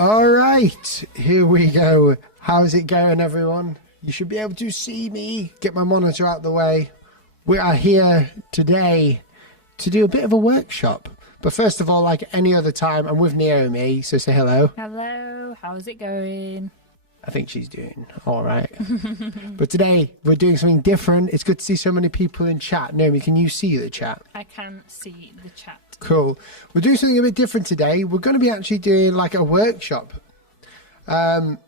All right, here we go. How's it going, everyone? You should be able to see me. Get my monitor out the way. We are here today to do a bit of a workshop. But first of all, like any other time, I'm with Naomi, so say hello. Hello, how's it going? I think she's doing all right. But today, we're doing something different. It's good to see so many people in chat. Naomi, can you see the chat? I can see the chat. Cool. We're doing something a bit different today. We're going to be actually doing like a workshop. And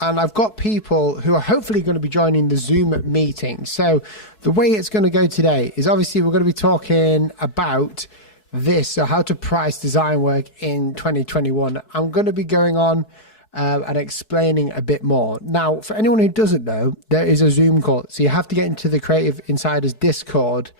I've got people who are hopefully going to be joining the Zoom meeting. So the way it's going to go today is obviously we're going to be talking about this, so how to price design work in 2021. I'm going to be going on and explaining a bit more. Now, for anyone who doesn't know, there is a Zoom call. So you have to get into the Creative Insiders Discord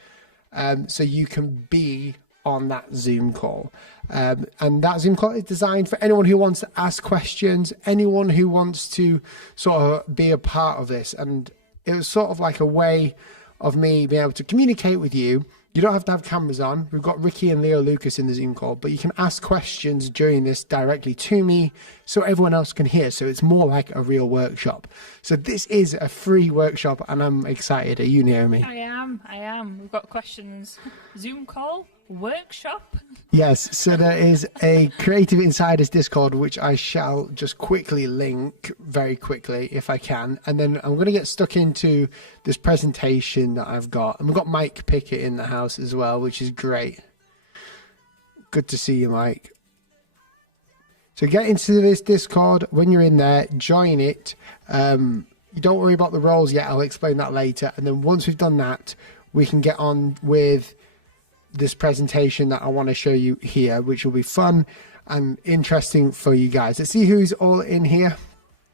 so you can be on that Zoom call. And that Zoom call is designed for anyone who wants to ask questions, anyone who wants to sort of be a part of this. And it was sort of like a way of me being able to communicate with you. You don't have to have cameras on. We've got Ricky and Leo Lucas in the Zoom call, but you can ask questions during this directly to me so everyone else can hear. So it's more like a real workshop. So this is a free workshop and I'm excited. Are you, Naomi? I am. We've got questions. Zoom call? Workshop? Yes, so there is a Creative Insiders Discord, which I shall just quickly link very quickly if I can. And then I'm going to get stuck into this presentation that I've got. And we've got Mike Pickett in the house as well, which is great. Good to see you, Mike. So get into this Discord. When you're in there, join it. You don't worry about the roles yet. I'll explain that later. And then once we've done that, we can get on with this presentation that I want to show you here, which will be fun and interesting for you guys. Let's see who's all in here.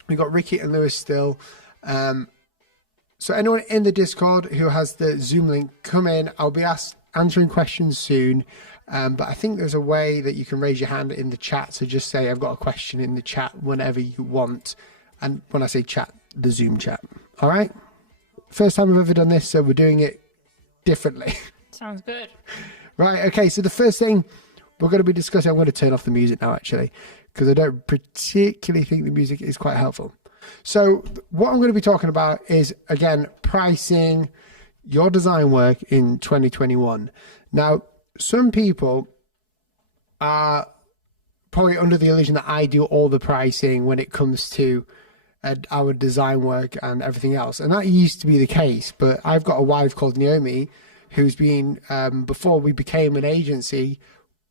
We've got Ricky and Lewis still. So anyone in the Discord who has the Zoom link, come in. I'll be answering questions soon. But I think there's a way that you can raise your hand in the chat. So just say, I've got a question in the chat whenever you want. And when I say chat, the Zoom chat. All right. First time I've ever done this, so we're doing it differently. Sounds good. Right, okay, so the first thing we're going to be discussing, I'm going to turn off the music now, actually, because I don't particularly think the music is quite helpful. So what I'm going to be talking about is, again, pricing your design work in 2021. Now, some people are probably under the illusion that I do all the pricing when it comes to our design work and everything else. And that used to be the case, but I've got a wife called Naomi who's been, before we became an agency,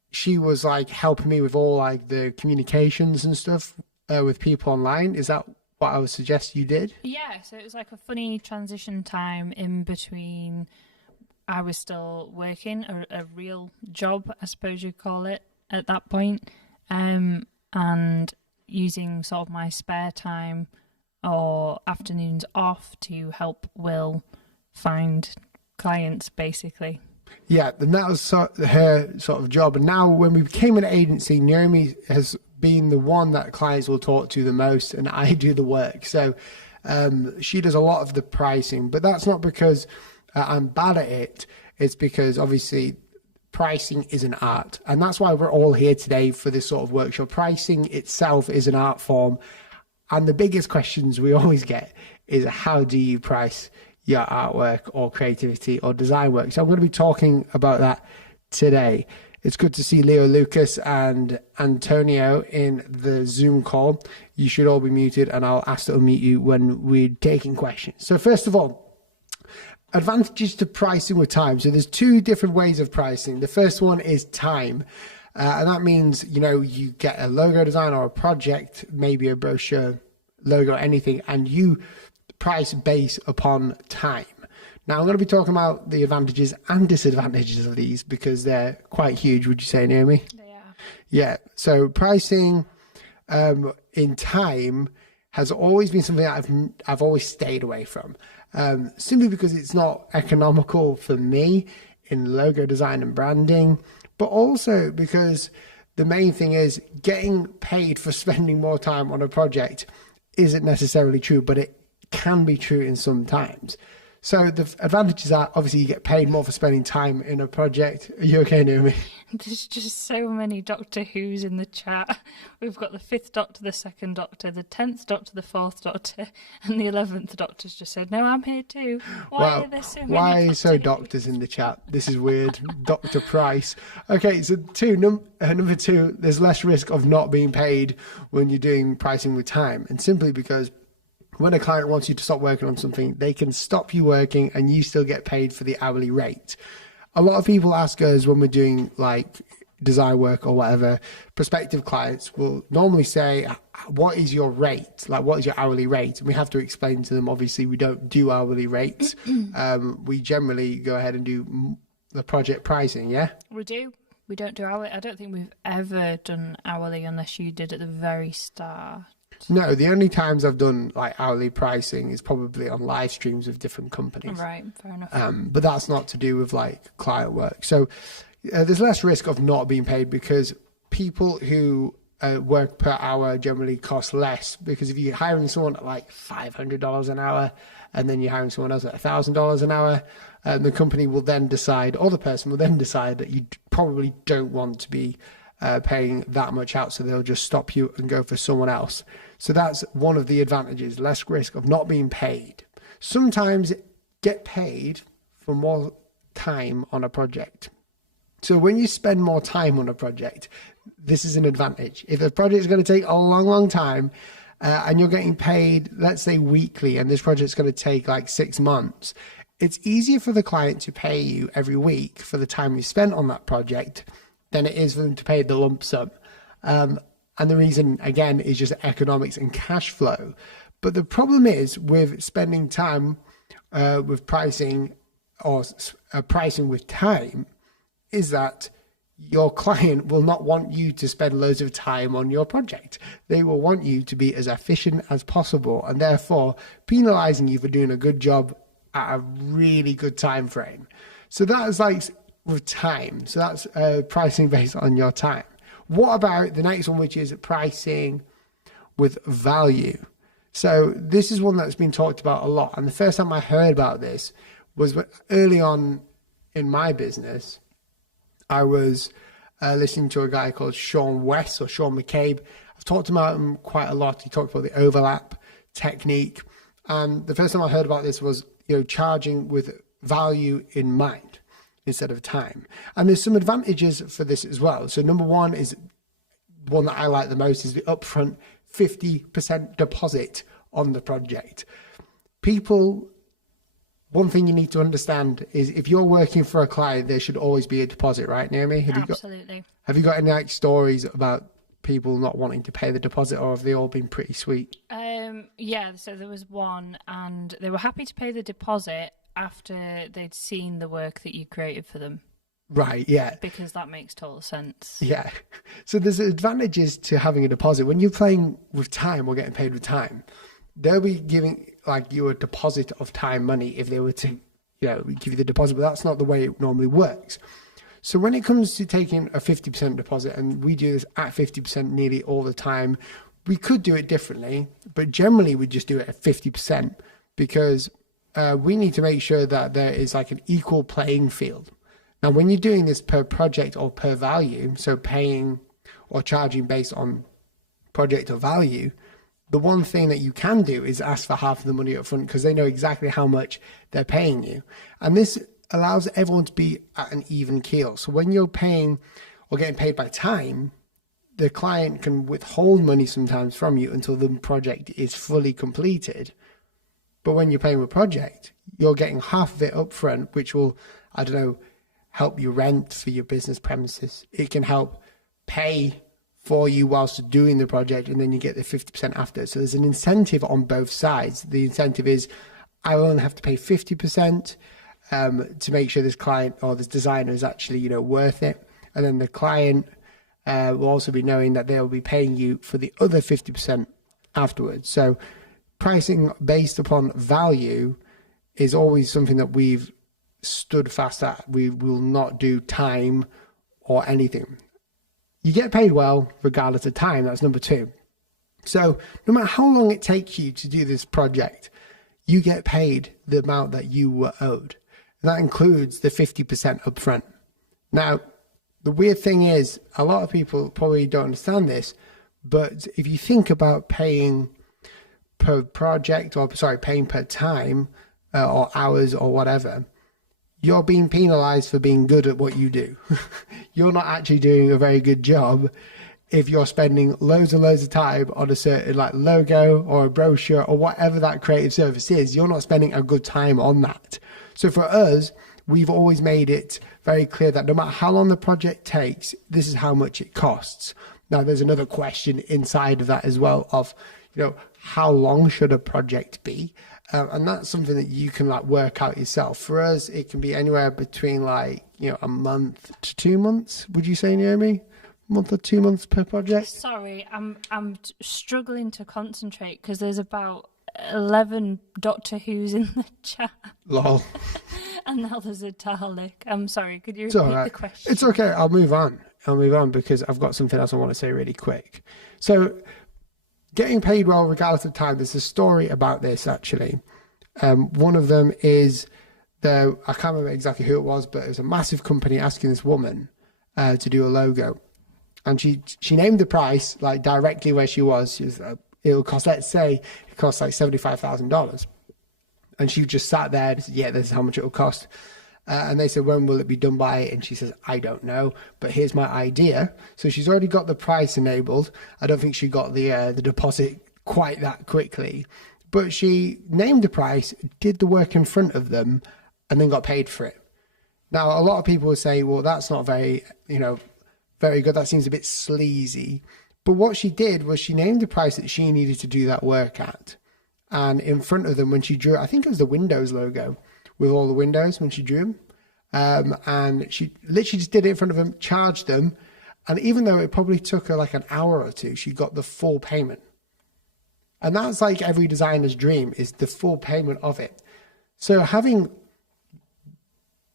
she was like helping me with all like the communications and stuff with people online. Is that what I would suggest you did? Yeah, so it was like a funny transition time in between. I was still working a real job, I suppose you'd call it, at that point, and using sort of my spare time or afternoons off to help Will find clients, basically. Yeah, and that was her sort of job. And now when we became an agency, Naomi has been the one that clients will talk to the most, and I do the work. So she does a lot of the pricing, but that's not because I'm bad at it. It's because obviously pricing is an art, and that's why we're all here today for this sort of workshop. Pricing itself is an art form, and the biggest questions we always get is, how do you price your artwork or creativity or design work? So I'm going to be talking about that today. It's good to see Leo Lucas and Antonio in the Zoom call. You should all be muted, and I'll ask to unmute you when we're taking questions. So first of all, advantages to pricing with time. So there's two different ways of pricing. The first one is time. And that means, you know, you get a logo design or a project, maybe a brochure, logo, anything, and you price based upon time. Now, I'm going to be talking about the advantages and disadvantages of these because they're quite huge, would you say, Naomi? They are. Yeah. So pricing in time has always been something that I've always stayed away from, simply because it's not economical for me in logo design and branding, but also because the main thing is getting paid for spending more time on a project isn't necessarily true, but it can be true in some times. So the advantages are obviously you get paid more for spending time in a project. Are you okay, Naomi? There's just so many Doctor Who's in the chat. We've got the 5th Doctor, the 2nd Doctor, the 10th Doctor, the 4th Doctor, and the 11th Doctor's just said, no, I'm here too. Why are there so many why Doctor so Who's? doctors in the chat? This is weird. Dr. Price. Okay, so number two, there's less risk of not being paid when you're doing pricing with time. And simply because when a client wants you to stop working on something, they can stop you working and you still get paid for the hourly rate. A lot of people ask us when we're doing like design work or whatever, prospective clients will normally say, what is your rate? Like, what is your hourly rate? And we have to explain to them, obviously, we don't do hourly rates. We generally go ahead and do the project pricing, yeah? We do. We don't do hourly. I don't think we've ever done hourly unless you did at the very start. No, the only times I've done like hourly pricing is probably on live streams with different companies. Right, fair enough. But that's not to do with like client work. So there's less risk of not being paid because people who work per hour generally cost less, because if you're hiring someone at like $500 an hour and then you're hiring someone else at $1,000 an hour, the company will then decide, or the person will then decide that you probably don't want to be paying that much out, so they'll just stop you and go for someone else. So that's one of the advantages, less risk of not being paid. Sometimes get paid for more time on a project. So when you spend more time on a project, this is an advantage. If the project is going to take a long, long time and you're getting paid, let's say weekly, and this project's going to take like 6 months, it's easier for the client to pay you every week for the time you spent on that project than it is for them to pay the lump sum. And the reason, again, is just economics and cash flow. But the problem is with spending time with pricing or pricing with time is that your client will not want you to spend loads of time on your project. They will want you to be as efficient as possible, and therefore penalizing you for doing a good job at a really good time frame. So that is like with time. So that's pricing based on your time. What about the next one, which is pricing with value? So this is one that's been talked about a lot. And the first time I heard about this was early on in my business. I was listening to a guy called Sean West or Sean McCabe. I've talked about him quite a lot. He talked about the overlap technique. And the first time I heard about this was, charging with value in mind instead of time. And there's some advantages for this as well. So number one is one that I like the most is the upfront 50% deposit on the project. One thing you need to understand is if you're working for a client, there should always be a deposit, right, Naomi? Absolutely. Have you got any like stories about people not wanting to pay the deposit, or have they all been pretty sweet? Yeah, so there was one, and they were happy to pay the deposit after they'd seen the work that you created for them. Right, yeah. Because that makes total sense. Yeah. So there's advantages to having a deposit. When you're playing with time or getting paid with time, they'll be giving like you a deposit of time money if they were to, give you the deposit, but that's not the way it normally works. So when it comes to taking a 50% deposit, and we do this at 50% nearly all the time, we could do it differently, but generally we just do it at 50% because we need to make sure that there is like an equal playing field. Now, when you're doing this per project or per value, so paying or charging based on project or value, the one thing that you can do is ask for half of the money up front because they know exactly how much they're paying you. And this allows everyone to be at an even keel. So when you're paying or getting paid by time, the client can withhold money sometimes from you until the project is fully completed. But when you're paying a project, you're getting half of it up front, which will, help you rent for your business premises. It can help pay for you whilst doing the project, and then you get the 50% after. So there's an incentive on both sides. The incentive is I only have to pay 50% to make sure this client or this designer is actually, worth it. And then the client will also be knowing that they'll be paying you for the other 50% afterwards. So pricing based upon value is always something that we've stood fast at. We will not do time or anything. You get paid well regardless of time. That's number two. So no matter how long it takes you to do this project, you get paid the amount that you were owed. And that includes the 50% upfront. Now, the weird thing is, a lot of people probably don't understand this, but if you think about paying per project, or sorry, paying per time or hours or whatever, you're being penalized for being good at what you do. You're not actually doing a very good job if you're spending loads and loads of time on a certain like logo or a brochure or whatever that creative service is. You're not spending a good time on that. So for us, we've always made it very clear that no matter how long the project takes, this is how much it costs. Now, there's another question inside of that as well of, how long should a project be? And that's something that you can like work out yourself. For us, it can be anywhere between like, a month to 2 months. Would you say, Naomi? A month or 2 months per project? Sorry, I'm struggling to concentrate because there's about 11 Doctor Who's in the chat. Lol. And now there's a Dalek. I'm sorry, could you It's repeat all right. the question? It's okay. I'll move on because I've got something else I want to say really quick. So getting paid well regardless of time, there's a story about this actually. One of them is I can't remember exactly who it was, but it was a massive company asking this woman to do a logo. And she named the price like directly where she was. She was it'll cost, let's say, it costs like $75,000. And she just sat there and said, yeah, this is how much it'll cost. And they said, when will it be done by? And she says, I don't know, but here's my idea. So she's already got the price enabled. I don't think she got the deposit quite that quickly, but she named the price, did the work in front of them, and then got paid for it. Now, a lot of people will say, well, that's not very good. That seems a bit sleazy. But what she did was she named the price that she needed to do that work at. And in front of them, when she drew, I think it was the Windows logo with all the windows when she drew them. And she literally just did it in front of them, charged them. And even though it probably took her like an hour or two, she got the full payment. And that's like every designer's dream, is the full payment of it. So having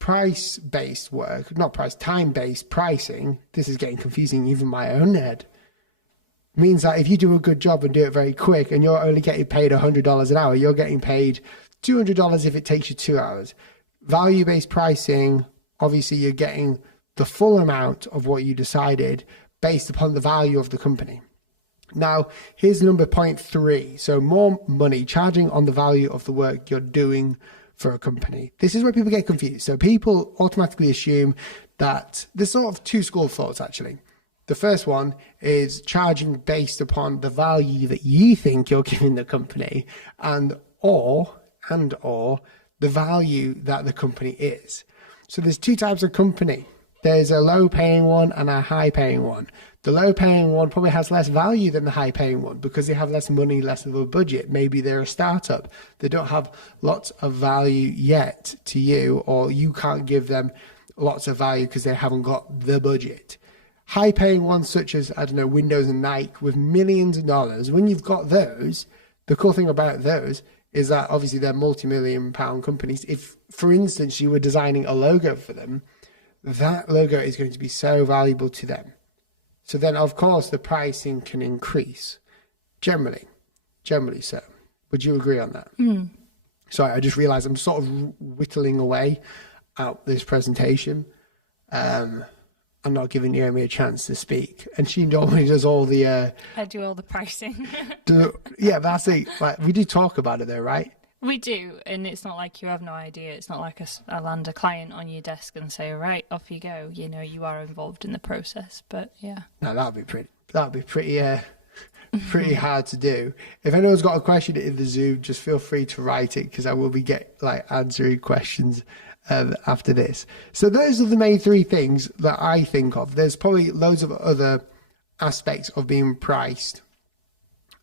price-based work, not price, time-based pricing, this is getting confusing even in my own head, means that if you do a good job and do it very quick and you're only getting paid $100 an hour, you're getting paid $200 if it takes you 2 hours. Value-based pricing, obviously you're getting the full amount of what you decided based upon the value of the company. Now, here's number point 3. So more money, charging on the value of the work you're doing for a company. This is where people get confused. So people automatically assume that there's sort of two school of thoughts actually. The first one is charging based upon the value that you think you're giving the company and or the value that the company is. So there's two types of company. There's a low paying one and a high paying one. The low paying one probably has less value than the high paying one because they have less money, less of a budget. Maybe they're a startup. They don't have lots of value yet to you, or you can't give them lots of value because they haven't got the budget. High paying ones such as, I don't know, Windows and Nike with millions of dollars. When you've got those, the cool thing about those is that obviously they're multi-million pound companies. If, for instance, you were designing a logo for them, that logo is going to be so valuable to them. So then, of course, the pricing can increase. Generally so. Would you agree on that? Mm. Sorry, I just realized I'm sort of whittling away out this presentation. I'm not giving Naomi a chance to speak, and she normally does all the. I do all the pricing. Yeah, that's it. Like we do talk about it, though, right? We do, and it's not like you have no idea. It's not like I land a client on your desk and say, "Right, off you go." You know, you are involved in the process, but yeah. No, that'd be pretty hard to do. If anyone's got a question in the Zoom, just feel free to write it because I will be answering questions after this. So those are the main 3 things that I think of. There's probably loads of other aspects of being priced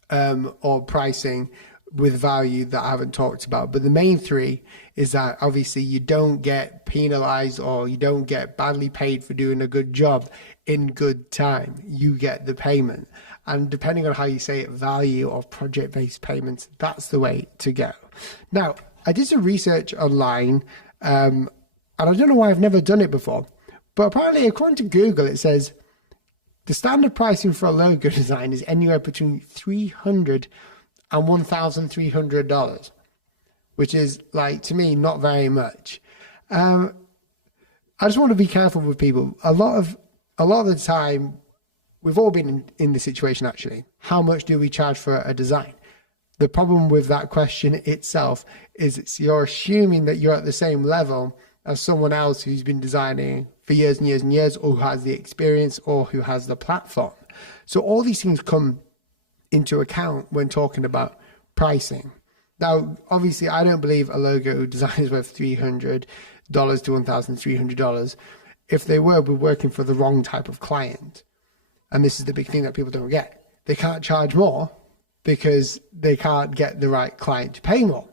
or pricing with value that I haven't talked about, but the main 3 is that obviously you don't get penalized or you don't get badly paid for doing a good job in good time. You get the payment, and depending on how you say it, value or project-based payments, that's the way to go. Now, I did some research online, and I don't know why I've never done it before, but apparently according to Google, it says the standard pricing for a logo design is anywhere between $300 and $1,300. which is like, to me, not very much. I just want to be careful with people. A lot of the time, we've all been in this situation, actually. How much do we charge for a design? The problem with that question itself is you're assuming that you're at the same level as someone else who's been designing for years and years and years, or who has the experience, or who has the platform. So all these things come into account when talking about pricing. Now, obviously, I don't believe a logo design is worth $300 to $1,300. If they were, we're working for the wrong type of client. And this is the big thing that people don't get. They can't charge more because they can't get the right client to pay more.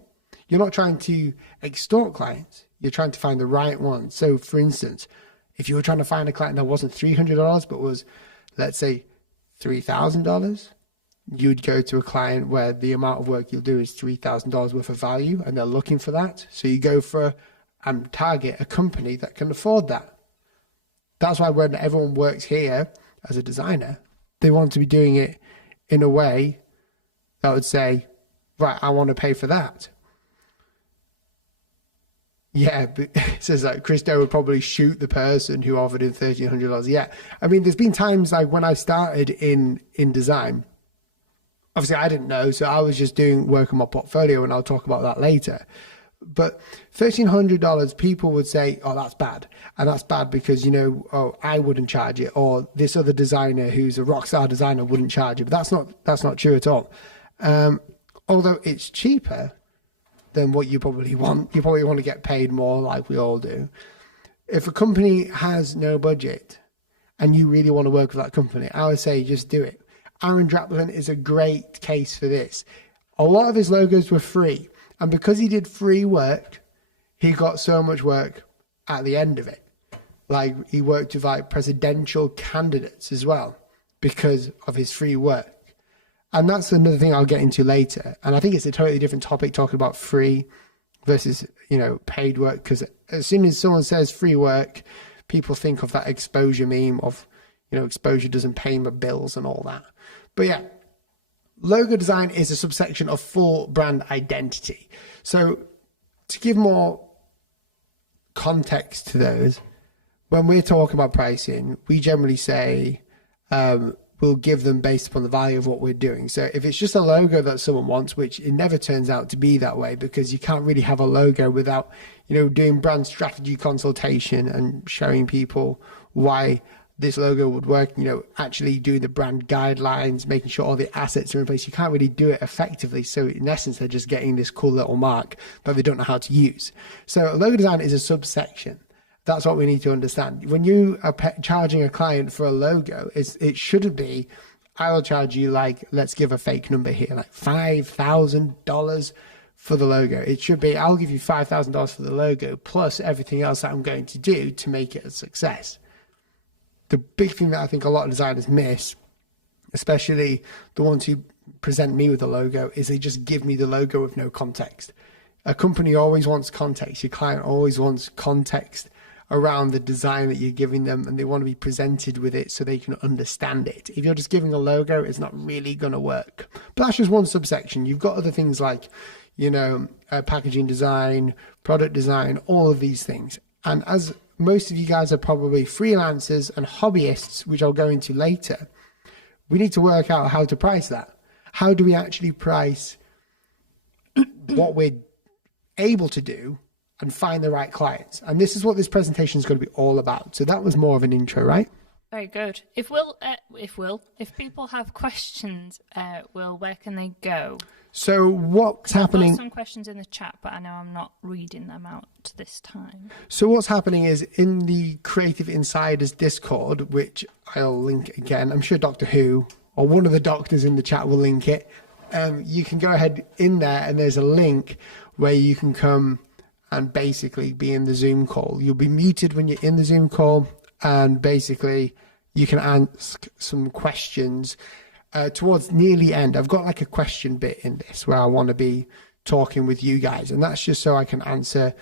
You're not trying to extort clients. You're trying to find the right one. So, for instance, if you were trying to find a client that wasn't $300, but was, let's say, $3,000, you'd go to a client where the amount of work you'll do is $3,000 worth of value, and they're looking for that. So you go for target a company that can afford that. That's why when everyone works here as a designer, they want to be doing it in a way that would say, right, I want to pay for that. Yeah, but it says that Christo would probably shoot the person who offered him $1,300. Yeah, I mean, there's been times like when I started in design, obviously I didn't know, so I was just doing work on my portfolio, and I'll talk about that later. But $1,300, people would say, oh, that's bad. And that's bad because, oh, I wouldn't charge it, or this other designer who's a rock star designer wouldn't charge it. But that's not true at all. Although it's cheaper than what you probably want. You probably want to get paid more, like we all do. If a company has no budget and you really want to work with that company, I would say just do it. Aaron Draplin is a great case for this. A lot of his logos were free. And because he did free work, he got so much work at the end of it. Like, he worked with like presidential candidates as well because of his free work. And that's another thing I'll get into later. And I think it's a totally different topic, talking about free versus, paid work. Because as soon as someone says free work, people think of that exposure meme of, exposure doesn't pay my bills and all that. But yeah, logo design is a subsection of full brand identity. So to give more context to those, when we're talking about pricing, we generally say, we'll give them based upon the value of what we're doing. So if it's just a logo that someone wants, which it never turns out to be that way, because you can't really have a logo without, doing brand strategy consultation and showing people why this logo would work, actually doing the brand guidelines, making sure all the assets are in place. You can't really do it effectively. So in essence, they're just getting this cool little mark that they don't know how to use. So logo design is a subsection. That's what we need to understand. When you are charging a client for a logo, it shouldn't be, I will charge you let's give a fake number here, like $5,000 for the logo. It should be, I'll give you $5,000 for the logo plus everything else that I'm going to do to make it a success. The big thing that I think a lot of designers miss, especially the ones who present me with a logo, is they just give me the logo with no context. A company always wants context. Your client always wants context around the design that you're giving them, and they want to be presented with it so they can understand it. If you're just giving a logo, it's not really going to work. But that's just one subsection. You've got other things like, packaging design, product design, all of these things. And as most of you guys are probably freelancers and hobbyists, which I'll go into later, we need to work out how to price that. How do we actually price what we're able to do and find the right clients? And this is what this presentation is going to be all about. So that was more of an intro, right? Very good. If people have questions, Will, where can they go? So what's happening? I've got some questions in the chat, but I know I'm not reading them out this time. So what's happening is in the Creative Insiders Discord, which I'll link again. I'm sure Doctor Who or one of the doctors in the chat will link it. You can go ahead in there, and there's a link where you can come and basically be in the Zoom call. You'll be muted when you're in the Zoom call, and basically you can ask some questions. Towards nearly end, I've got like a question bit in this where I want to be talking with you guys, and that's just so I can answer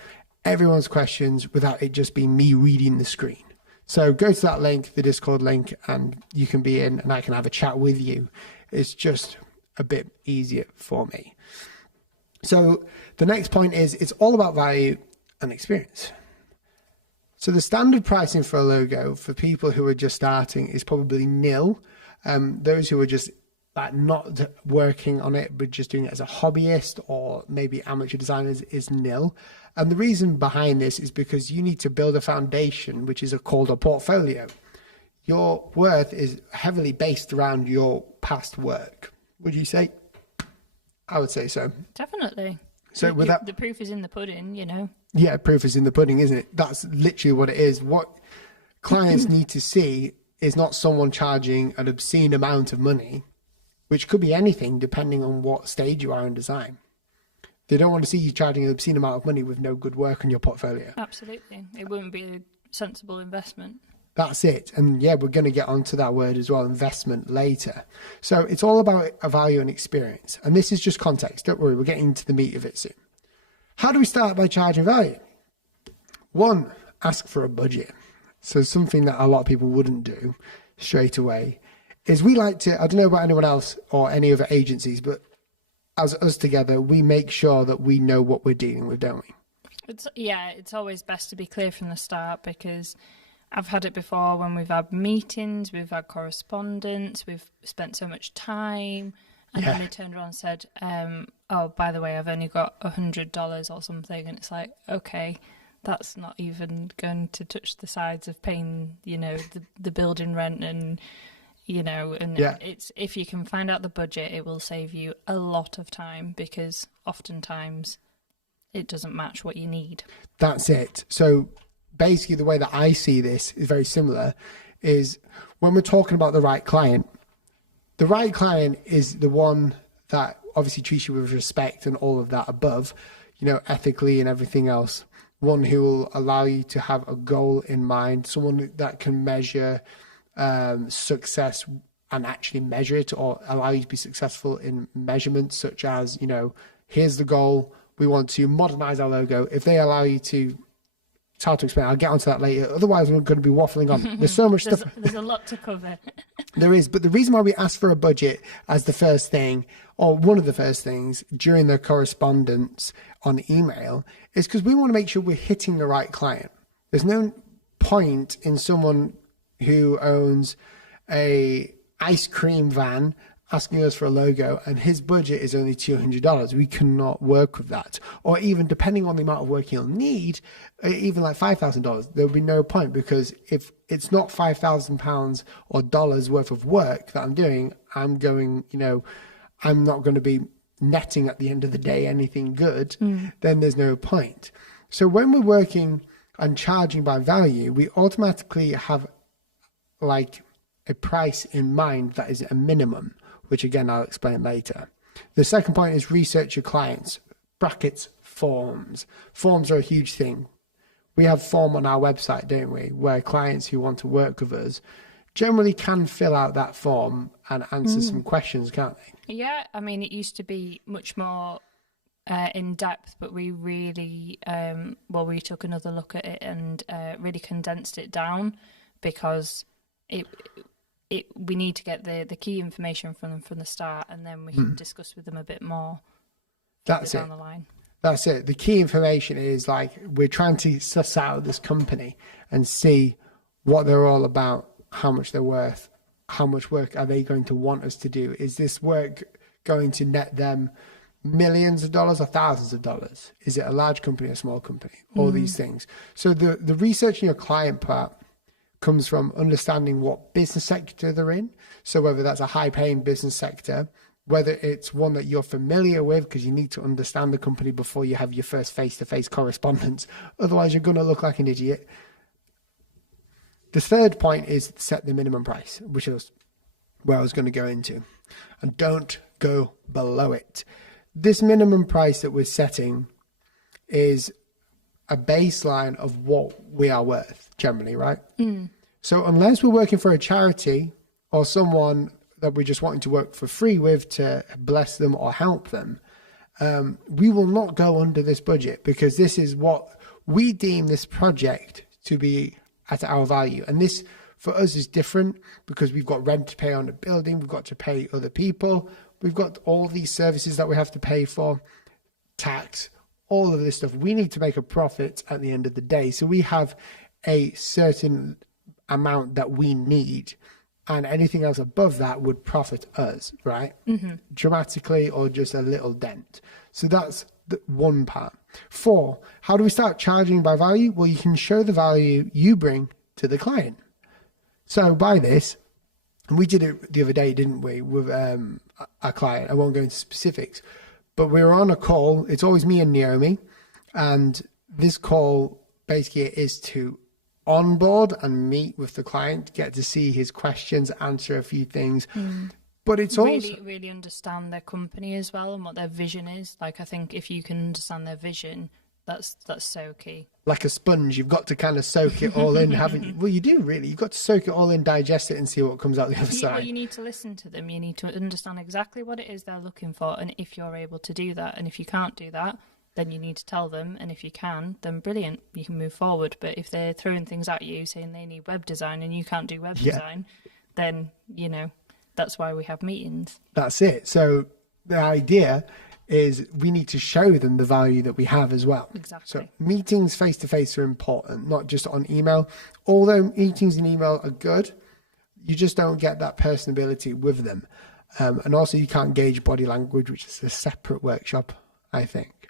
everyone's questions without it just being me reading the screen. So go to that link, the Discord link, and you can be in, and I can have a chat with you. It's just a bit easier for me. So the next point is it's all about value and experience. So the standard pricing for a logo for people who are just starting is probably nil. Those who are just like not working on it but just doing it as a hobbyist or maybe amateur designers is nil. And the reason behind this is because you need to build a foundation, which is called a portfolio. Your worth is heavily based around your past work. Would you say? I would say so. Definitely. So with that, the proof is in the pudding, you know. Yeah, proof is in the pudding, isn't it? That's literally what it is. What clients need to see is not someone charging an obscene amount of money, which could be anything depending on what stage you are in design. They don't want to see you charging an obscene amount of money with no good work on your portfolio. Absolutely. It wouldn't be a sensible investment. That's it. And yeah, we're going to get onto that word as well, investment, later. So it's all about a value and experience. And this is just context. Don't worry, we're getting into the meat of it soon. How do we start by charging value? One, ask for a budget. So something that a lot of people wouldn't do straight away is we like to, I don't know about anyone else or any other agencies, but as us together, we make sure that we know what we're dealing with, don't we? It's always best to be clear from the start, because I've had it before when we've had meetings, we've had correspondence, we've spent so much time, and then they turned around and said, oh, by the way, I've only got $100 or something. And it's like, okay, that's not even going to touch the sides of paying, you know, the building rent and, you know, and it's, if you can find out the budget, it will save you a lot of time, because oftentimes it doesn't match what you need. That's it. So basically the way that I see this is very similar, is when we're talking about the right client is the one that obviously treats you with respect and all of that above, you know, ethically and everything else. One who will allow you to have a goal in mind, someone that can measure success and actually measure it, or allow you to be successful in measurements such as, you know, here's the goal, we want to modernize our logo. If they allow you to, it's hard to explain, I'll get onto that later, otherwise we're going to be waffling on. There's so much stuff. There's a lot to cover. There is, but the reason why we ask for a budget as the first thing, or one of the first things during the correspondence on email, is because we want to make sure we're hitting the right client. There's no point in someone who owns a ice cream van asking us for a logo and his budget is only $200. We cannot work with that. Or even depending on the amount of work you'll need, even like $5,000, there'll be no point, because if it's not £5,000 or dollars worth of work that I'm doing, I'm going, you know, I'm not going to be netting at the end of the day anything good, then there's no point. So when we're working and charging by value, we automatically have like a price in mind that is a minimum, which again, I'll explain later. The second point is research your clients, brackets, forms. Forms are a huge thing. We have form on our website, don't we, where clients who want to work with us generally can fill out that form and answer some questions, can't they? Yeah, I mean, it used to be much more in depth, but we really, we took another look at it and really condensed it down, because we need to get the key information from them from the start, and then we can discuss with them a bit more. That's down the line. That's it. The key information is like we're trying to suss out this company and see what they're all about, how much they're worth, how much work are they going to want us to do? Is this work going to net them millions of dollars or thousands of dollars? Is it a large company or a small company? All these things. So the researching your client part comes from understanding what business sector they're in. So whether that's a high-paying business sector, whether it's one that you're familiar with, because you need to understand the company before you have your first face-to-face correspondence. Otherwise, you're going to look like an idiot. The third point is set the minimum price, which is where I was going to go into. And don't go below it. This minimum price that we're setting is a baseline of what we are worth generally, right? So unless we're working for a charity or someone that we're just wanting to work for free with to bless them or help them, we will not go under this budget, because this is what we deem this project to be at our value. And this for us is different, because we've got rent to pay on the building, we've got to pay other people, we've got all these services that we have to pay for. tax, all of this stuff. We need to make a profit at the end of the day. So we have a certain amount that we need, and anything else above that would profit us, right? Dramatically, or just a little dent. So that's the one part. 4, how do we start charging by value? Well, you can show the value you bring to the client. So by this, and we did it the other day, didn't we, with our client. I won't go into specifics, but we were on a call. It's always me and Naomi, and this call basically is to onboard and meet with the client, get to see his questions, answer a few things. But it's also really understand their company as well and what their vision is. Like, I think if you can understand their vision, that's so key. Like a sponge, you've got to kind of soak it all in, haven't you? Well, you do really. You've got to soak it all in, digest it, and see what comes out the other side. Well, you need to listen to them. You need to understand exactly what it is they're looking for, and if you're able to do that. And if you can't do that, then you need to tell them. And if you can, then brilliant, you can move forward. But if they're throwing things at you, saying they need web design and you can't do web design, then, you know, that's why we have meetings. That's it. So the idea is we need to show them the value that we have as well. Exactly. So meetings face-to-face are important, not just on email. Although meetings and email are good, you just don't get that personability with them. And also you can't gauge body language, which is a separate workshop, I think.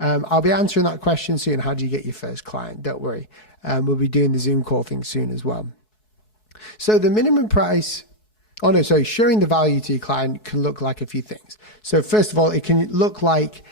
I'll be answering that question soon. How do you get your first client? Don't worry. We'll be doing the Zoom call thing soon as well. So the minimum price, showing the value to your client can look like a few things. So first of all, it can look like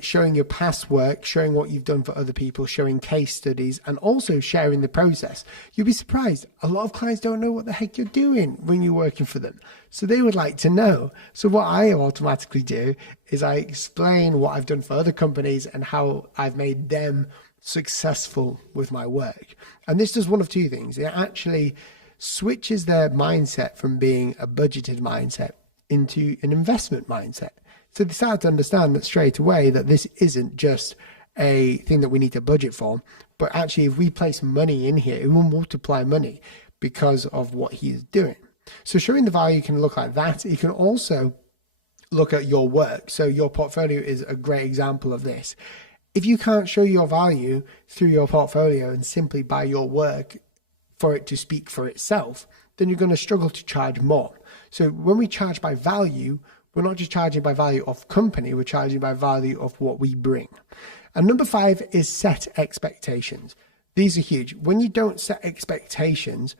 showing your past work, showing what you've done for other people, showing case studies, and also sharing the process. You'll be surprised. A lot of clients don't know what the heck you're doing when you're working for them. So they would like to know. So what I automatically do is I explain what I've done for other companies and how I've made them successful with my work. And this does one of two things. It actually switches their mindset from being a budgeted mindset into an investment mindset. So they start to understand that straight away that this isn't just a thing that we need to budget for, but actually if we place money in here, it will multiply money because of what he is doing. So showing the value can look like that. You can also look at your work. So your portfolio is a great example of this. If you can't show your value through your portfolio and simply by your work for it to speak for itself, then you're going to struggle to charge more. So when we charge by value, we're not just charging by value of company, we're charging by value of what we bring. And number 5 is set expectations. These are huge. When you don't set expectations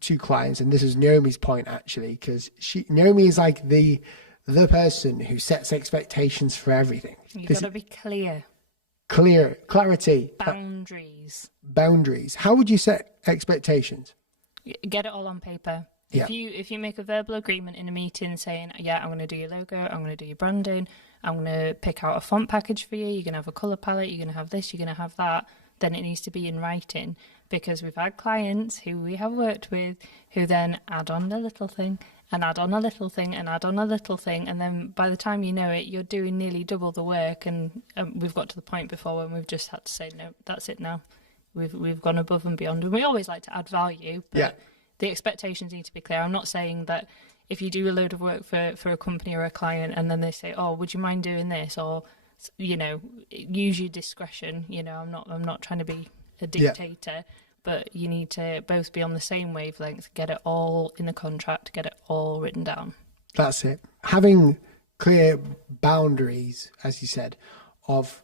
to clients, and this is Naomi's point actually, because Naomi is like the person who sets expectations for everything. You've got to be clear. Clarity. Boundaries. How would you set expectations? Get it all on paper. If you make a verbal agreement in a meeting saying, yeah, I'm going to do your logo, I'm going to do your branding, I'm going to pick out a font package for you, you're going to have a colour palette, you're going to have this, you're going to have that, then it needs to be in writing. Because we've had clients who we have worked with who then add on a little thing and add on a little thing and add on a little thing, and then by the time you know it, you're doing nearly double the work. And we've got to the point before when we've just had to say, no, that's it now. We've gone above and beyond, and we always like to add value, but the expectations need to be clear. I'm not saying that if you do a load of work for a company or a client and then they say, oh, would you mind doing this, or, you know, use your discretion. You know, I'm not trying to be a dictator, but you need to both be on the same wavelength, get it all in the contract, get it all written down. That's it. Having clear boundaries, as you said, of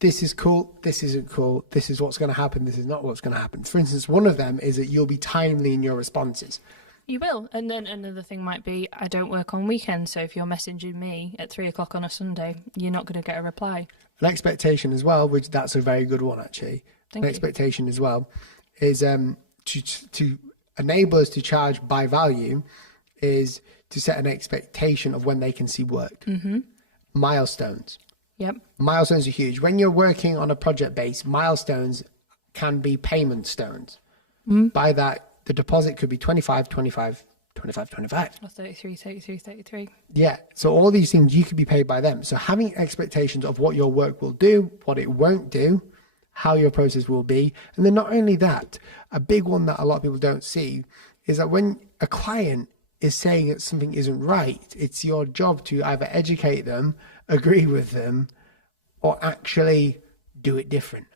this is cool, this isn't cool, this is what's going to happen, this is not what's going to happen. For instance, one of them is that you'll be timely in your responses. You will. And then another thing might be, I don't work on weekends, so if you're messaging me at 3:00 on a Sunday, you're not going to get a reply. An expectation as well, which that's a very good one actually. Thank you. Expectation as well is to enable us to charge by value is to set an expectation of when they can see work. Mm-hmm. Milestones. Yep. Milestones are huge. When you're working on a project base, milestones can be payment stones. Mm-hmm. By that, the deposit could be 25, 25, 25, 25. Or 33, 33, 33. Yeah. So all these things you could be paid by them. So having expectations of what your work will do, what it won't do, how your process will be. And then not only that, a big one that a lot of people don't see is that when a client is saying that something isn't right, it's your job to either educate them, agree with them, or actually do it different.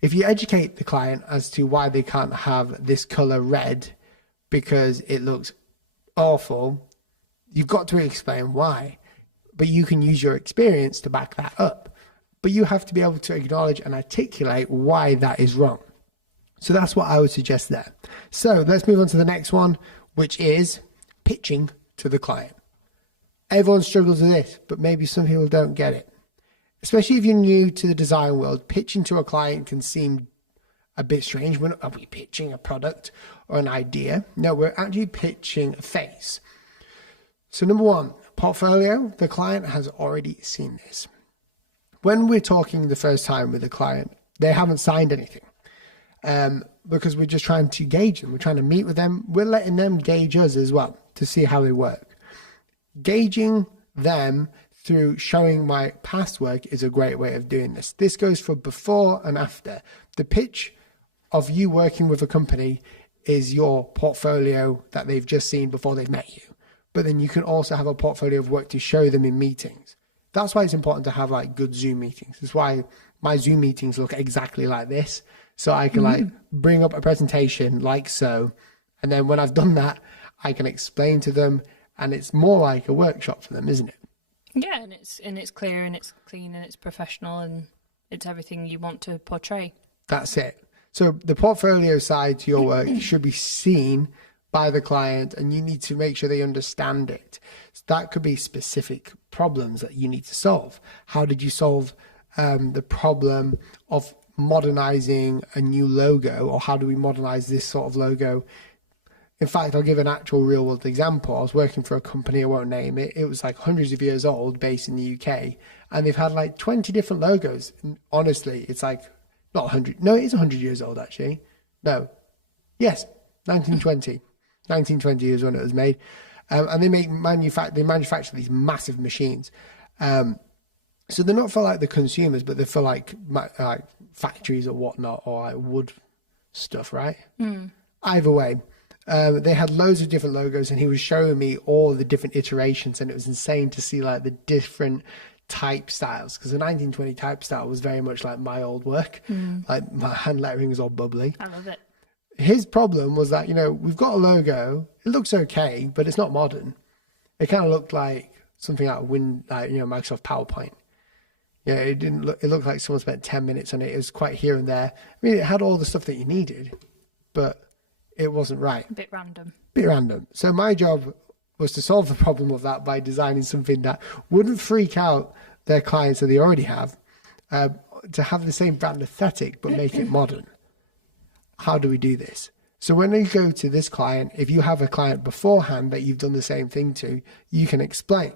If you educate the client as to why they can't have this color red because it looks awful, you've got to explain why. But you can use your experience to back that up. But you have to be able to acknowledge and articulate why that is wrong. So that's what I would suggest there. So let's move on to the next one, which is pitching to the client. Everyone struggles with this, but maybe some people don't get it. Especially if you're new to the design world, pitching to a client can seem a bit strange. Are we pitching a product or an idea? No, we're actually pitching a face. So number one, portfolio. The client has already seen this. When we're talking the first time with the client, they haven't signed anything because we're just trying to gauge them. We're trying to meet with them. We're letting them gauge us as well to see how they work. Gauging them through showing my past work is a great way of doing this. This goes for before and after. The pitch of you working with a company is your portfolio that they've just seen before they've met you. But then you can also have a portfolio of work to show them in meetings. That's why it's important to have like good Zoom meetings. That's why my Zoom meetings look exactly like this. So I can like bring up a presentation like so. And then when I've done that, I can explain to them, and it's more like a workshop for them, isn't it? Yeah, and it's clear and it's clean and it's professional and it's everything you want to portray. That's it. So the portfolio side to your work should be seen by the client, and you need to make sure they understand it. So that could be specific problems that you need to solve. How did you solve the problem of modernizing a new logo, or how do we modernize this sort of logo? In fact, I'll give an actual real world example. I was working for a company, I won't name it. It was like hundreds of years old, based in the UK, and they've had like 20 different logos. And honestly, it's like not 100. No, it is 100 years old actually. No. Yes, 1920. 1920 is when it was made. And they manufacture these massive machines. So they're not for like the consumers, but they're for like factories or whatnot, or like wood stuff, right? Either way, they had loads of different logos, and he was showing me all the different iterations, and it was insane to see like the different type styles, because the 1920 type style was very much like my old work. Like my hand lettering was all bubbly. I love it. His problem was that, we've got a logo, it looks okay, but it's not modern. It kind of looked like something out of Microsoft PowerPoint. Yeah, it didn't look, it looked like someone spent 10 minutes on it. It was quite here and there. I mean, it had all the stuff that you needed, but it wasn't right. A bit random. So my job was to solve the problem of that by designing something that wouldn't freak out their clients that they already have, to have the same brand aesthetic, but make it modern. How do we do this? So when you go to this client, if you have a client beforehand that you've done the same thing to, you can explain.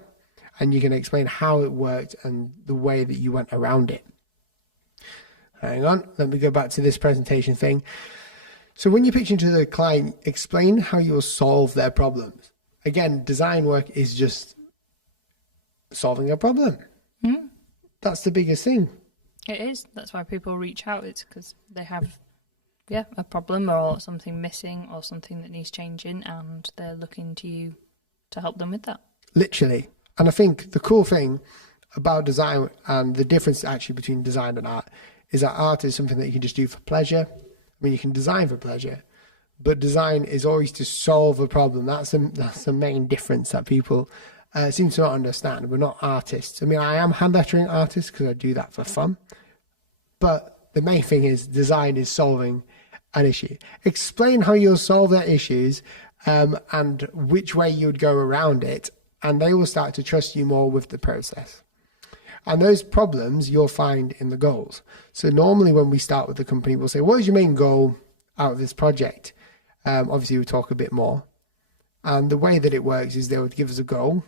And you can explain how it worked and the way that you went around it. Hang on, let me go back to this presentation thing. So when you're pitching to the client, explain how you'll solve their problems. Again, design work is just solving a problem. That's the biggest thing. It is. That's why people reach out. It's because they have a problem or something missing or something that needs changing, and they're looking to you to help them with that. Literally. And I think the cool thing about design, and the difference actually between design and art, is that art is something that you can just do for pleasure. I mean, you can design for pleasure, but design is always to solve a problem. That's the main difference that people seem to not understand. We're not artists. I mean, I am hand lettering artist because I do that for fun, but the main thing is design is solving an issue. Explain how you'll solve their issues and which way you would go around it, and they will start to trust you more with the process. And those problems you'll find in the goals. So normally when we start with the company, we'll say, what is your main goal out of this project? Obviously we'll talk a bit more. And the way that it works is they would give us a goal.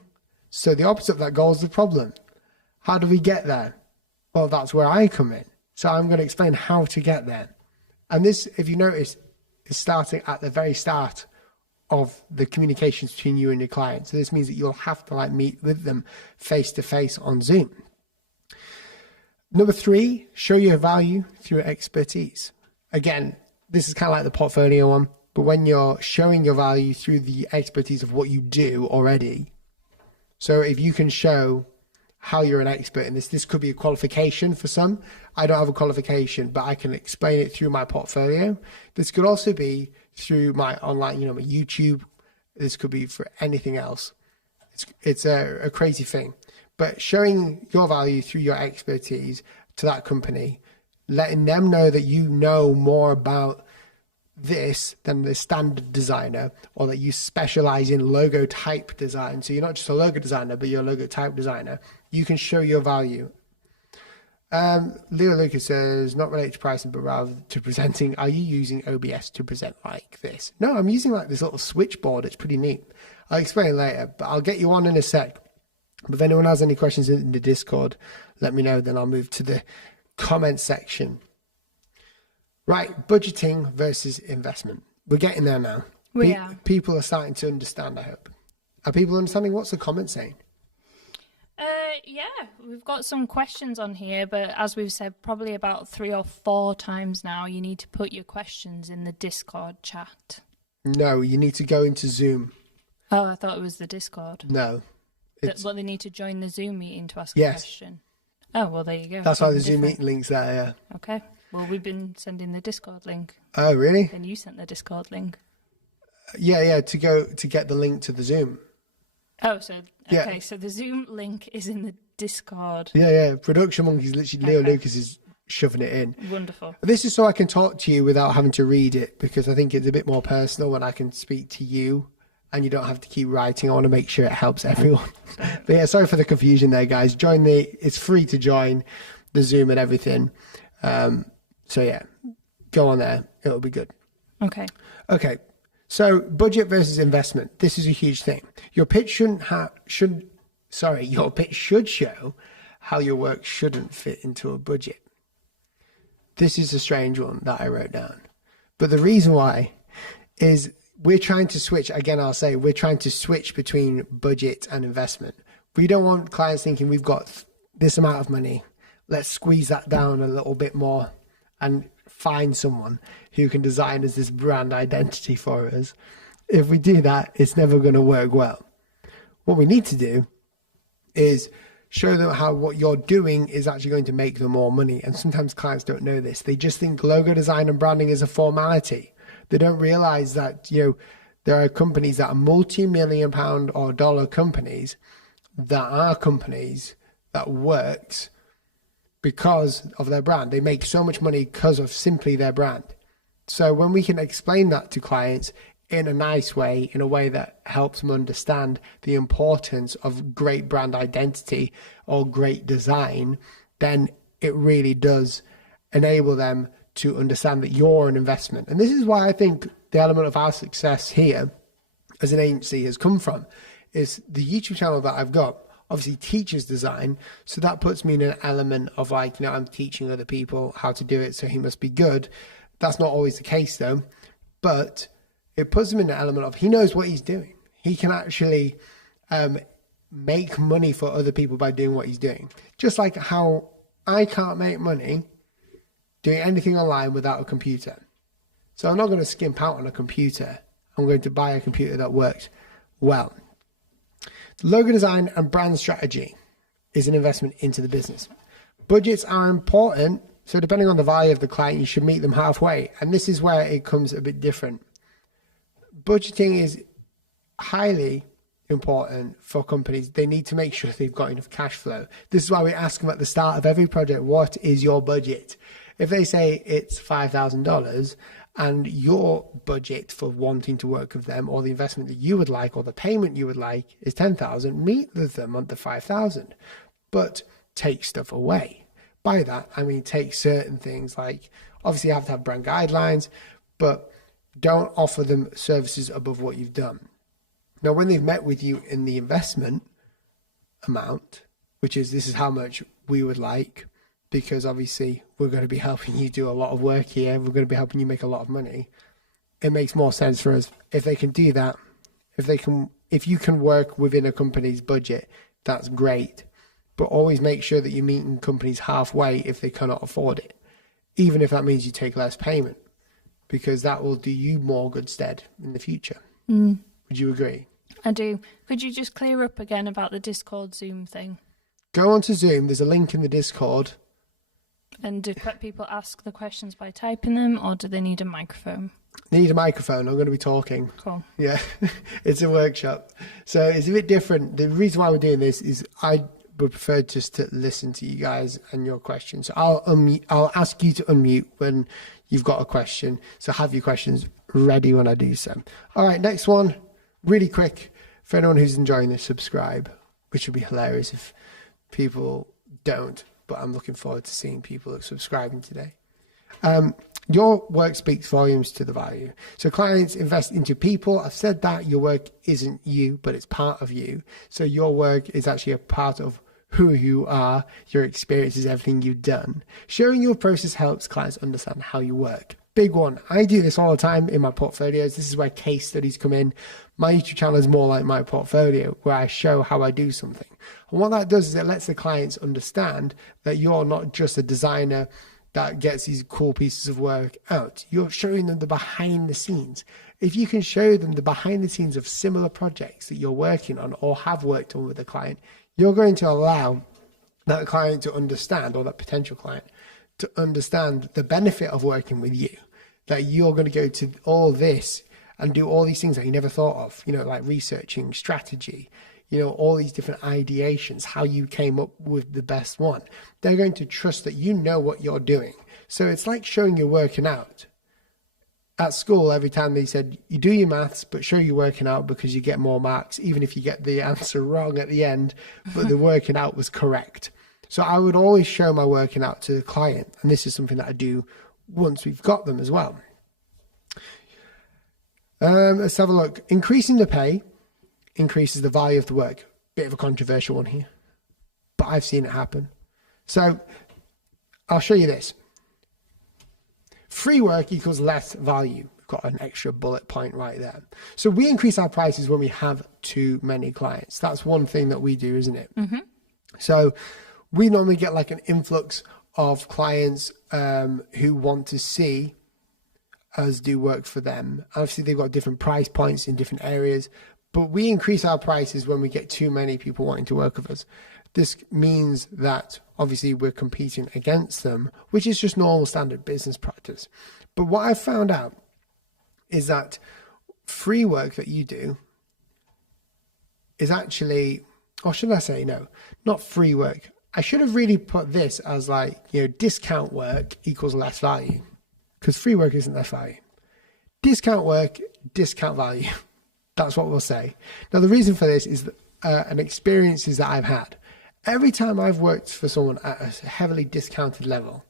So the opposite of that goal is the problem. How do we get there? Well, that's where I come in. So I'm going to explain how to get there. And this, if you notice, is starting at the very start of the communications between you and your client. So this means that you'll have to meet with them face to face on Zoom. Number 3, show your value through expertise. Again, this is kind of like the portfolio one, but when you're showing your value through the expertise of what you do already. So if you can show how you're an expert in this. This could be a qualification for some. I don't have a qualification, but I can explain it through my portfolio. This could also be through my online, my YouTube. This could be for anything else. It's a crazy thing. But showing your value through your expertise to that company, letting them know that you know more about this than the standard designer, or that you specialize in logo type design. So you're not just a logo designer, but you're a logo type designer. You can show your value. Leo Lucas says, not related to pricing, but rather to presenting. Are you using OBS to present like this? No, I'm using like this little switchboard. It's pretty neat. I'll explain later, but I'll get you on in a sec. But if anyone has any questions in the Discord, let me know. Then I'll move to the comment section. Right, budgeting versus investment. We're getting there now. We are. People are starting to understand, I hope. Are people understanding? What's the comment saying? Yeah, we've got some questions on here, but as we've said probably about 3 or 4 times now, you need to put your questions in the Discord chat. No, you need to go into Zoom. Oh, I thought it was the Discord. No. Well, they need to join the Zoom meeting to ask a Yes. question. Oh, well, there you go. That's why the Zoom different. meeting link's there, yeah. Okay. Well, we've been sending the Discord link. Oh, really? And you sent the Discord link. Yeah, to get the link to the Zoom. Oh, so, okay, Yeah. so the Zoom link is in the Discord. Yeah. Production Monkey's literally, Leo Lucas is shoving it in. Wonderful. This is so I can talk to you without having to read it, because I think it's a bit more personal when I can speak to you and you don't have to keep writing. I want to make sure it helps everyone. But yeah, sorry for the confusion there, guys. It's free to join the Zoom and everything. So yeah, go on there. It'll be good. Okay. So budget versus investment. This is a huge thing. Your pitch should show how your work shouldn't fit into a budget. This is a strange one that I wrote down. But the reason why is we're trying to switch, again, we're trying to switch between budget and investment. We don't want clients thinking we've got this amount of money. Let's squeeze that down a little bit more and find someone who can design as this brand identity for us. If we do that, it's never going to work well. What we need to do is show them how what you're doing is actually going to make them more money. And sometimes clients don't know this. They just think logo design and branding is a formality. They don't realize that, there are companies that are multi-million pound or dollar companies that are companies that works because of their brand. They make so much money because of simply their brand. So when we can explain that to clients in a nice way, in a way that helps them understand the importance of great brand identity or great design, then it really does enable them to understand that you're an investment. And this is why I think the element of our success here as an agency has come from, is the YouTube channel that I've got obviously teaches design. So that puts me in an element of I'm teaching other people how to do it, so he must be good. That's not always the case though, but it puts him in an element of he knows what he's doing. He can actually make money for other people by doing what he's doing. Just like how I can't make money doing anything online without a computer. So I'm not going to skimp out on a computer. I'm going to buy a computer that works well. Logo design and brand strategy is an investment into the business. Budgets are important, so depending on the value of the client, you should meet them halfway. And this is where it comes a bit different. Budgeting is highly important for companies. They need to make sure they've got enough cash flow. This is why we ask them at the start of every project, what is your budget? If they say it's $5,000 and your budget for wanting to work with them, or the investment that you would like, or the payment you would like is $10,000, meet with them on the $5,000, but take stuff away. By that, I mean take certain things, like obviously you have to have brand guidelines, but don't offer them services above what you've done. Now, when they've met with you in the investment amount, which is this is how much we would like, because obviously we're going to be helping you do a lot of work here, we're going to be helping you make a lot of money, it makes more sense for us if they can do that. If you can work within a company's budget, that's great. But always make sure that you're meeting companies halfway if they cannot afford it, even if that means you take less payment, because that will do you more good stead in the future. Would you agree? I do. Could you just clear up again about the Discord Zoom thing? Go on to Zoom. There's a link in the Discord. And do people ask the questions by typing them, or do they need a microphone? Need a microphone. I'm going to be talking. Cool. Yeah, it's a workshop. So it's a bit different. The reason why we're doing this is I would prefer just to listen to you guys and your questions. So I'll ask you to unmute when you've got a question. So have your questions ready when I do so. All right, next one. Really quick. For anyone who's enjoying this, subscribe, which would be hilarious if people don't. But I'm looking forward to seeing people subscribing today. Your work speaks volumes to the value. So clients invest into people. I've said that your work isn't you, but it's part of you. So your work is actually a part of who you are. Your experience is everything you've done. Sharing your process helps clients understand how you work. Big one. I do this all the time in my portfolios. This is where case studies come in. My YouTube channel is more like my portfolio, where I show how I do something. And what that does is it lets the clients understand that you're not just a designer that gets these cool pieces of work out. You're showing them the behind the scenes. If you can show them the behind the scenes of similar projects that you're working on or have worked on with a client, you're going to allow that client to understand, or that potential client to understand the benefit of working with you, that you're going to go to all this and do all these things that you never thought of, like researching strategy, all these different ideations, how you came up with the best one. They're going to trust that you know what you're doing. So it's like showing you're working out. At school, every time they said, you do your maths, but show you're working out because you get more marks, even if you get the answer wrong at the end, but the working out was correct. So I would always show my working out to the client. And this is something that I do once we've got them as well. Let's have a look. Increasing the pay increases the value of the work. Bit of a controversial one here, but I've seen it happen. So I'll show you this. Free work equals less value. We've got an extra bullet point right there. So we increase our prices when we have too many clients. That's one thing that we do, isn't it? Mm-hmm. So we normally get like an influx of clients who want to see us do work for them. Obviously, they've got different price points in different areas, but we increase our prices when we get too many people wanting to work with us. This means that obviously we're competing against them, which is just normal standard business practice. But what I've found out is that free work that you do is actually, or should I say, no, not free work. I should have really put this as like, discount work equals less value, because free work isn't less value. Discount work, discount value. That's what we'll say. Now, the reason for this is an experiences that I've had. Every time I've worked for someone at a heavily discounted level,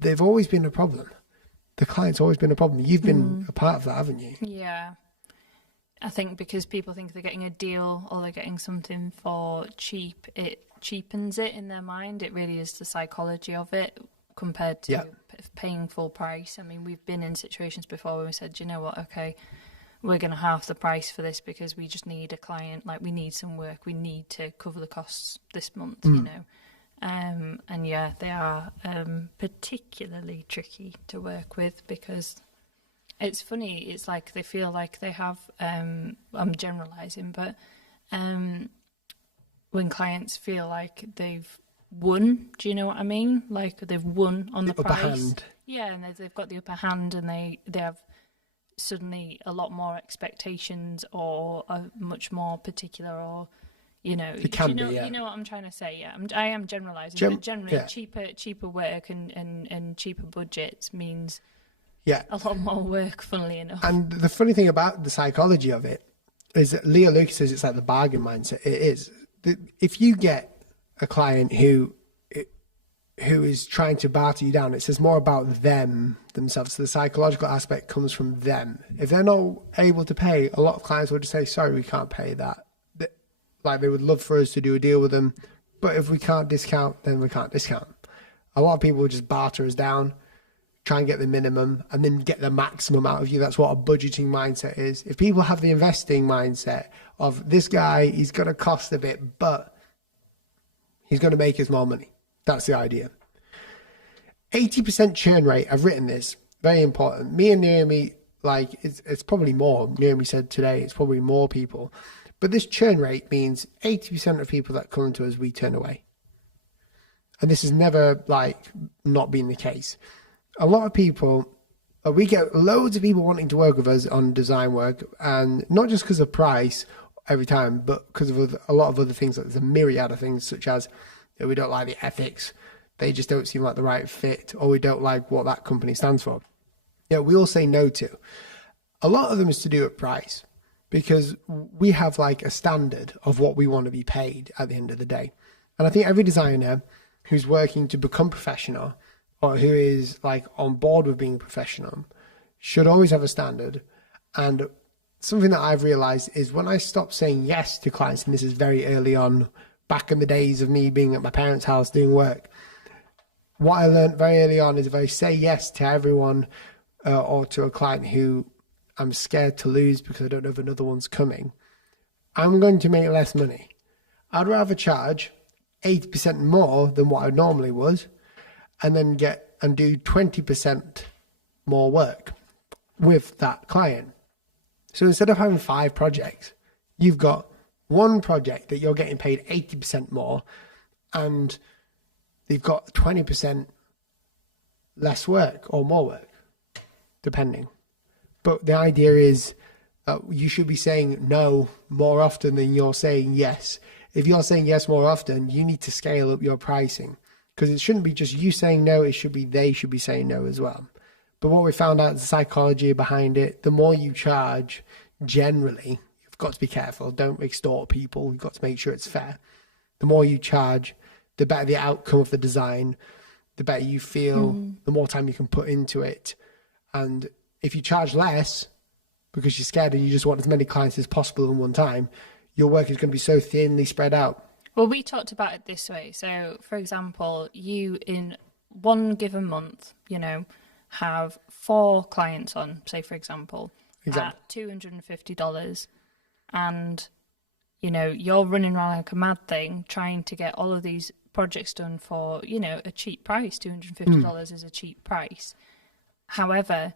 they've always been a problem. The client's always been a problem. You've been a part of that, haven't you? Yeah. I think because people think they're getting a deal or they're getting something for cheap, it cheapens it in their mind. It really is the psychology of it compared to paying full price. I mean, we've been in situations before where we said, you know what, okay, we're going to halve the price for this because we just need a client, like we need some work, we need to cover the costs this month, and yeah, they are particularly tricky to work with because it's funny, it's like they feel like they have, I'm generalising, but when clients feel like they've won, do you know what I mean? Like they've won on the price. Hand. Yeah, and they've got the upper hand and they have suddenly a lot more expectations or are much more particular, or you know what I'm trying to say. Yeah, I am generalizing, but generally cheaper work and cheaper budgets means a lot more work, funnily enough. And the funny thing about the psychology of it is that Leo Lucas says it's like the bargain mindset. It is. If you get a client who is trying to barter you down, it says more about themselves. So the psychological aspect comes from them. If they're not able to pay, a lot of clients will just say, sorry, we can't pay that. Like they would love for us to do a deal with them, but if we can't discount, then we can't discount. A lot of people will just barter us down, try and get the minimum and then get the maximum out of you. That's what a budgeting mindset is. If people have the investing mindset of this guy, he's going to cost a bit, but he's going to make us more money. That's the idea. 80% churn rate. I've written this. Very important. Me and Naomi, like, it's probably more. Naomi said today it's probably more people. But this churn rate means 80% of people that come to us, we turn away. and this has never like not been the case. A lot of people, we get loads of people wanting to work with us on design work, and not just because of price every time, but because of a lot of other things. Like there's a myriad of things, such as we don't like the ethics, they just don't seem like the right fit, or we don't like what that company stands for. Yeah, we all say no to. A lot of them is to do with price, because we have like a standard of what we want to be paid at the end of the day. And I think every designer who's working to become professional, or who is like on board with being professional, should always have a standard. And something that I've realized is when I stopped saying yes to clients, and this is very early on, back in the days of me being at my parents' house doing work, what I learned very early on is if I say yes to everyone or to a client who I'm scared to lose because I don't know if another one's coming, I'm going to make less money. I'd rather charge 80% more than what I normally would, and then do 20% more work with that client. So instead of having 5 projects, you've got one project that you're getting paid 80% more, and they've got 20% less work or more work, depending. But the idea is you should be saying no more often than you're saying yes. If you're saying yes more often, you need to scale up your pricing, because it shouldn't be just you saying no, it should be they should be saying no as well. But what we found out is the psychology behind it. The more you charge, generally, you've got to be careful. Don't extort people. You've got to make sure it's fair. The more you charge, the better the outcome of the design, the better you feel, the more time you can put into it. And if you charge less because you're scared and you just want as many clients as possible in one time, your work is going to be so thinly spread out. Well, we talked about it this way. So, for example, you in one given month, have 4 clients on, say, for example, at $250, and you're running around like a mad thing trying to get all of these projects done for a cheap price. $250 is a cheap price. However,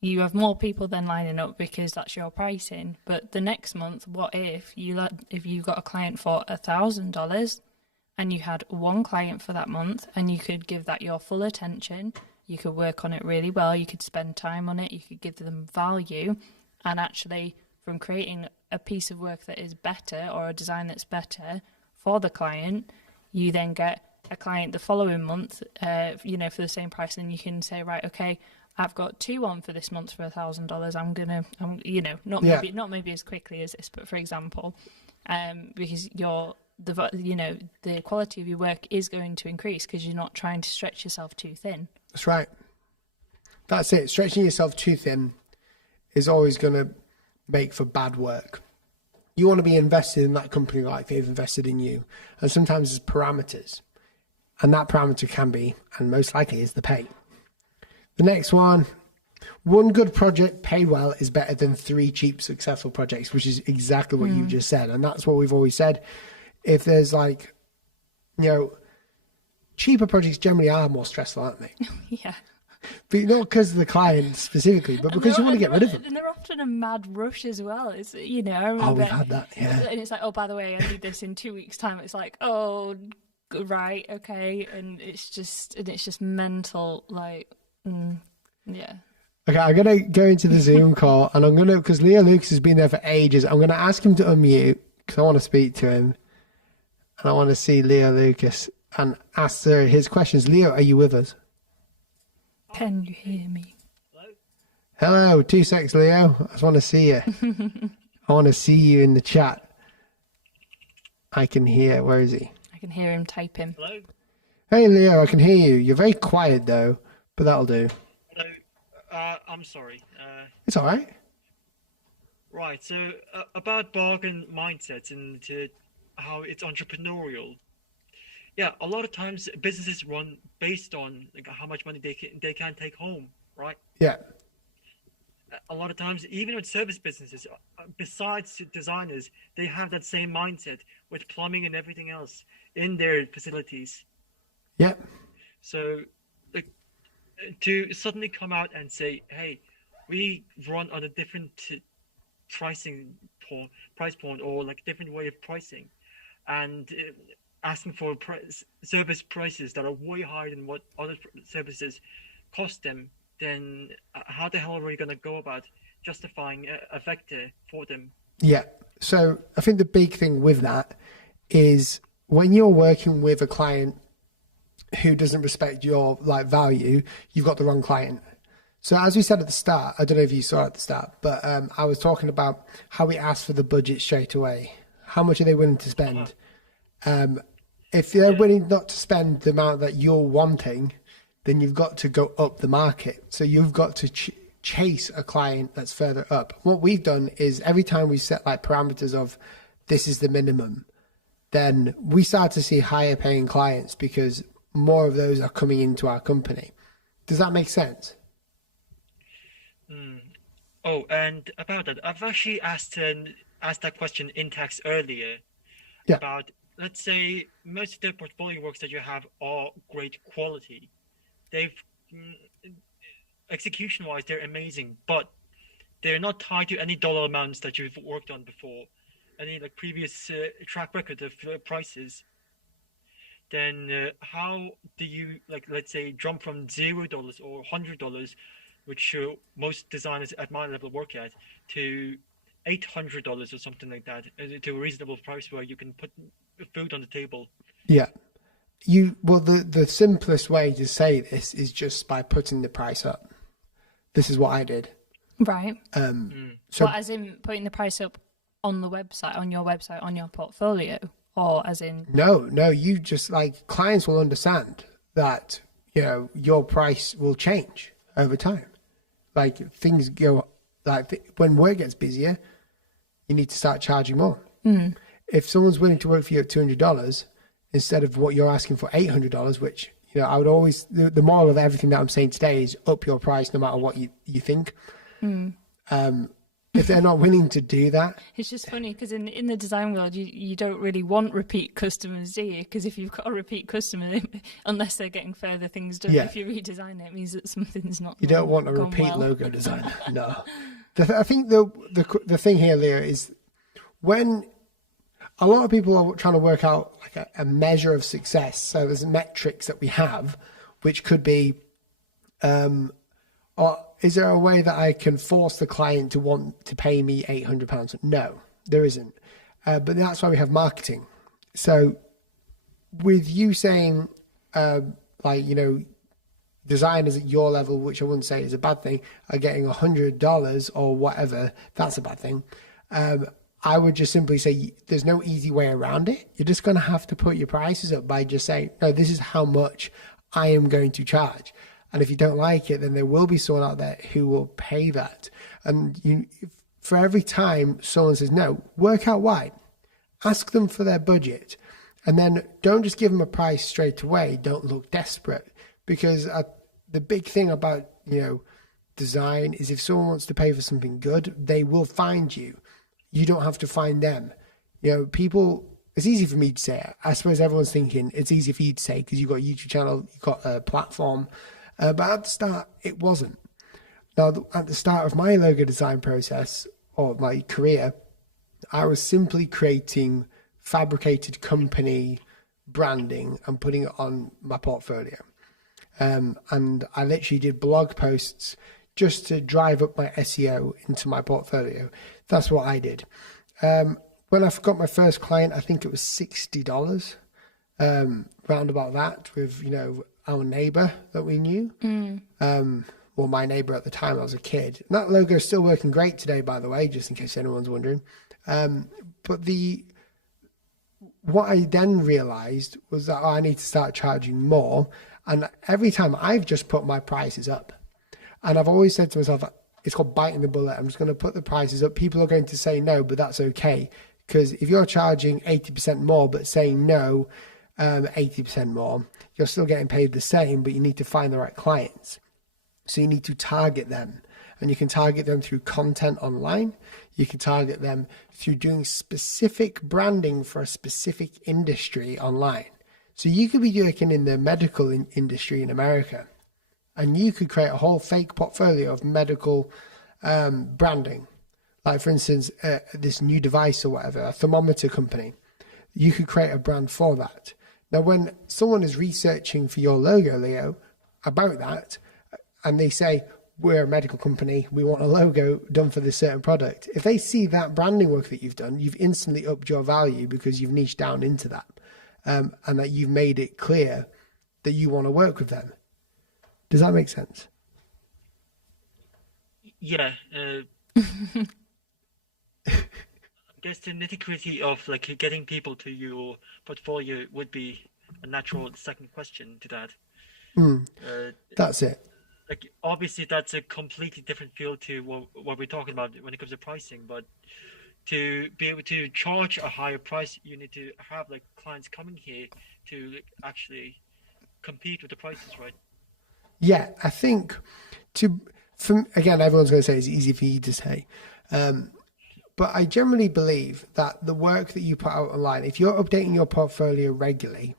you have more people then lining up because that's your pricing. But the next month, what if you got a client for $1,000 and you had one client for that month, and you could give that your full attention, you could work on it really well, you could spend time on it, you could give them value, and actually from creating a piece of work that is better or a design that's better for the client, you then get a client the following month, for the same price, and you can say, right, okay, I've got 2 on for this month for $1,000. Not maybe as quickly as this, but for example, because the quality of your work is going to increase because you're not trying to stretch yourself too thin. That's right. That's it. Stretching yourself too thin is always going to make for bad work. You want to be invested in that company like they've invested in you. And sometimes there's parameters. And that parameter can be, and most likely is, the pay. The next one good project paid well is better than 3 cheap, successful projects, which is exactly what you just said. And that's what we've always said. If there's cheaper projects generally are more stressful, aren't they? Yeah. But not because of the client specifically, but because you want to get rid of them. And they're often a mad rush as well. It's, I remember. Oh, we've had that, yeah. And it's like, oh, by the way, I need this in 2 weeks' time. It's like, oh, right, okay. And it's just mental, yeah. Okay, I'm going to go into the Zoom call, and because Leo Lucas has been there for ages, I'm going to ask him to unmute because I want to speak to him. And I want to see Leo Lucas and ask his questions. Leo, are you with us? Can you hear me? Hello, 2 secs, Leo. I just want to see you. I want to see you in the chat. I can hear. Where is he? I can hear him typing. Hello? Hey, Leo, I can hear you. You're very quiet, though, but that'll do. Hello? I'm sorry. It's all right. Right, so about bargain mindset and how it's entrepreneurial. Yeah, a lot of times businesses run based on how much money they can take home, right? Yeah. A lot of times, even with service businesses, besides designers, they have that same mindset with plumbing and everything else in their facilities. Yeah. So to suddenly come out and say, hey, we run on a different price point or different way of pricing, and asking for service prices that are way higher than what other services cost them, then how the hell are we going to go about justifying a vector for them? Yeah. So I think the big thing with that is when you're working with a client who doesn't respect your like value, you've got the wrong client. So as we said at the start, I don't know if you saw it at the start, but I was talking about how we ask for the budget straight away. How much are they willing to spend? If they're willing not to spend the amount that you're wanting, then you've got to go up the market. So you've got to chase a client that's further up. What we've done is every time we set like parameters of this is the minimum, then we start to see higher paying clients because more of those are coming into our company. Does that make sense? Oh, and about that, I've actually asked that question in text earlier. Yeah. About, let's say, most of the portfolio works that you have are great quality. They've execution-wise, they're amazing, but they're not tied to any dollar amounts that you've worked on before, any like previous track record of prices. Then how do you, like, let's say, jump from $0 or $100, which most designers at my level work at, to $800 or something like that, to a reasonable price where you can put food on the table? Yeah. Well, the simplest way to say this is just by putting the price up. This is what I did. Right. So as in putting the price up on the website, on your website, on your portfolio, or as in? No, you just like clients will understand that, you know, your price will change over time. Like things go, like when work gets busier, you need to start charging more. If someone's willing to work for you at $200 instead of what you're asking for $800, which, you know, I would always, the moral of everything that I'm saying today is up your price no matter what you think. If they're not willing to do that. It's just funny because in the design world, you don't really want repeat customers, do you? Because if you've got a repeat customer, unless they're getting further things done, if you redesign it, it means that something's not. You don't want a repeat logo designer. No. I think the thing here, Leah, is when a lot of people are trying to work out like a measure of success. So there's metrics that we have, which could be, or is there a way that I can force the client to want to pay me £800? No, there isn't. But that's why we have marketing. So with you saying, like, you know, designers at your level, which I wouldn't say is a bad thing, are getting $100 or whatever, that's a bad thing. I would just simply say there's no easy way around it. You're just going to have to put your prices up by just saying, no, this is how much I am going to charge. And if you don't like it, then there will be someone out there who will pay that. And for every time someone says no, work out why. Ask them for their budget. And then don't just give them a price straight away. Don't look desperate. Because the big thing about, you know, design is if someone wants to pay for something good, they will find you. You don't have to find them. You know, people, it's easy for me to say it. I suppose everyone's thinking it's easy for you to say because you've got a YouTube channel, you've got a platform. But at the start, it wasn't. Now, at the start of my logo design process or my career, I was simply creating fabricated company branding and putting it on my portfolio. And I literally did blog posts just to drive up my SEO into my portfolio. That's what I did. When I got my first client, I think it was $60, round about that, with, you know, our neighbor that we knew. Well, my neighbor at the time, I was a kid. And that logo is still working great today, by the way, just in case anyone's wondering. But what I then realized was that I need to start charging more. And every time I've just put my prices up. And I've always said to myself, it's called biting the bullet. I'm just going to put the prices up. People are going to say no, but that's okay. Because if you're charging 80% more, but saying no, 80% more, you're still getting paid the same, but you need to find the right clients. So you need to target them. And you can target them through content online. You can target them through doing specific branding for a specific industry online. So you could be working in the medical industry in America, and you could create a whole fake portfolio of medical branding. Like, for instance, this new device or whatever, a thermometer company. you could create a brand for that. Now, when someone is researching for your logo, Leo, about that, and they say, we're a medical company, we want a logo done for this certain product. If they see that branding work that you've done, you've instantly upped your value because you've niched down into that, and that you've made it clear that you want to work with them. Does that make sense? Yeah. I guess the nitty-gritty of like getting people to your portfolio would be a natural second question to that. That's it. Like obviously that's a completely different field to what we're talking about when it comes to pricing, but to be able to charge a higher price, you need to have like clients coming here to actually compete with the prices, right? Yeah, I think again, everyone's going to say it's easy for you to say. But I generally believe that the work that you put out online, if you're updating your portfolio regularly,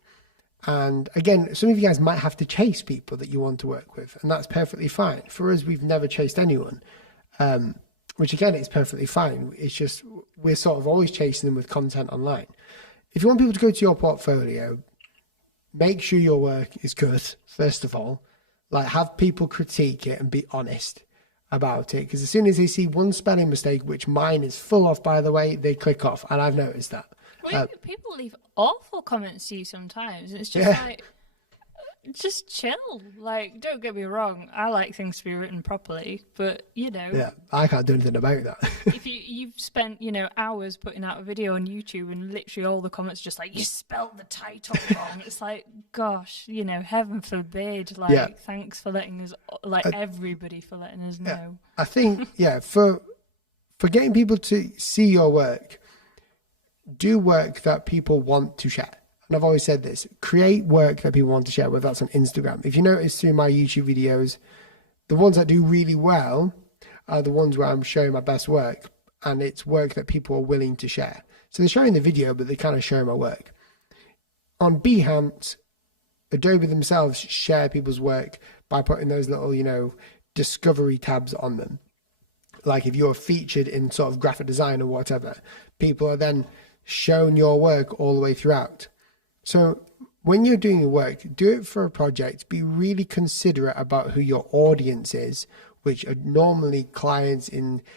and again, some of you guys might have to chase people that you want to work with, and that's perfectly fine. For us, we've never chased anyone, which again, is perfectly fine. It's just we're sort of always chasing them with content online. If you want people to go to your portfolio, make sure your work is good, first of all. Like, have people critique it and be honest about it. Because as soon as they see one spelling mistake, which mine is full of, by the way, they click off. And I've noticed that. Well, people leave awful comments to you sometimes. It's just like, just chill. Like, don't get me wrong. I like things to be written properly, but you know. Yeah, I can't do anything about that. If you've spent, hours putting out a video on YouTube and literally all the comments just like, you spelled the title wrong. It's like, gosh, heaven forbid. Like, thanks for letting us, everybody for letting us know. I think, for getting people to see your work, do work that people want to share. And I've always said this, create work that people want to share, whether that's on Instagram. If you notice through my YouTube videos, the ones that do really well are the ones where I'm showing my best work, and it's work that people are willing to share. So they're showing the video, but they kind of show my work. On Behance, Adobe themselves share people's work by putting those little, discovery tabs on them. Like if you're featured in sort of graphic design or whatever, people are then shown your work all the way throughout. So when you're doing your work, do it for a project. Be really considerate about who your audience is, which are normally clients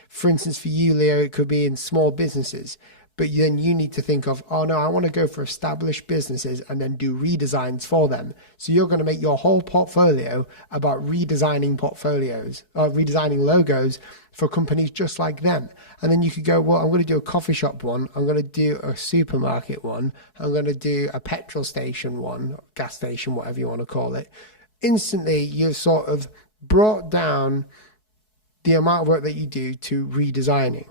for instance, for you, Leo, it could be in small businesses. But then you need to think of, oh no, I want to go for established businesses and then do redesigns for them. So you're going to make your whole portfolio about redesigning portfolios or redesigning logos for companies just like them. And then you could go, well, I'm going to do a coffee shop one. I'm going to do a supermarket one. I'm going to do a petrol station one, gas station, whatever you want to call it. Instantly, you've sort of brought down the amount of work that you do to redesigning.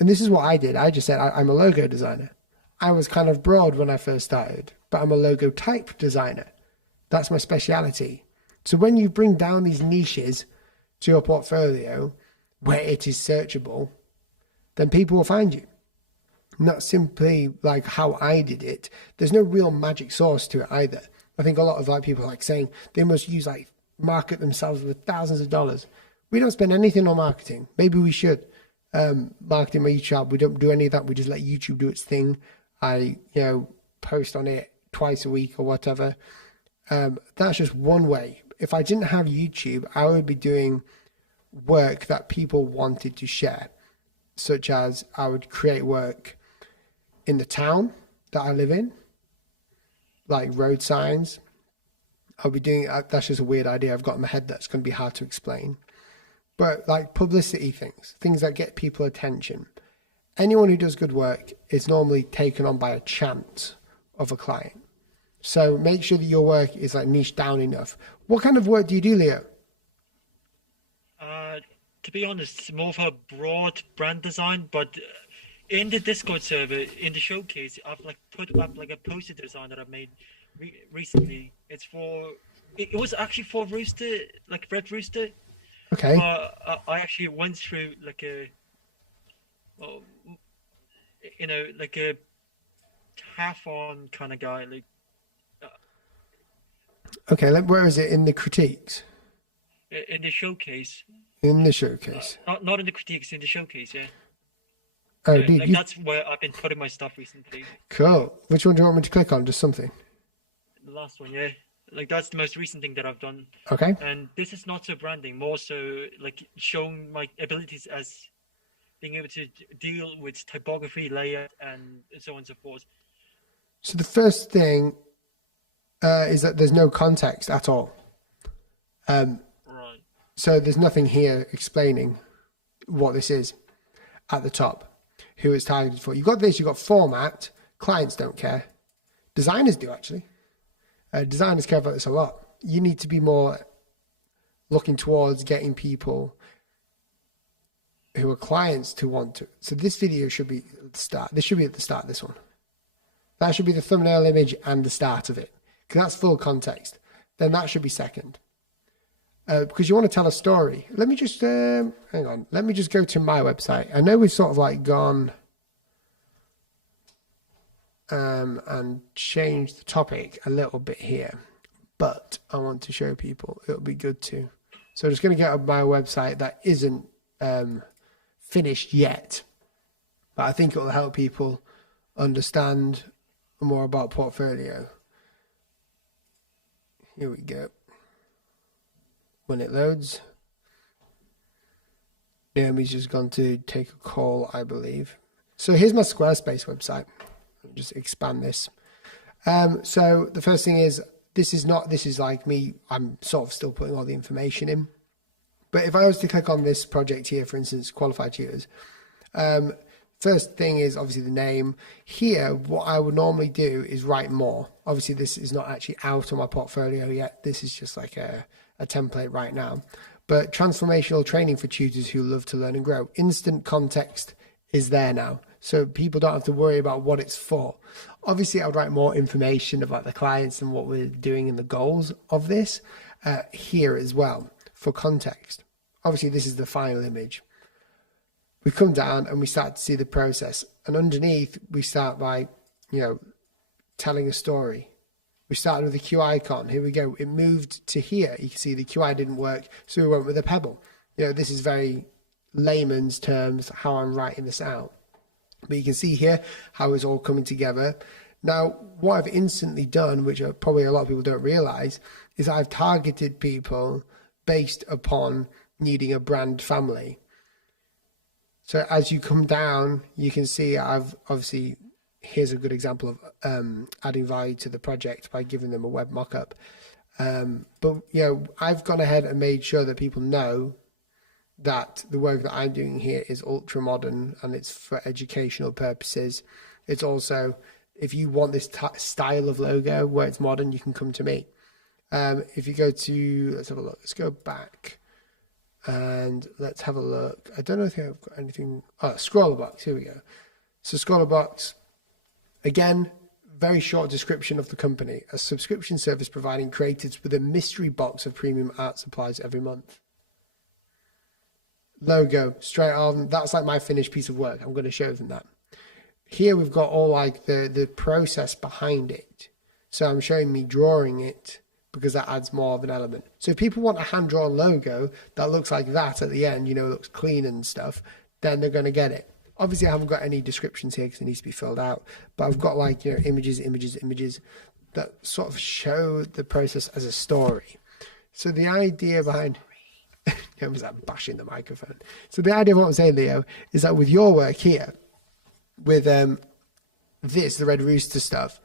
And this is what I did. I just said, I'm a logo designer. I was kind of broad when I first started, but I'm a logo type designer. That's my speciality. So when you bring down these niches to your portfolio where it is searchable, then people will find you. Not simply like how I did it. There's no real magic sauce to it either. I think a lot of people saying they must use market themselves with thousands of dollars. We don't spend anything on marketing. Maybe we should. Marketing my YouTube, we don't do any of that. We just let YouTube do its thing. I, post on it twice a week or whatever. That's just one way. If I didn't have YouTube, I would be doing work that people wanted to share, such as I would create work in the town that I live in, like road signs. I'll be doing, that's just a weird idea I've got in my head that's going to be hard to explain. But like publicity things that get people attention. Anyone who does good work is normally taken on by a chance of a client. So make sure that your work is niche down enough. What kind of work do you do, Leo? To be honest, it's more of a broad brand design, but in the Discord server, in the showcase, I've put up a poster design that I made recently. It was actually for Rooster, Red Rooster. Okay. I actually went through a half-on kind of guy. Okay, where is it in the critiques? In the showcase. In the showcase. Not in the critiques, in the showcase, yeah. Oh, Yeah, dude, like that's where I've been putting my stuff recently. cool. Which one do you want me to click on? Just something. The last one, yeah. Like that's the most recent thing that I've done. Okay. And this is not so branding, more so like showing my abilities as being able to deal with typography, layout, and so on and so forth. So the first thing is that there's no context at all. Right. So there's nothing here explaining what this is at the top, who it's targeted for. You've got this, you've got format. Clients don't care. Designers do, actually. Designers care about this a lot. You need to be more looking towards getting people who are clients to want to. So this video should be at the start. This should be at the start, this one. That should be the thumbnail image and the start of it, because that's full context. Then that should be second. Because you want to tell a story. Let me just, hang on. Let me just go to my website. I know we've sort of like gone and changed the topic a little bit here, but I want to show people. It'll be good too. So I'm just going to get up my website that isn't finished yet, but I think it will help people understand more about portfolio. Here we go. When it loads, Naomi's just gone to take a call, I believe. So here's my Squarespace website. Let me just expand this. So the first thing is, this is like me, I'm sort of still putting all the information in. But if I was to click on this project here, for instance, qualified tutors, first thing is obviously the name. Here, what I would normally do is write more. Obviously, this is not actually out on my portfolio yet. This is just like a template right now. But transformational training for tutors who love to learn and grow. Instant context is there now. So people don't have to worry about what it's for. Obviously, I would write more information about the clients and what we're doing and the goals of this here as well for context. Obviously, this is the final image. We come down and we start to see the process. And underneath, we start by, telling a story. We started with a Q icon. Here we go. It moved to here. You can see the QI didn't work, so we went with a pebble. This is very layman's terms, how I'm writing this out. But you can see here how it's all coming together. Now, what I've instantly done, which probably a lot of people don't realize, is I've targeted people based upon needing a brand family. So as you come down, you can see I've obviously, here's a good example of adding value to the project by giving them a web mockup. But I've gone ahead and made sure that people know that the work that I'm doing here is ultra modern and it's for educational purposes. It's also, if you want this style of logo where it's modern, you can come to me. If you go to, let's have a look. Let's go back and let's have a look. I don't know if I've got anything. Oh, scroller box. Here we go. So scroller box. Again, very short description of the company. A subscription service providing creatives with a mystery box of premium art supplies every month. Logo, straight on. That's like my finished piece of work. I'm going to show them that. Here we've got all like the process behind it. So I'm showing me drawing it because that adds more of an element. So if people want a hand-drawn logo that looks like that at the end, looks clean and stuff, then they're going to get it. Obviously, I haven't got any descriptions here because it needs to be filled out, but I've got like, images that sort of show the process as a story. So the idea behind, was that bashing the microphone? So the idea of what I'm saying, Leo, is that with your work here, with this, the Red Rooster stuff,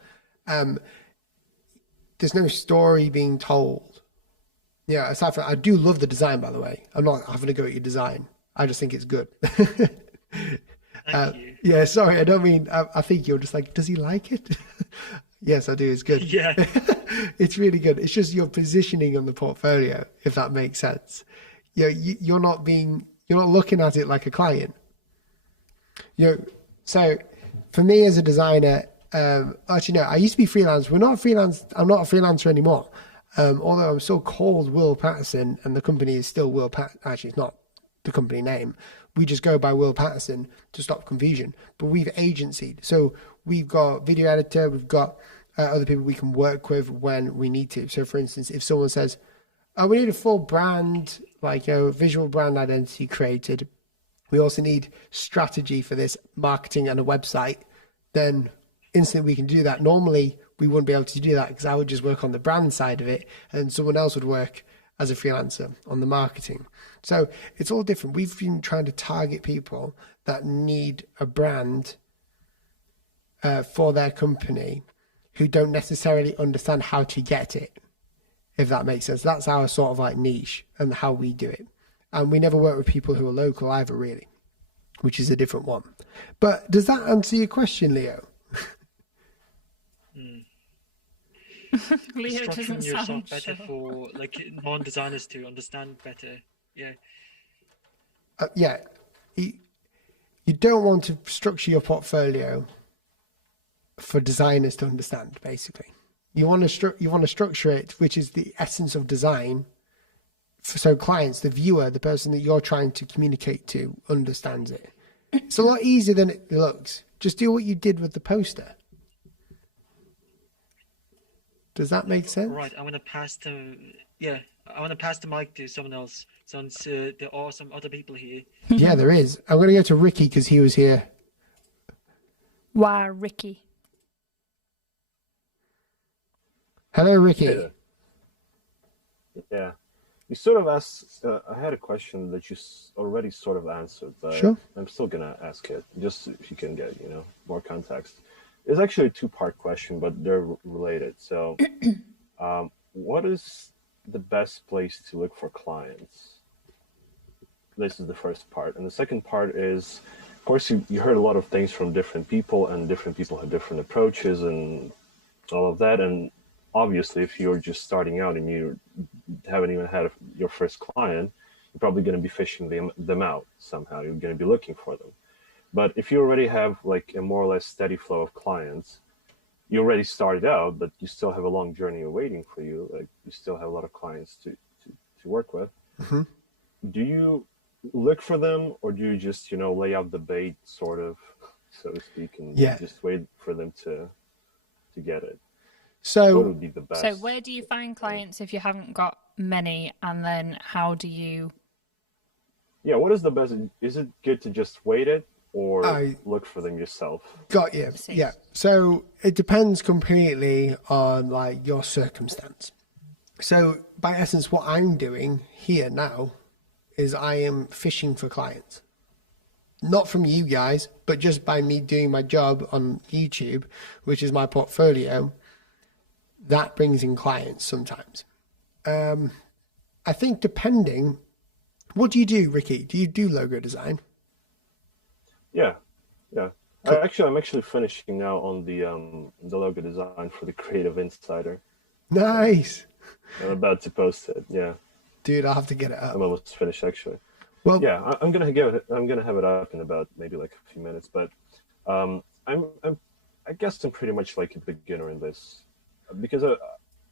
there's no story being told. Aside from, I do love the design, by the way. I'm not having to go at your design. I just think it's good. Yeah, sorry, I don't mean, I think you're just like, does he like it? Yes, I do, it's good. Yeah. It's really good. It's just your positioning on the portfolio, if that makes sense. You're not looking at it like a client. So for me as a designer, actually no, I used to be freelance. I'm not a freelancer anymore. Although I'm still called Will Paterson and the company is still Will Paterson. Actually, it's not the company name. We just go by Will Paterson to stop confusion. But we've agencied. So we've got video editor, we've got other people we can work with when we need to. So for instance, if someone says, oh, we need a full brand, like visual brand identity created We also need strategy for this, marketing and a website. Then instantly we can do that. Normally we wouldn't be able to do that because I would just work on the brand side of it and someone else would work as a freelancer on the marketing. So it's all different. We've been trying to target people that need a brand for their company who don't necessarily understand how to get it, if that makes sense. That's our sort of like niche and how we do it. And we never work with people who are local either, really, which is a different one. But does that answer your question, Leo? Leo Structuring doesn't yourself sound better sure. for like non-designers to understand better. Yeah. Yeah. You don't want to structure your portfolio for designers to understand, basically. You want to structure it, which is the essence of design, so clients, the viewer, the person that you're trying to communicate to, understands it. It's a lot easier than it looks. Just do what you did with the poster. Does that make sense? Right. I want to pass the mic to someone else since there are some other people here. Yeah, there is. I'm going to go to Ricky because he was here. Wow, Ricky. Hello, Ricky. Hey there. Yeah, you sort of asked. I had a question that you already sort of answered, but Sure. I'm still gonna ask it just if you can get more context. It's actually a two-part question, but they're related. So, what is the best place to look for clients? This is the first part, and the second part is, of course, you heard a lot of things from different people, and different people have different approaches and all of that, and obviously, if you're just starting out and you haven't even had your first client, you're probably going to be fishing them out somehow. You're going to be looking for them. But if you already have like a more or less steady flow of clients, you already started out, but you still have a long journey waiting for you. Like you still have a lot of clients to work with. Mm-hmm. Do you look for them, or do you just lay out the bait, sort of, so to speak, and just wait for them to get it? So, what would be the best? So where do you find clients if you haven't got many, and then how do you? Yeah, what is the best? Is it good to just wait it, or look for them yourself? Got you. Yeah. So it depends completely on like your circumstance. So by essence, what I'm doing here now is I am fishing for clients. Not from you guys, but just by me doing my job on YouTube, which is my portfolio. That brings in clients sometimes. I think depending, what do you do, Ricky? Do you do logo design? Yeah. Cool. I'm actually finishing now on the logo design for the Creative Insider. Nice. I'm about to post it. Yeah. Dude, I'll have to get it up. I'm almost finished actually. Well, yeah, I'm gonna have it up in about maybe like a few minutes. But I guess I'm pretty much like a beginner in this. Because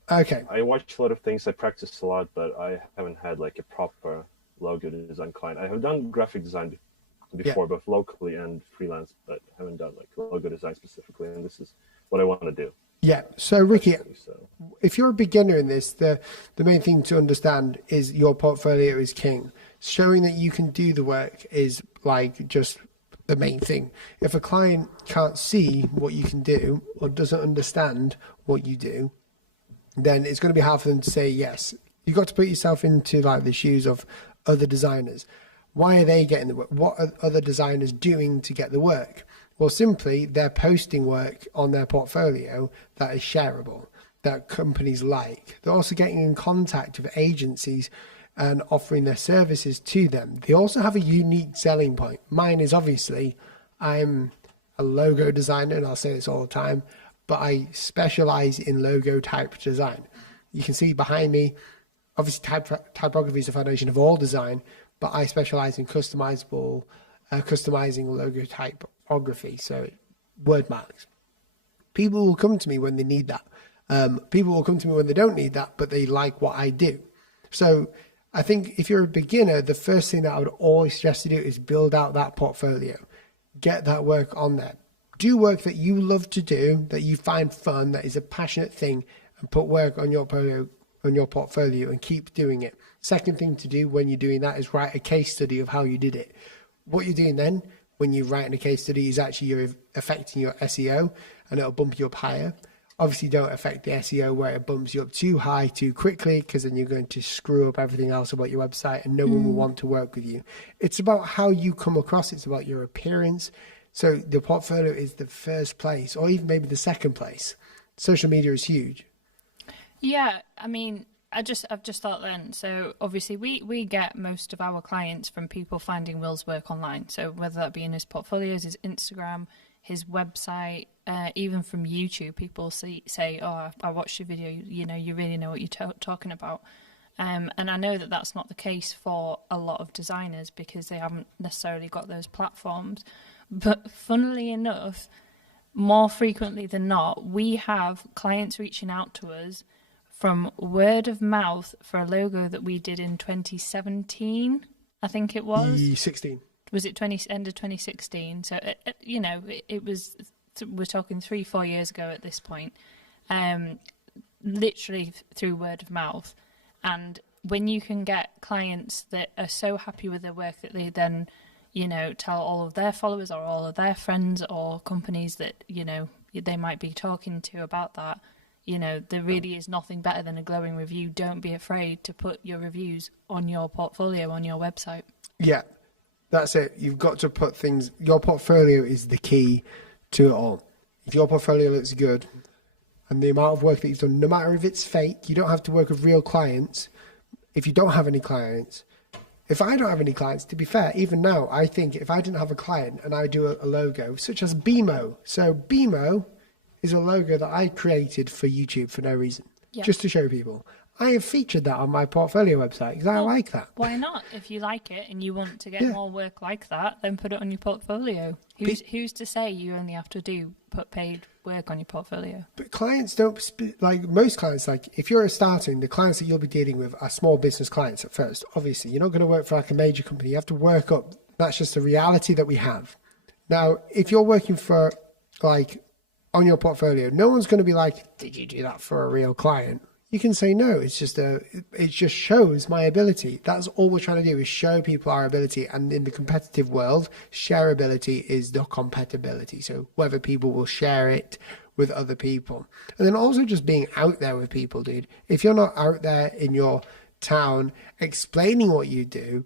I watch a lot of things, I practice a lot, but I haven't had like a proper logo design client. I have done graphic design before, both locally and freelance, but I haven't done like logo design specifically, and this is what I want to do. Yeah. So Ricky, if you're a beginner in this, the main thing to understand is your portfolio is king. Showing that you can do the work is like just the main thing. If a client can't see what you can do or doesn't understand what you do, then it's going to be hard for them to say yes. You've got to put yourself into like the shoes of other designers. Why are they getting the work? What are other designers doing to get the work? Well, simply they're posting work on their portfolio that is shareable, that companies like. They're also getting in contact with agencies and offering their services to them. They also have a unique selling point. Mine is obviously, I'm a logo designer, and I'll say this all the time, but I specialize in logo type design. You can see behind me, obviously typography is the foundation of all design, but I specialize in customizing logo typography, so word marks. People will come to me when they need that. People will come to me when they don't need that, but they like what I do. So I think if you're a beginner, the first thing that I would always suggest to do is build out that portfolio. Get that work on there. Do work that you love to do, that you find fun, that is a passionate thing, and put work on your portfolio and keep doing it. Second thing to do when you're doing that is write a case study of how you did it. what you're doing then when you're writing a case study is actually you're affecting your SEO, and it'll bump you up higher. Obviously, don't affect the SEO where it bumps you up too high too quickly, because then you're going to screw up everything else about your website and no one will want to work with you. It's about how you come across. It's about your appearance. So the portfolio is the first place, or even maybe the second place. Social media is huge. Yeah, I mean, I've just thought then. So obviously, we get most of our clients from people finding Will's work online. So whether that be in his portfolios, his Instagram, his website, even from YouTube, people say, "Oh, I watched your video. You know, you really know what you're talking about." And I know that that's not the case for a lot of designers because they haven't necessarily got those platforms. But funnily enough, more frequently than not, we have clients reaching out to us from word of mouth for a logo that we did in 2017, I think it was. 16. Was it end of 2016? So, it was, we're talking 3-4 years ago at this point, literally through word of mouth. And when you can get clients that are so happy with their work that they then, tell all of their followers or all of their friends or companies that, they might be talking to about that, there really is nothing better than a glowing review. Don't be afraid to put your reviews on your portfolio, on your website. Yeah, that's it. You've got to put things, your portfolio is the key to it all. If your portfolio looks good and the amount of work that you've done, no matter if it's fake, you don't have to work with real clients. If you don't have any clients, if I don't have any clients, to be fair, even now, I think if I didn't have a client and I do a logo, such as BMO. So BMO is a logo that I created for YouTube for no reason, just to show people. I have featured that on my portfolio website because I like that. Why not? If you like it and you want to get more work like that, then put it on your portfolio. Who's to say you only have to put paid work on your portfolio? But clients don't, like most clients, like if you're starting, the clients that you'll be dealing with are small business clients at first. Obviously, you're not going to work for like a major company. You have to work up. That's just the reality that we have. Now, if you're working for like on your portfolio, no one's going to be like, did you do that for a real client? You can say no. It's just it just shows my ability. That's all we're trying to do is show people our ability. And in the competitive world, shareability is the compatibility. So whether people will share it with other people. And then also just being out there with people, dude. If you're not out there in your town explaining what you do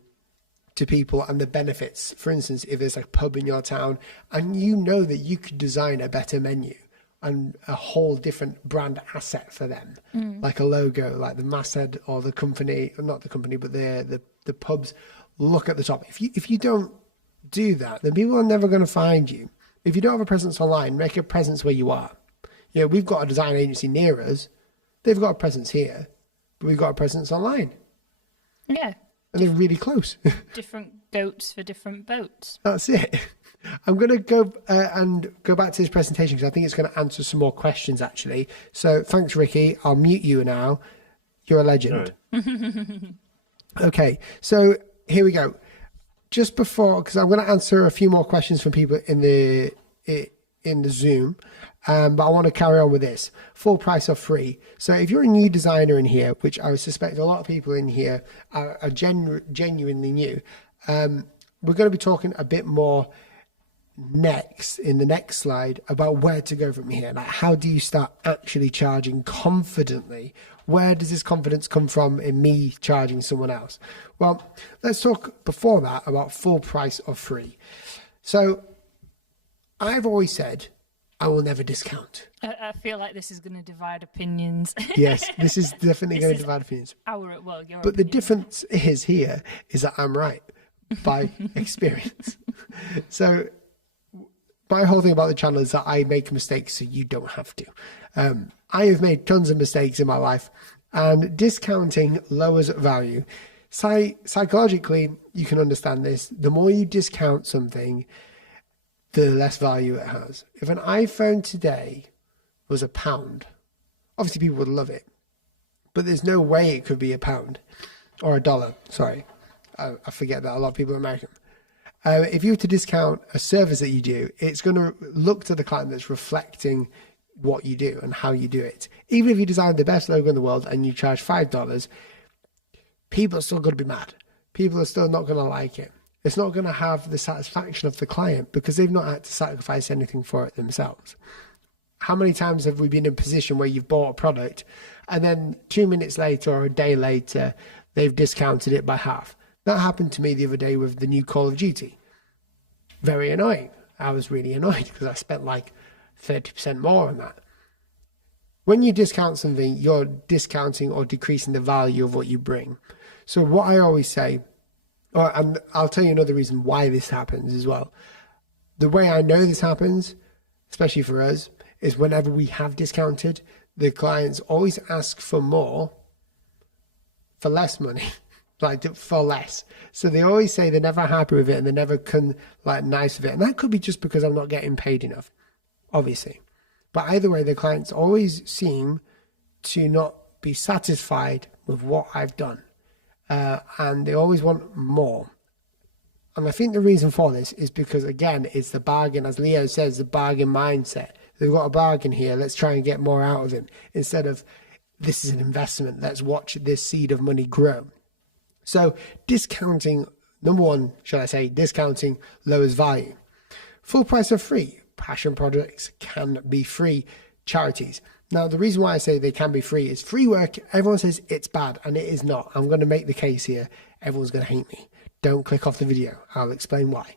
to people and the benefits, for instance, if there's a pub in your town and you know that you could design a better menu and a whole different brand asset for them, like a logo, like the masthead or the company, not the company, but the pubs look at the top. If you don't do that, then people are never going to find you. If you don't have a presence online, make a presence where you are. We've got a design agency near us. They've got a presence here, but we've got a presence online. Yeah. And they're really close. Different goats for different boats. That's it. I'm going to go and go back to this presentation because I think it's going to answer some more questions, actually. So thanks, Ricky. I'll mute you now. You're a legend. Right. Okay, so here we go. Just before, because I'm going to answer a few more questions from people in the Zoom, but I want to carry on with this. Full price or free. So if you're a new designer in here, which I suspect a lot of people in here are genuinely new, we're going to be talking a bit more in the next slide about where to go from here. Like, how do you start actually charging confidently? Where does this confidence come from in me charging someone else? Well, let's talk before that about full price or free. So I've always said I will never discount. I feel like this is going to divide opinions. Yes, this is definitely going to divide opinions. But the difference is that I'm right by experience. So my whole thing about the channel is that I make mistakes so you don't have to. I have made tons of mistakes in my life, and discounting lowers value. Psychologically, you can understand this. The more you discount something, the less value it has. If an iPhone today was £1, obviously people would love it, but there's no way it could be £1 or $1. Sorry, I forget that a lot of people are American. If you were to discount a service that you do, it's going to look to the client that's reflecting what you do and how you do it. Even if you design the best logo in the world and you charge $5, people are still going to be mad. People are still not going to like it. It's not going to have the satisfaction of the client because they've not had to sacrifice anything for it themselves. How many times have we been in a position where you've bought a product and then 2 minutes later or a day later, they've discounted it by half? That happened to me the other day with the new Call of Duty. Very annoying. I was really annoyed because I spent like 30% more on that. When you discount something, you're discounting or decreasing the value of what you bring. So what I always say, and I'll tell you another reason why this happens as well. The way I know this happens, especially for us, is whenever we have discounted, the clients always ask for more for less money, like for less. So they always say they're never happy with it and they're never nice with it. And that could be just because I'm not getting paid enough, obviously. But either way, the clients always seem to not be satisfied with what I've done. And they always want more. And I think the reason for this is because, again, it's the bargain, as Leo says, the bargain mindset. They've got a bargain here. Let's try and get more out of him. Instead of, this is an investment. Let's watch this seed of money grow. So discounting, number one, should I say, discounting lowers value. Full price or free. Passion projects can be free. Charities. Now, the reason why I say they can be free is free work. Everyone says it's bad, and it is not. I'm going to make the case here. Everyone's going to hate me. Don't click off the video. I'll explain why.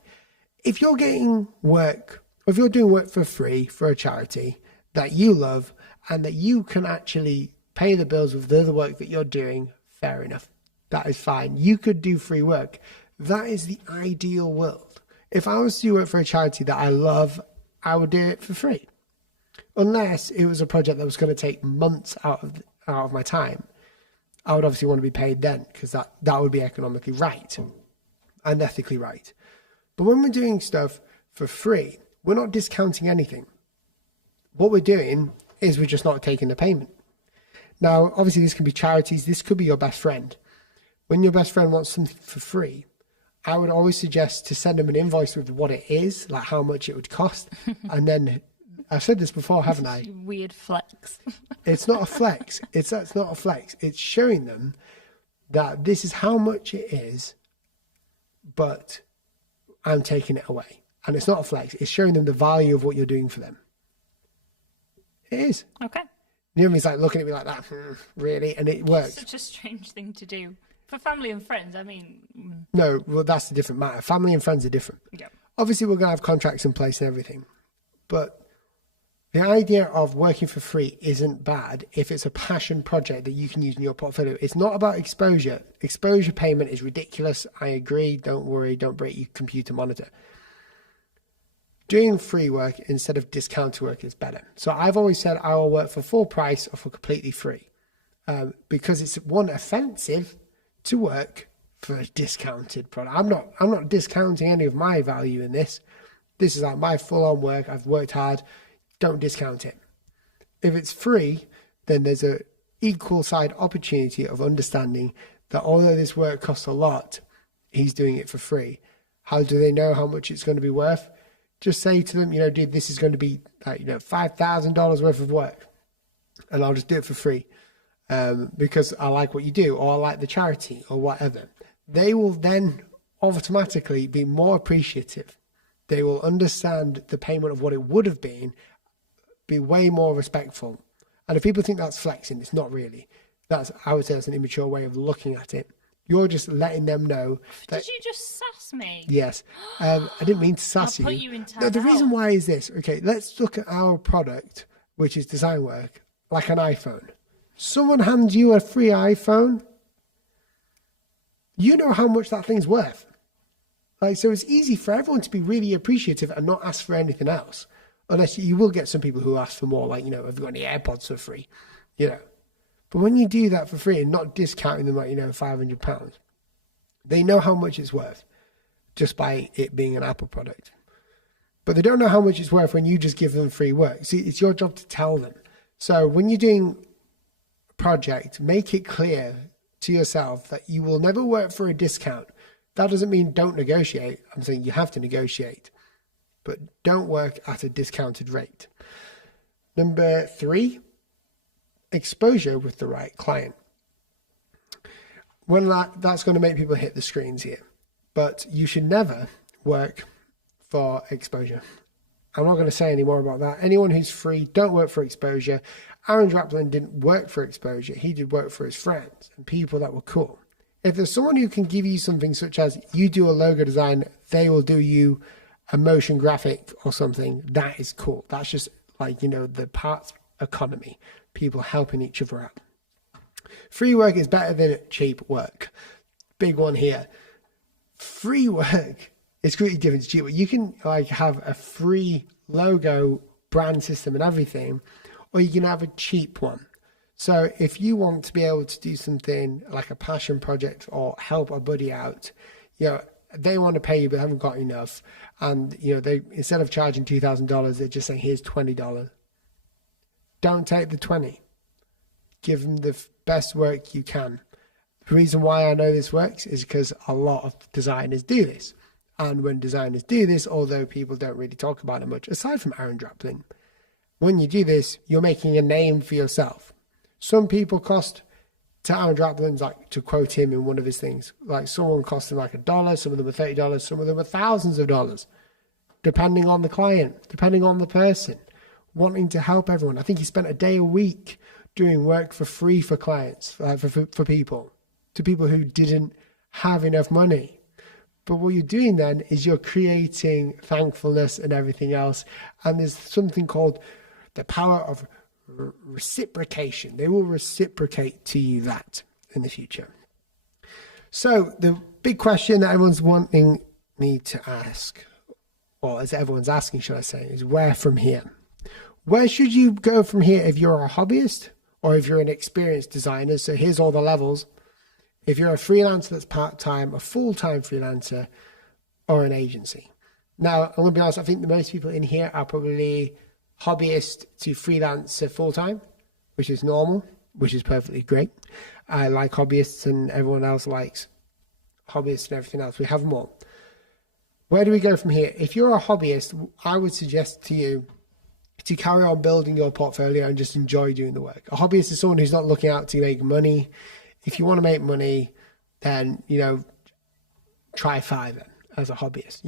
If you're getting work, if you're doing work for free for a charity that you love and that you can actually pay the bills with the other work that you're doing, fair enough. That is fine. You could do free work. That is the ideal world. If I was to do work for a charity that I love, I would do it for free. Unless it was a project that was going to take months out of my time. I would obviously want to be paid then because that would be economically right and ethically right. But when we're doing stuff for free, we're not discounting anything. What we're doing is we're just not taking the payment. Now, obviously, this can be charities. This could be your best friend. When your best friend wants something for free, I would always suggest to send them an invoice with what it is, like how much it would cost. And then, I've said this before, haven't I? Weird flex. It's not a flex. That's not a flex. It's showing them that this is how much it is, but I'm taking it away. And it's not a flex. It's showing them the value of what you're doing for them. It is. Okay. Naomi's like looking at me like that, really? And it works. Such a strange thing to do. For family and friends, I mean... No, well, that's a different matter. Family and friends are different. Yeah. Obviously, we're going to have contracts in place and everything. But the idea of working for free isn't bad if it's a passion project that you can use in your portfolio. It's not about exposure. Exposure payment is ridiculous. I agree. Don't worry. Don't break your computer monitor. Doing free work instead of discounted work is better. So I've always said I will work for full price or for completely free because it's, one, offensive to work for a discounted product. I'm not discounting any of my value in this. This is like my full-on work. I've worked hard. Don't discount it. If it's free, then there's a equal side opportunity of understanding that although this work costs a lot, he's doing it for free. How do they know how much it's going to be worth? Just say to them, dude, this is going to be like, $5,000 worth of work, and I'll just do it for free because I like what you do, or I like the charity, or whatever. They will then automatically be more appreciative. They will understand the payment of what it would have been, be way more respectful. And if people think that's flexing, it's not really. I would say that's an immature way of looking at it. You're just letting them know that... Did you just sass me? Yes. I didn't mean to sass you. I'll put you in time. No, the reason why is this. Okay, let's look at our product, which is design work, like an iPhone. Someone hands you a free iPhone, you know how much that thing's worth. So it's easy for everyone to be really appreciative and not ask for anything else. Unless you will get some people who ask for more, like, have you got any AirPods for free? But when you do that for free and not discounting them at, £500, they know how much it's worth just by it being an Apple product. But they don't know how much it's worth when you just give them free work. See, it's your job to tell them. So when you're doing a project, make it clear to yourself that you will never work for a discount. That doesn't mean don't negotiate. I'm saying you have to negotiate, but don't work at a discounted rate. Number 3, exposure with the right client. When that's going to make people hit the screens here. but you should never work for exposure. I'm not going to say any more about that. Anyone who's free, don't work for exposure. Aaron Draplin didn't work for exposure. He did work for his friends and people that were cool. If there's someone who can give you something such as you do a logo design, they will do you a motion graphic or something, that is cool. That's just like, the parts economy, people helping each other out. Free work is better than cheap work. Big one here. Free work is completely different to cheap work. You can have a free logo, brand system and everything, or you can have a cheap one. So if you want to be able to do something like a passion project or help a buddy out, they want to pay you but haven't got enough. And, they, instead of charging $2,000, they're just saying, here's $20. Don't take the 20. Give them the best work you can. The reason why I know this works is because a lot of designers do this. And when designers do this, although people don't really talk about it much, aside from Aaron Draplin, when you do this, you're making a name for yourself. Some people cost, to Aaron Draplin's, to quote him in one of his things, someone cost him $1, some of them were $30, some of them were thousands of dollars, depending on the client, depending on the person, wanting to help everyone. I think he spent a day a week doing work for free for clients, for people, to people who didn't have enough money. But what you're doing then is you're creating thankfulness and everything else. And there's something called the power of reciprocation. They will reciprocate to you that in the future. So the big question that everyone's wanting me to ask, or as everyone's asking, should I say, is where from here? Where should you go from here if you're a hobbyist or if you're an experienced designer? So here's all the levels. If you're a freelancer that's part-time, a full-time freelancer, or an agency. Now, I'm going to be honest, I think the most people in here are probably hobbyist to freelancer full-time, which is normal, which is perfectly great. I like hobbyists and everyone else likes hobbyists and everything else. We have them all. Where do we go from here? If you're a hobbyist, I would suggest to you to carry on building your portfolio and just enjoy doing the work. A hobbyist is someone who's not looking out to make money. If you want to make money, then, try Fiverr as a hobbyist.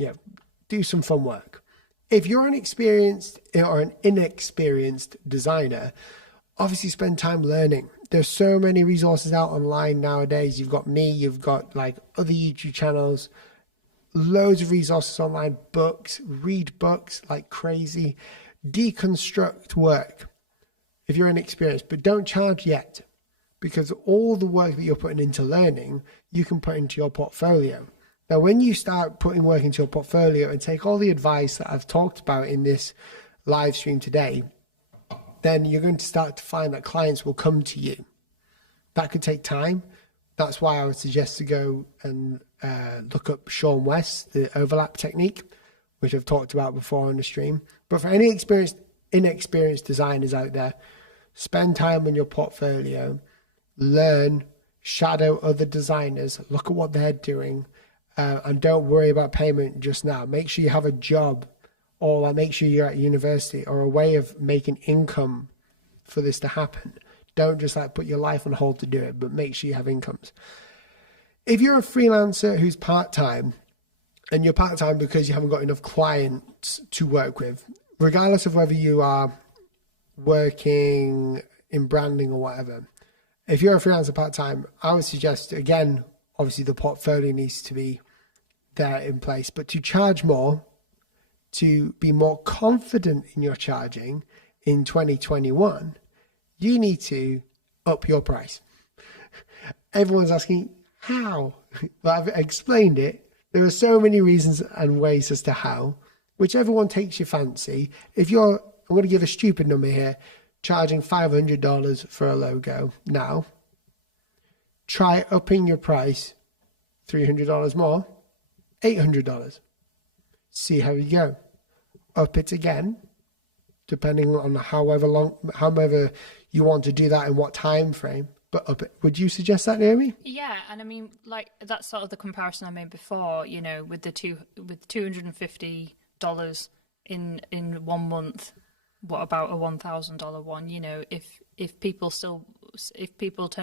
Do some fun work. If you're an experienced or an inexperienced designer, obviously spend time learning. There's so many resources out online nowadays. You've got me, you've got other YouTube channels, loads of resources online, books, read books like crazy, deconstruct work if you're inexperienced, but don't charge yet. Because all the work that you're putting into learning, you can put into your portfolio. Now, when you start putting work into your portfolio and take all the advice that I've talked about in this live stream today, then you're going to start to find that clients will come to you. That could take time. That's why I would suggest to go and look up Sean West, the overlap technique, which I've talked about before on the stream. But for any inexperienced designers out there, spend time on your portfolio. Learn, shadow other designers, look at what they're doing, and don't worry about payment just now. Make sure you have a job, or make sure you're at university, or a way of making income for this to happen. Don't just put your life on hold to do it, but make sure you have incomes. If you're a freelancer who's part-time, and you're part-time because you haven't got enough clients to work with, regardless of whether you are working in branding or whatever, if you're a freelancer part-time, I would suggest, again, obviously the portfolio needs to be there in place, but to charge more, to be more confident in your charging in 2021, you need to up your price. Everyone's asking, how? Well, I've explained it. There are so many reasons and ways as to how, whichever one takes your fancy. If you're, I'm going to give a stupid number here, charging $500 for a logo now, try upping your price $300 more, $800. See how you go. Up it again, depending on however you want to do that and what time frame. But up it. Would you suggest that, Naomi? Yeah, and I mean, that's sort of the comparison I made before. With $250 in 1 month. What about a $1,000 one? If people turn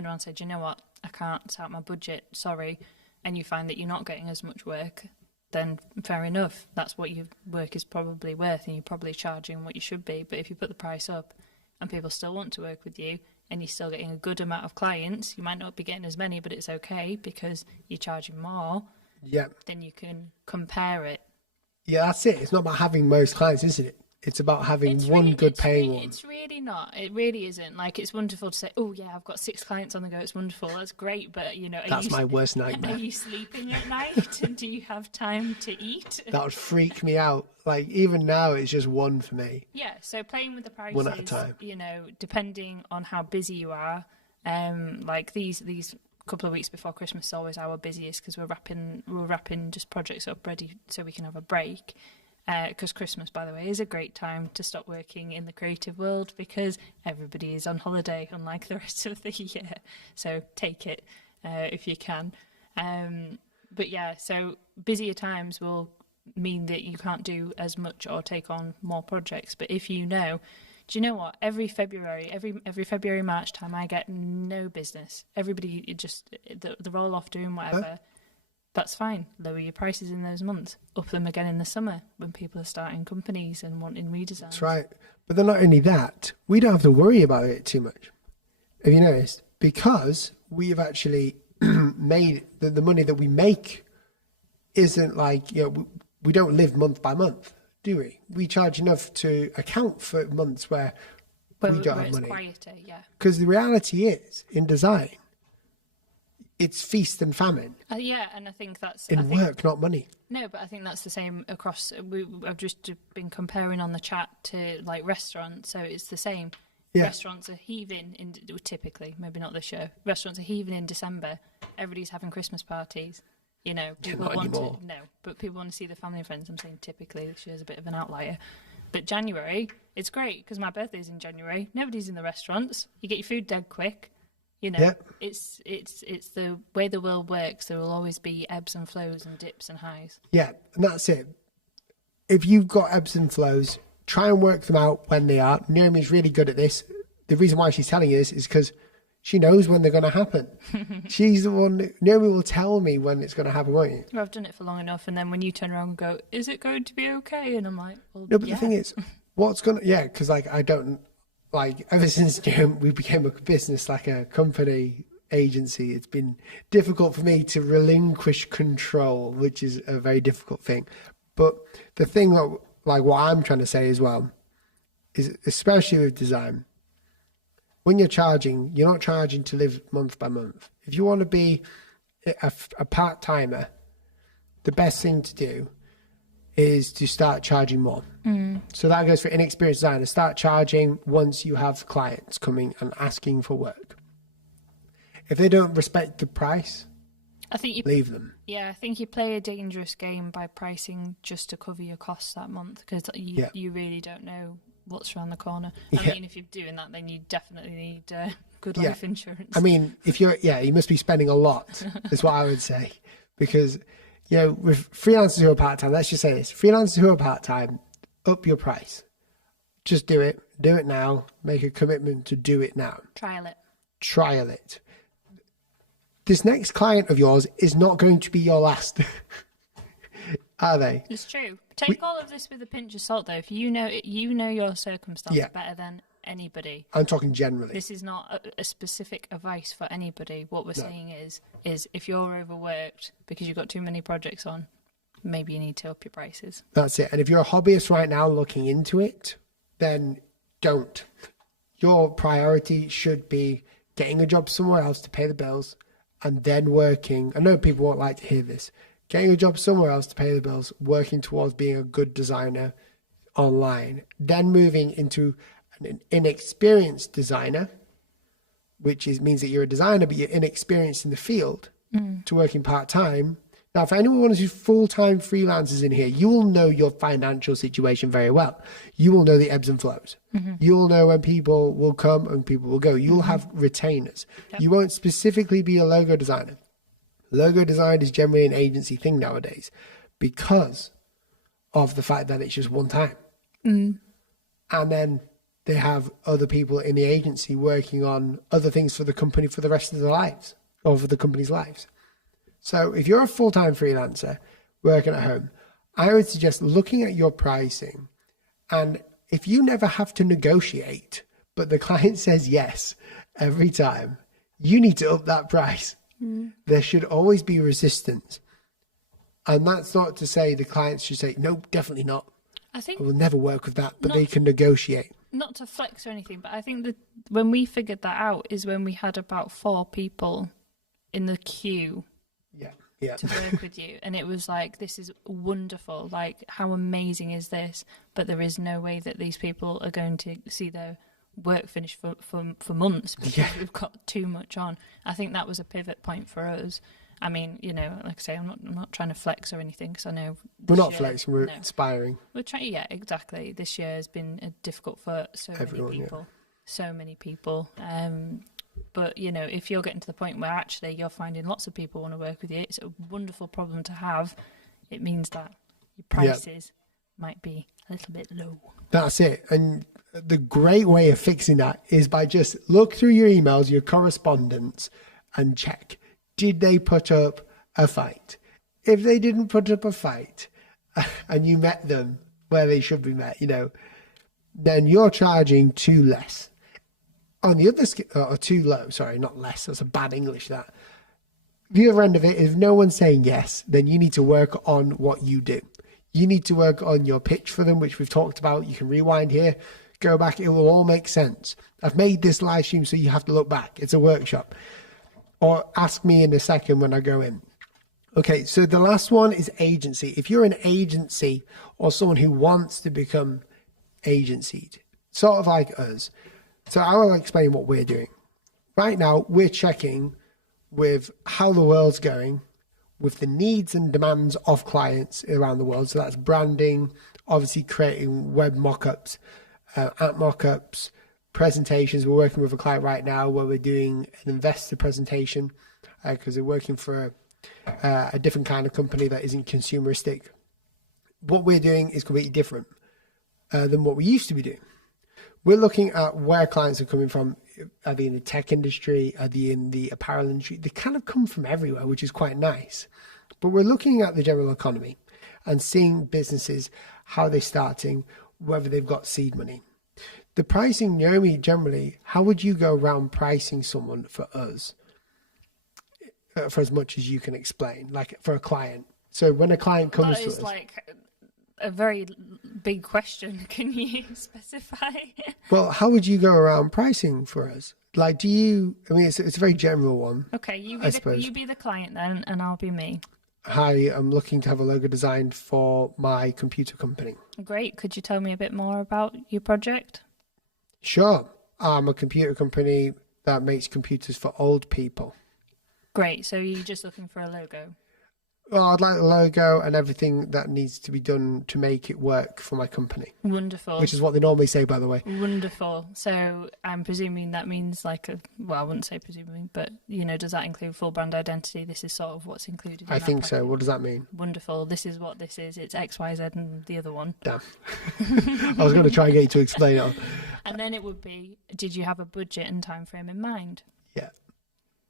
around and say, do you know what, I can't, it's out my budget, sorry, and you find that you're not getting as much work, then fair enough. That's what your work is probably worth, and you're probably charging what you should be. But if you put the price up and people still want to work with you, and you're still getting a good amount of clients, you might not be getting as many, but it's okay because you're charging more. Yeah. Then you can compare it. Yeah, that's it. It's not about having most clients, isn't it? It's about having good paying one. It's really not. It really isn't. Like, it's wonderful to say, oh, yeah, I've got 6 clients on the go. It's wonderful. That's great. But, you know... That's my worst nightmare. Are you sleeping at night? And do you have time to eat? That would freak me out. Like, even now, it's just one for me. Yeah, so playing with the prices, one at a time. You know, depending on how busy you are, like these couple of weeks before Christmas is always our busiest because we're wrapping just projects up ready so we can have a break. Because Christmas, by the way, is a great time to stop working in the creative world because everybody is on holiday, unlike the rest of the year. So take it if you can. But yeah, so busier times will mean that you can't do as much or take on more projects. But if you know, do you know what? Every February, March time, I get no business. Everybody they're all off doing whatever. That's fine. Lower your prices in those months. Up them again in the summer when people are starting companies and wanting redesigns. That's right. But then not only that, we don't have to worry about it too much. Have you noticed? Because we've actually made the money that we make isn't like, you know, we don't live month by month, do we? We charge enough to account for months where we don't have money. Quieter, yeah. Because the reality is, in design, it's feast and famine. Yeah, and I think that's... work, not money. No, but I think that's the same across... I've just been comparing on the chat to, like, restaurants, so it's the same. Yeah. Restaurants are heaving, typically, maybe not this year. Restaurants are heaving in December. Everybody's having Christmas parties. You know, people people want to see their family and friends. I'm saying typically, this year's a bit of an outlier. But January, it's great, because my birthday's in January. Nobody's in the restaurants. You get your food dead quick. You know, it's the way the world works. There will always be ebbs and flows and dips and highs. Yeah, and that's it. If you've got ebbs and flows, try and work them out when they are. Naomi's really good at this. The reason why she's telling you this is because she knows when they're going to happen. She's the one. Naomi will tell me when it's going to happen, won't you? Well, I've done it for long enough, and then when you turn around and go, "Is it going to be okay?" and I'm like, "Well, no." But the thing is, what's going to? Yeah, because like I don't. Like, ever since we became a business, like a company agency, it's been difficult for me to relinquish control, which is a very difficult thing. But the thing, like what I'm trying to say as well, is especially with design, when you're charging, you're not charging to live month by month. If you want to be a part-timer, the best thing to do is to start charging more. So that goes for inexperienced designers. Start charging once you have clients coming and asking for work. If they don't respect the price, I think leave them. Yeah, I think you play a dangerous game by pricing just to cover your costs that month, because you really don't know what's around the corner. I mean, if you're doing that, then you definitely need good life insurance. I mean, if you're, you must be spending a lot, is what I would say. Because, you know, with freelancers who are part-time, let's just say this, freelancers who are part-time, up your price. Just do it. Do it now. Make a commitment to do it now. Trial it. This next client of yours is not going to be your last. Are they? It's true. Take all of this with a pinch of salt, though. If you know your circumstance better than anybody. I'm talking generally. This is not a specific advice for anybody. What we're saying is if you're overworked because you've got too many projects on, maybe you need to up your prices. That's it. And if you're a hobbyist right now looking into it, then don't. Your priority should be getting a job somewhere else to pay the bills and then working. I know people won't like to hear this. Getting a job somewhere else to pay the bills, working towards being a good designer online, then moving into an inexperienced designer, which means that you're a designer but you're inexperienced in the field, to working part-time. Now, if anyone who's full-time freelancers in here, you will know your financial situation very well. You will know the ebbs and flows. You will know when people will come and people will go. You'll have retainers. You won't specifically be a logo designer. Logo design is generally an agency thing nowadays because of the fact that it's just one time. And then they have other people in the agency working on other things for the company for the rest of their lives, or for the company's lives. So if you're a full-time freelancer working at home, I would suggest looking at your pricing. And if you never have to negotiate, but the client says yes every time, you need to up that price. There should always be resistance. And that's not to say the clients should say, no, definitely not. I think I will never work with that, but Not- they can negotiate. not to flex or anything, but I think that when we figured that out is when we had about 4 people in the queue Yeah. to work with you, and it was like, this is wonderful, like how amazing is this, but there is no way that these people are going to see their work finished for months because we've got too much on. I think that was a pivot point for us. I mean, you know, like I say, I'm not trying to flex or anything, because I know We're not flexing, we're inspiring. we're trying. Yeah, exactly. This year has been difficult for Everyone, many people. So many people. But, you know, if you're getting to the point where actually you're finding lots of people want to work with you, it's a wonderful problem to have. It means that your prices might be a little bit low. That's it. And the great way of fixing that is by just look through your emails, your correspondence, and check. Did they put up a fight? If they didn't put up a fight and you met them where they should be met, you know, then you're charging too less. On the other or too low, sorry, not less. That's a bad English, that. The other end of it, if no one's saying yes, then you need to work on what you do. You need to work on your pitch for them, which we've talked about. You can rewind here, go back. It will all make sense. I've made this live stream, so you have to look back. It's a workshop. Or ask me in a second when I go in. Okay, so the last one is agency. If you're an agency or someone who wants to become agencied, sort of like us. So I will explain what we're doing. Right now, we're checking with how the world's going, with the needs and demands of clients around the world. So that's branding, obviously creating web mock-ups, app mock-ups, presentations. We're working with a client right now where we're doing an investor presentation because they're working for a different kind of company that isn't consumeristic. What we're doing is completely different than what we used to be doing. We're looking at where clients are coming from. Are they in the tech industry? Are they in the apparel industry? They kind of come from everywhere, which is quite nice. But we're looking at the general economy and seeing businesses, how they're starting, whether they've got seed money. The pricing, Naomi, generally, how would you go around pricing someone for us? For as much as you can explain, like for a client. So when a client comes to us. That is like a very big question. Can you specify? Well, how would you go around pricing for us? Like, do you, I mean, it's a very general one. Okay, you be the client then, and I'll be me. Hi, I'm looking to have a logo designed for my computer company. Great. Could you tell me a bit more about your project? Sure. I'm a computer company that makes computers for old people. Great. So you're just looking for a logo? Well, I'd like the logo and everything that needs to be done to make it work for my company. Wonderful. Which is what they normally say, by the way. Wonderful. So I'm presuming that means like well, I wouldn't say presuming, but, you know, does that include full brand identity? This is sort of what's included in I that think so. package. What does that mean? Wonderful. This is what this is. It's X, Y, Z and the other one. Damn. I was going to try and get you to explain it. And then it would be, did you have a budget and time frame in mind? Yeah.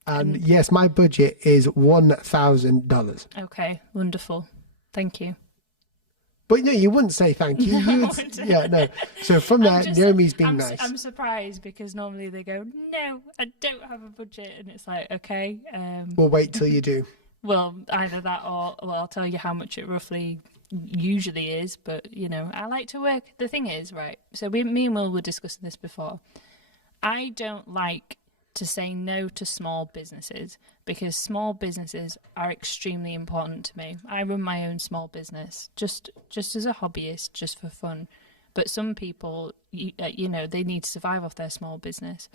And yes, my budget is $1,000. Okay, wonderful. Thank you. But no, you wouldn't say thank you. You would, yeah, no. So from there, Naomi's being nice. I'm surprised because normally they go, no, I don't have a budget. And it's like, okay. We'll wait till you do. Well, either that or I'll tell you how much it roughly usually is. But, you know, I like to work. The thing is, right, so me and Will were discussing this before. I don't like to say no to small businesses because small businesses are extremely important to me. I run my own small business just as a hobbyist, just for fun. But some people, you know, they need to survive off their small business.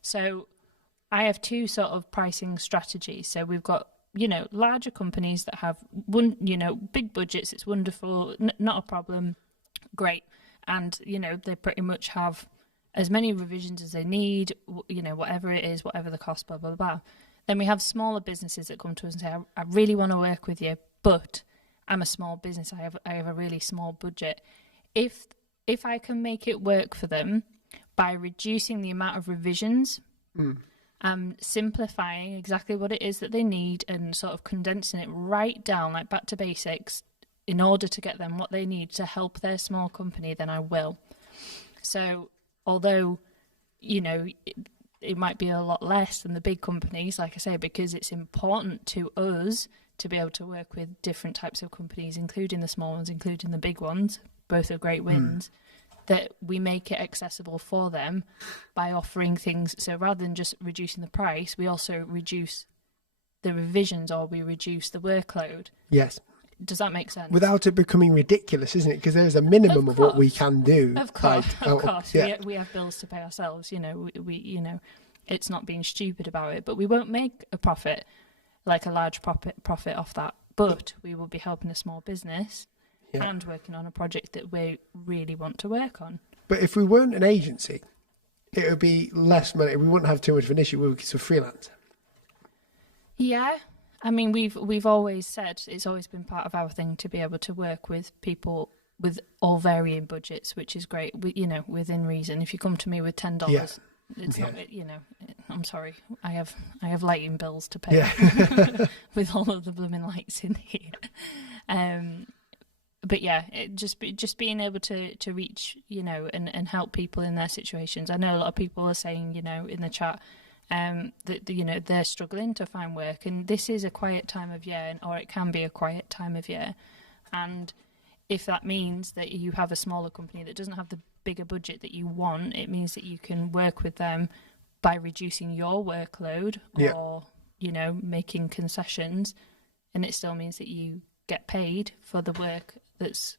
So I have two sort of pricing strategies. So we've got, you know, larger companies that have big budgets. It's wonderful, not a problem, great. And, you know, they pretty much have as many revisions as they need, you know, whatever it is, whatever the cost, blah, blah, blah. Then we have smaller businesses that come to us and say, I really want to work with you, but I'm a small business. I have a really small budget. If I can make it work for them by reducing the amount of revisions simplifying exactly what it is that they need and sort of condensing it right down, like back to basics, in order to get them what they need to help their small company, then I will. So although, you know, it might be a lot less than the big companies, like I say, because it's important to us to be able to work with different types of companies, including the small ones, including the big ones, both are great wins, that we make it accessible for them by offering things. So rather than just reducing the price, we also reduce the revisions, or we reduce the workload. Yes. Does that make sense? Without it becoming ridiculous, isn't it? Because there's a minimum of what we can do. Of course, like, of course. Yeah. We have bills to pay ourselves. You know, we you know, it's not being stupid about it, but we won't make a profit, like a large profit off that. But we will be helping a small business and working on a project that we really want to work on. But if we weren't an agency, it would be less money. We wouldn't have too much of an issue. We would be freelance. Yeah. I mean, we've always said, it's always been part of our thing to be able to work with people with all varying budgets, which is great. You know, within reason. If you come to me with $10, it's not. You know, I'm sorry, I have lighting bills to pay with all of the blooming lights in here. But yeah, just being able to reach, you know, and help people in their situations. I know a lot of people are saying, you know, in the chat, that you know, they're struggling to find work, and this is a quiet time of year, or it can be a quiet time of year. And if that means that you have a smaller company that doesn't have the bigger budget that you want, it means that you can work with them by reducing your workload or, you know, making concessions, and it still means that you get paid for the work that's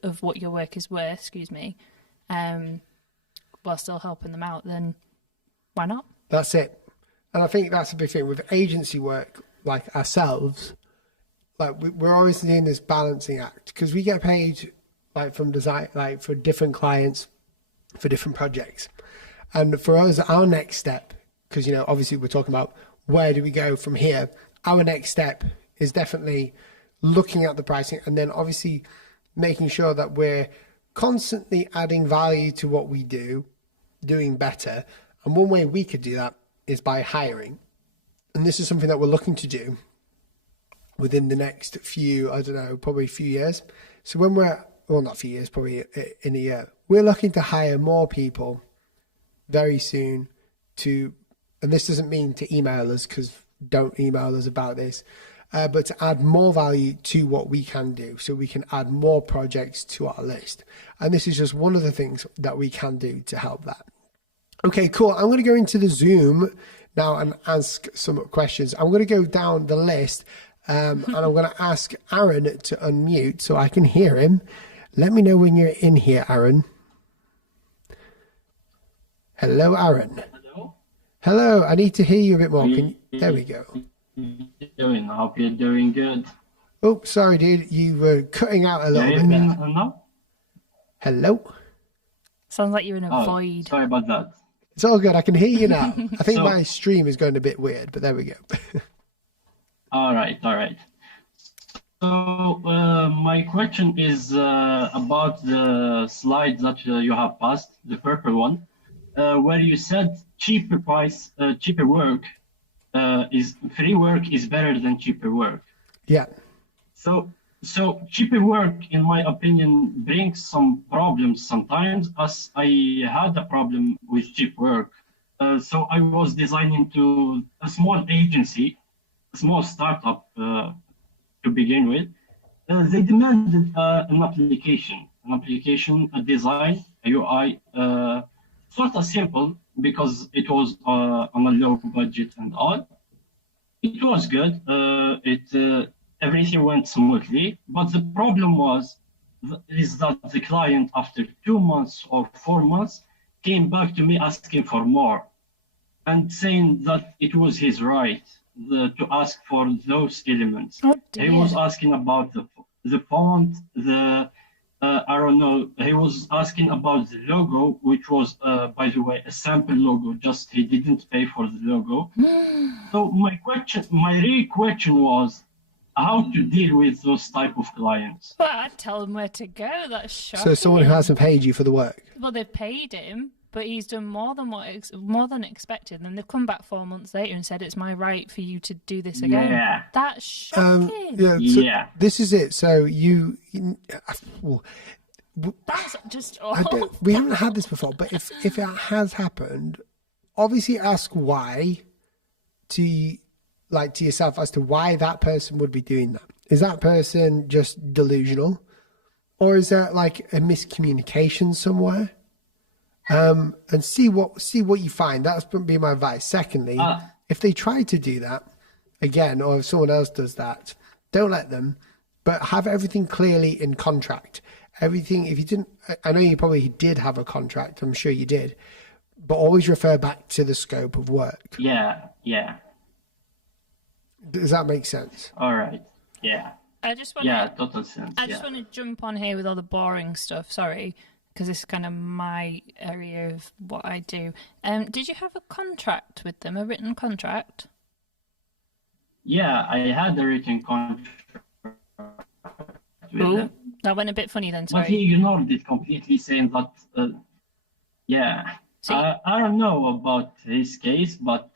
of what your work is worth, while still helping them out, then why not? That's it. And I think that's a big thing with agency work, like ourselves. Like we're always doing this balancing act, because we get paid like from design, like for different clients, for different projects. And for us, our next step, because, you know, obviously we're talking about where do we go from here. Our next step is definitely looking at the pricing, and then obviously making sure that we're constantly adding value to what we do, doing better. And one way we could do that is by hiring. And this is something that we're looking to do within the next few, I don't know, probably a few years. So when we're, well, not a few years, probably in a year, we're looking to hire more people very soon to, and this doesn't mean to email us, because don't email us about this, but to add more value to what we can do, so we can add more projects to our list. And this is just one of the things that we can do to help that. Okay, cool. I'm going to go into the Zoom now and ask some questions. I'm going to go down the list and I'm going to ask Aaron to unmute so I can hear him. Let me know when you're in here, Aaron. Hello, Aaron. Hello. Hello. I need to hear you a bit more. There we go. Doing? I hope you're doing good. Oh, sorry, dude. You were cutting out a little bit. Now? Hello. Sounds like you're in a void. Sorry about that. It's all good. I can hear you now. I think my stream is going a bit weird, but there we go. All right. So my question is about the slide that you have passed, the purple one, where you said cheaper work free work is better than cheaper work. Yeah. So cheaper work, in my opinion, brings some problems sometimes, as I had a problem with cheap work. So I was designing to a small agency, a small startup to begin with. They demanded an application, a design, a UI, sort of simple, because it was on a low budget and all. It was good. Everything went smoothly, but the problem is that the client, after 2 months or 4 months, came back to me asking for more and saying that it was his right to ask for those elements. Oh, dear. He was asking about the font, I don't know, he was asking about the logo, which was, by the way, a sample logo, just he didn't pay for the logo. So my real question was, how to deal with those type of clients? Well, I'd tell them where to go. That's shocking. So someone who hasn't paid you for the work. Well, they've paid him, but he's done more than more than expected. And then they've come back 4 months later and said it's my right for you to do this again. Yeah. That's shocking. So Yeah. this is it. So That's just we haven't had this before, but if it has happened, obviously ask why to yourself as to why that person would be doing that. Is that person just delusional, or is there like a miscommunication somewhere? And see what you find. That's going to be my advice. Secondly, if they try to do that again, or if someone else does that, don't let them, but have everything clearly in contract. Everything, if you didn't, I know you probably did have a contract, I'm sure you did, but always refer back to the scope of work. Yeah. Does that make sense? All right. Yeah. I just want Total sense. I just want to jump on here with all the boring stuff. Sorry, because this is kind of my area of what I do. Did you have a contract with them, a written contract? Yeah, I had a written contract with them. That went a bit funny then, But he sorry. ignored it completely, saying that, So I don't know about his case, but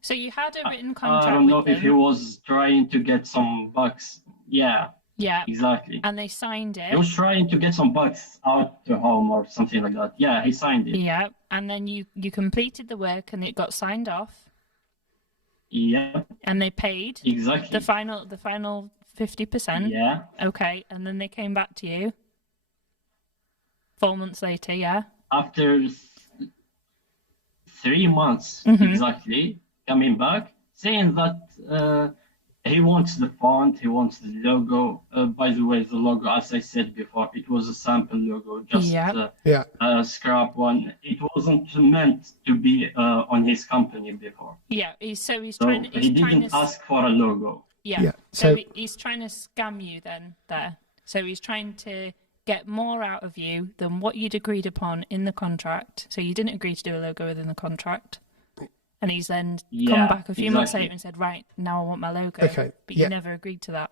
So you had a written I contract don't know with if he them. was trying to get some bucks. Yeah, Yeah, exactly. and they signed He it. was trying to get some bucks out to home or something like that. Yeah, he signed it. Yeah, and then you completed the work and it got signed off, Yeah, and they paid exactly. the final 50%. Yeah, Okay, and then they came back to you 4 months later. Yeah. after 3 months Mhm. exactly, coming back, saying that he wants the font, he wants the logo. By the way, the logo, as I said before, it was a sample logo, just Yeah. a scrap one. It wasn't meant to be on his company before. Yeah. He's So trying. he didn't ask for a logo. Yeah. So- He's trying to scam you then there. So he's trying to get more out of you than what you'd agreed upon in the contract. So you didn't agree to do a logo within the contract. And he's then come back a few months exactly. later and said, right, now I want my logo. Okay, But yeah. you never agreed to that.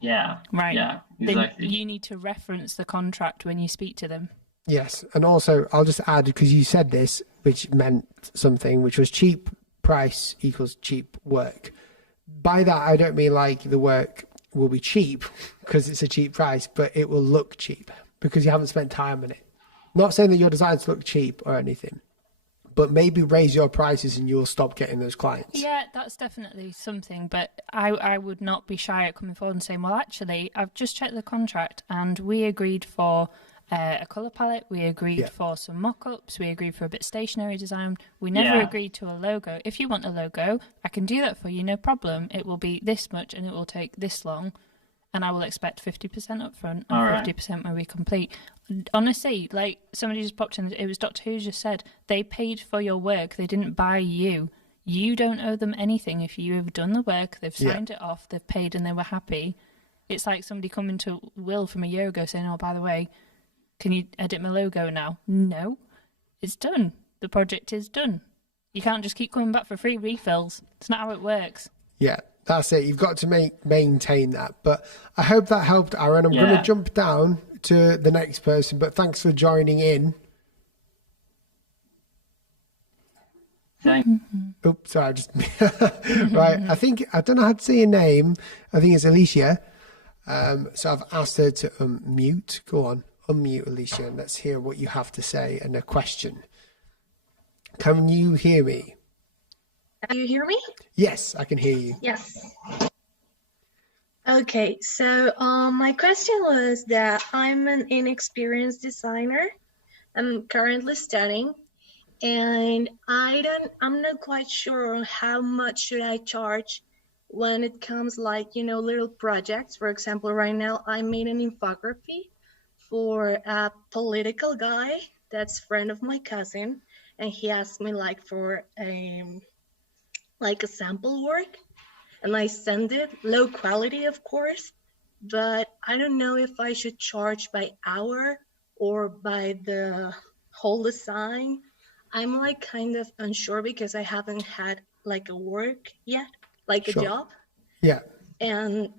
Yeah. Right. Yeah, Then exactly. you need to reference the contract when you speak to them. Yes, and also I'll just add, because you said this, which meant something, which was cheap price equals cheap work. By that, I don't mean like the work will be cheap because it's a cheap price, but it will look cheap because you haven't spent time on it. Not saying that your designs look cheap or anything, but maybe raise your prices and you'll stop getting those clients. Yeah, that's definitely something. But I would not be shy at coming forward and saying, well, actually, I've just checked the contract and we agreed for a colour palette. We agreed for some mock-ups. We agreed for a bit of stationery design. We never agreed to a logo. If you want a logo, I can do that for you, no problem. It will be this much and it will take this long. And I will expect 50% up front and 50% when we complete. Honestly, like somebody just popped in, it was Doctor Who just said, they paid for your work. They didn't buy you. You don't owe them anything. If you have done the work, they've signed it off, they've paid and they were happy. It's like somebody coming to Will from a year ago saying, oh, by the way, can you edit my logo now? No, it's done. The project is done. You can't just keep coming back for free refills. It's not how it works. Yeah, that's it. You've got to maintain that. But I hope that helped, Aaron. I'm going to jump down to the next person, but thanks for joining in. Oops, sorry, I just right. I don't know how to say your name. I think it's Alicia. So I've asked her to unmute. Go on, unmute Alicia, and let's hear what you have to say and a question. Can you hear me? Do you hear me? Yes, I can hear you. Yes. Okay, so my question was that I'm an inexperienced designer. I'm currently studying, and I'm not quite sure how much should I charge when it comes like, little projects. For example, right now I made an infography for a political guy that's a friend of my cousin, and he asked me like for a sample work, and I send it, low quality of course, but I don't know if I should charge by hour or by the whole design. I'm like kind of unsure because I haven't had like a work yet, like a job. Yeah. And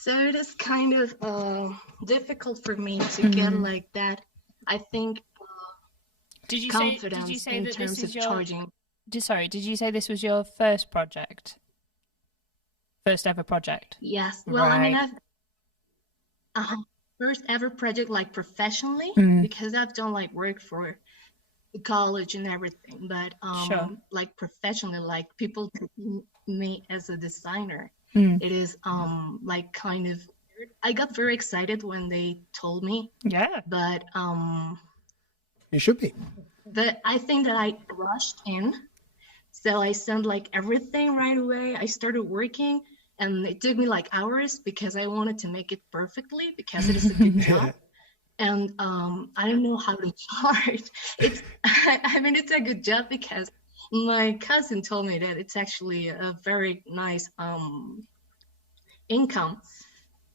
So it is kind of difficult for me to get like that. I think Did you confidence say in that terms this of is your charging. Sorry, did you say this was your first project? First ever project? Yes. Well, I mean, Right. I've first ever project like professionally because I've done like work for the college and everything, but Sure. like professionally, like people taking me as a designer, Mm. it is like kind of weird. I got very excited when they told me, Yeah. but You should be. I think that I rushed in. So I sent like everything right away. I started working and it took me like hours because I wanted to make it perfectly because it is a good job. And I don't know how to charge. It's I mean it's a good job because my cousin told me that it's actually a very nice income.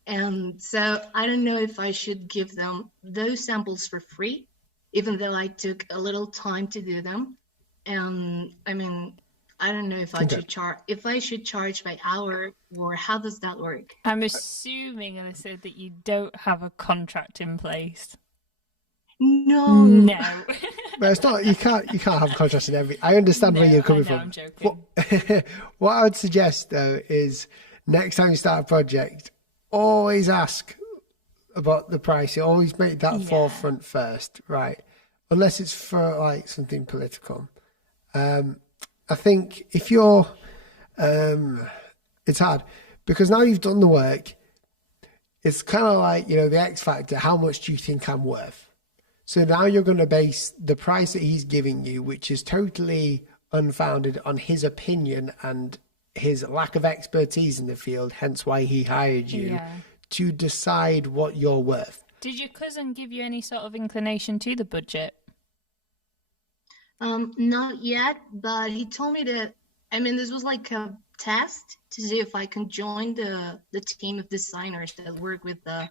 And so I don't know if I should give them those samples for free, even though I took a little time to do them. And I mean, I don't know if I should charge by hour or how does that work? I'm assuming, Alyssa, that you don't have a contract in place. No. No. But it's not. You can't have a contrast in every. I understand where you're coming from. I'm joking. What I would suggest though is next time you start a project, always ask about the price. You always make that forefront first, right? Unless it's for like something political. I think if you're, it's hard because now you've done the work. It's kind of like, you know, the X factor. How much do you think I'm worth? So now you're going to base the price that he's giving you, which is totally unfounded on his opinion and his lack of expertise in the field, hence why he hired you, to decide what you're worth. Did your cousin give you any sort of inclination to the budget? Not yet, but he told me that, I mean, this was like a test to see if I can join the team of designers that work with the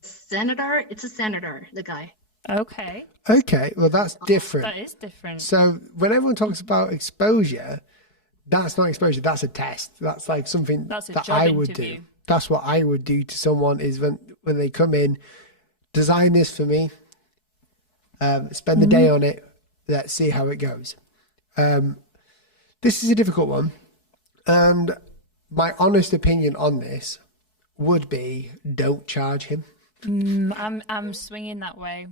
senator. It's a senator, the guy. Okay. Okay, well that's different. That is different. So when everyone talks about exposure, that's not exposure. That's a test. That's like something that I would do. That's what I would do to someone is when they come in, design this for me. Spend the day on it. Let's see how it goes. This is a difficult one, and my honest opinion on this would be don't charge him. I'm swinging that way.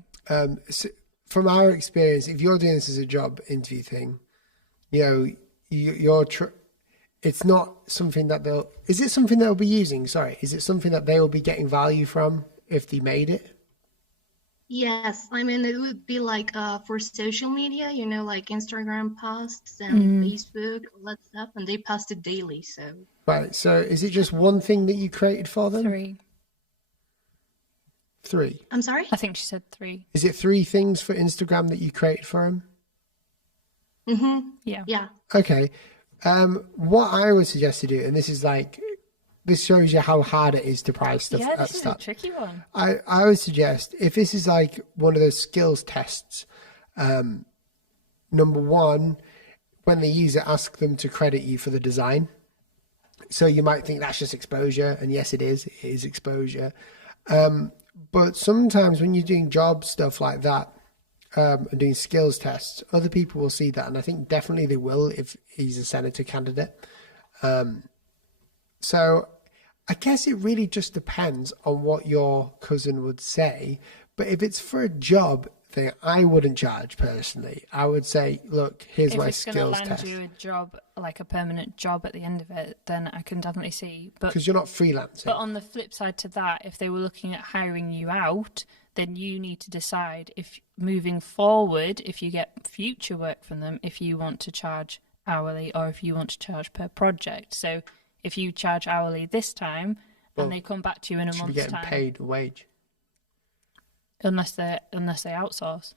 So from our experience, if you're doing this as a job interview thing, you know, it's not something that they'll. Is it something they'll be using? Sorry, is it something that they will be getting value from if they made it? Yes, I mean it would be like for social media, you know, like Instagram posts and Facebook, all that stuff, and they post it daily. So right. So is it just one thing that you created for them? 3. 3. I'm sorry? I think she said 3. Is it 3 things for Instagram that you created for them? Mm-hmm. Yeah. Okay. What I would suggest to do, and this shows you how hard it is to price stuff at the start. Yeah, this is a tricky one. I would suggest if this is like one of those skills tests, number one, when they use it, ask them to credit you for the design. So you might think that's just exposure, and yes, it is exposure. But sometimes when you're doing job stuff like that, and doing skills tests, other people will see that, and I think definitely they will if he's a senator candidate. So I guess it really just depends on what your cousin would say. But if it's for a job thing, I wouldn't charge personally. I would say, look, here's my skills test. If it's going to land you a job, like a permanent job at the end of it, then I can definitely see. Because you're not freelancing. But on the flip side to that, if they were looking at hiring you out, then you need to decide if moving forward, if you get future work from them, if you want to charge hourly or if you want to charge per project. So if you charge hourly this time and they come back to you in a month's time, should be getting paid a wage. Unless they outsource,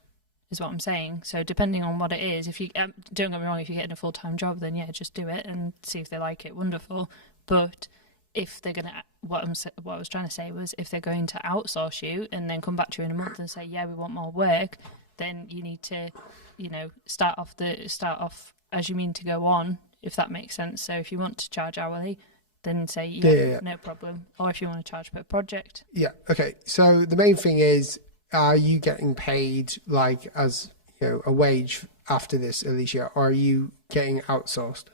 is what I'm saying. So depending on what it is, if you don't get me wrong, if you're getting a full-time job, then yeah, just do it and see if they like it. Wonderful. But if they're gonna, what I was trying to say was, if they're going to outsource you and then come back to you in a month and say, yeah, we want more work, then you need to, start off as you mean to go on. if that makes sense. So if you want to charge hourly, then say, no problem. Or if you want to charge per project. Yeah. Okay. So the main thing is, are you getting paid like as, a wage after this, Alicia, or are you getting outsourced?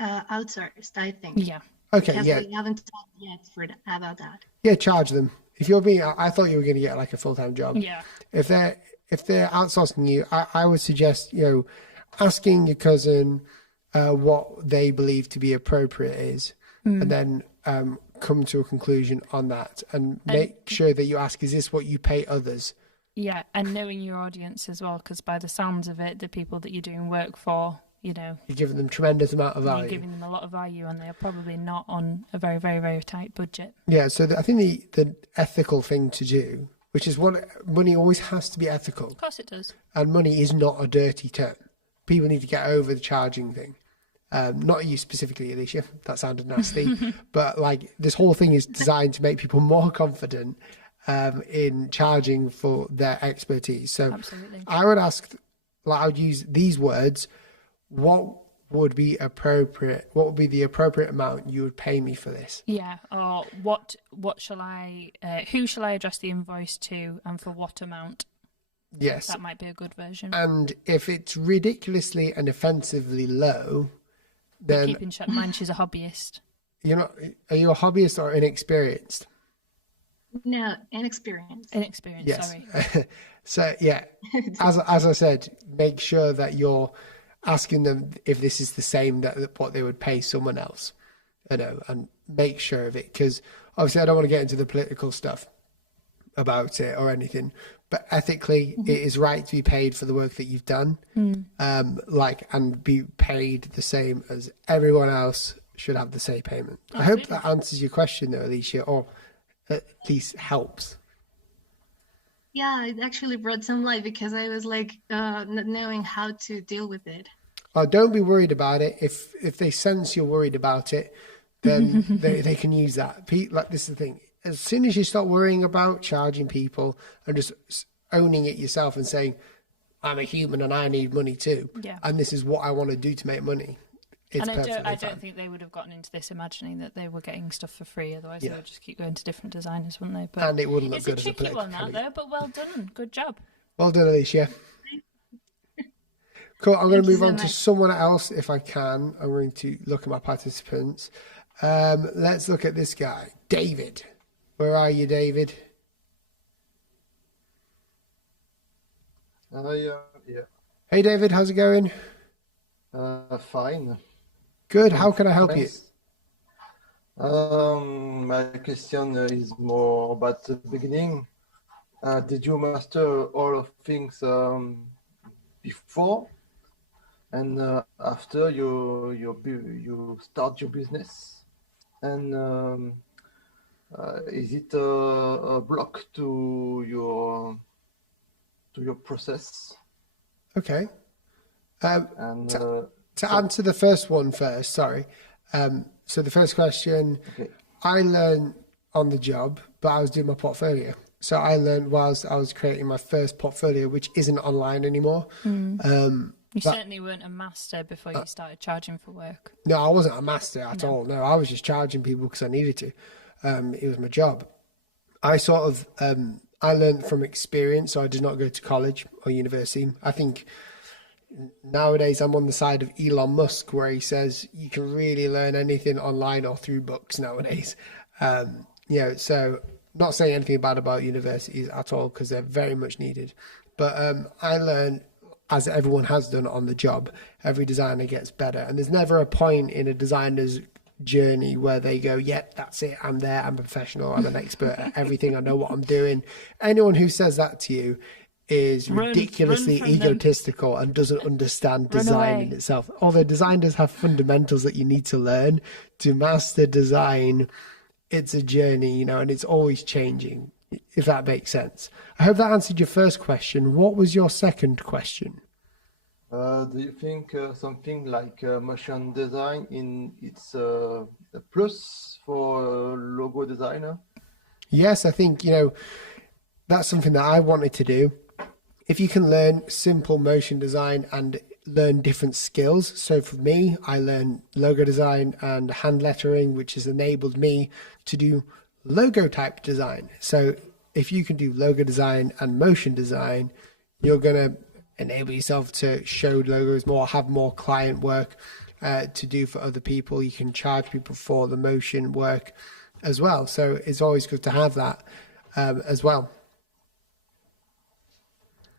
Outsourced, I think. Yeah. Okay. Because Yeah. we haven't talked yet about that. Yeah. Charge them. If you're being, I thought you were going to get like a full-time job. Yeah. If they're outsourcing you, I would suggest, asking your cousin what they believe to be appropriate is, and then come to a conclusion on that, and make sure that you ask, is this what you pay others? Yeah, and knowing your audience as well, because by the sounds of it, the people that you're doing work for, you're giving them tremendous amount of value. You're giving them a lot of value, and they are probably not on a very, very, very tight budget. Yeah, so I think the ethical thing to do, which is what money always has to be ethical. Of course it does. And money is not a dirty term. People need to get over the charging thing. Not you specifically, Alicia. That sounded nasty. But like this whole thing is designed to make people more confident in charging for their expertise. So absolutely. I would ask, I would use these words. What would be appropriate? What would be the appropriate amount you would pay me for this? Yeah. Or what shall I? Who shall I address the invoice to, and for what amount? Yes. That might be a good version. And if it's ridiculously and offensively low, then keep in mind she's a hobbyist. Are you a hobbyist or inexperienced? No, inexperienced. Inexperienced. Yes. Sorry. So yeah, as I said, make sure that you're asking them if this is the same that what they would pay someone else, and make sure of it, because obviously I don't want to get into the political stuff about it or anything, but ethically it is right to be paid for the work that you've done, and be paid the same as everyone else should have the same payment. Absolutely. I hope that answers your question though, Alicia, or at least helps. Yeah, it actually brought some light, because I was like not knowing how to deal with it. Don't be worried about it. If they sense you're worried about it, then they can use that. Like, this is the thing. As soon as you start worrying about charging people and just owning it yourself and saying, I'm a human and I need money too, and this is what I want to do to make money, it's perfectly fine. I don't think they would have gotten into this imagining that they were getting stuff for free. Otherwise, they would just keep going to different designers, wouldn't they? But and it wouldn't look good as a political political one, that though. But well done, good job. Well done, Alicia. Cool. I'm going to move on to someone else if I can. I'm going to look at my participants. Let's look at this guy, David. Where are you, David? Yeah. Hey, David. How's it going? Fine. Good. How can I help Thanks. You? My question is more about the beginning. Did you master all of things before and after you start your business? And is it a block to your process? Okay. To answer the first one first, sorry. So the first question, okay. I learned on the job, but I was doing my portfolio. So I learned whilst I was creating my first portfolio, which isn't online anymore. You certainly weren't a master before you started charging for work. No, I wasn't a master at all. No, I was just charging people because I needed to. It was my job. I sort of, I learned from experience, so I did not go to college or university. I think nowadays I'm on the side of Elon Musk, where he says you can really learn anything online or through books nowadays. So not saying anything bad about universities at all, because they're very much needed. But I learned, as everyone has done on the job. Every designer gets better, and there's never a point in a designer's journey where they go, that's it, I'm there, I'm a professional, I'm an expert at everything, I know what I'm doing. Anyone who says that to you is ridiculously egotistical and doesn't understand design in itself. Although designers have fundamentals that you need to learn to master design. It's a journey, and it's always changing, if that makes sense. I hope that answered your first question. What was your second question? Do you think something like motion design it's a plus for a logo designer? Yes, I think, that's something that I wanted to do. If you can learn simple motion design and learn different skills. So for me, I learned logo design and hand lettering, which has enabled me to do logo type design. So if you can do logo design and motion design, you're going to enable yourself to show logos more, have more client work to do for other people. You can charge people for the motion work as well. So it's always good to have that as well.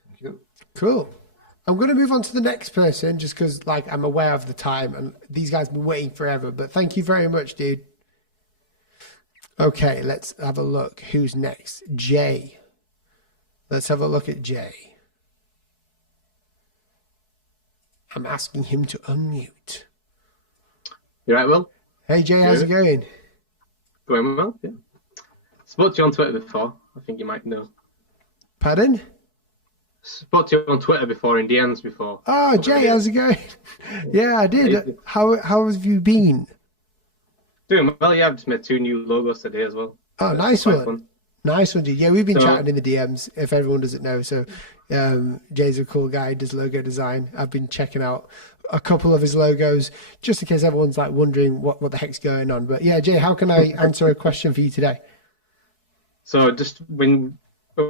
Thank you. Cool. I'm going to move on to the next person just because like I'm aware of the time and these guys have been waiting forever, but thank you very much, dude. Okay, let's have a look. Who's next? Jay. Let's have a look at Jay. I'm asking him to unmute. You right, Will? Hey, Jay, how's it going? Going well, yeah. Spoke to you on Twitter before. I think you might know. Pardon? Spoke to you on Twitter before, in DMs before. Oh, Jay, how's it going? Yeah, I did. How have you been? Doing well, yeah. I've just made 2 new logos today as well. Oh, So nice quite one. fun. Nice one, dude. Yeah, we've been So- chatting in the DMs, if everyone doesn't know. So Jay's a cool guy, does logo design. I've been checking out a couple of his logos, just in case everyone's like wondering what the heck's going on. But yeah, Jay, how can I answer a question for you today? So just when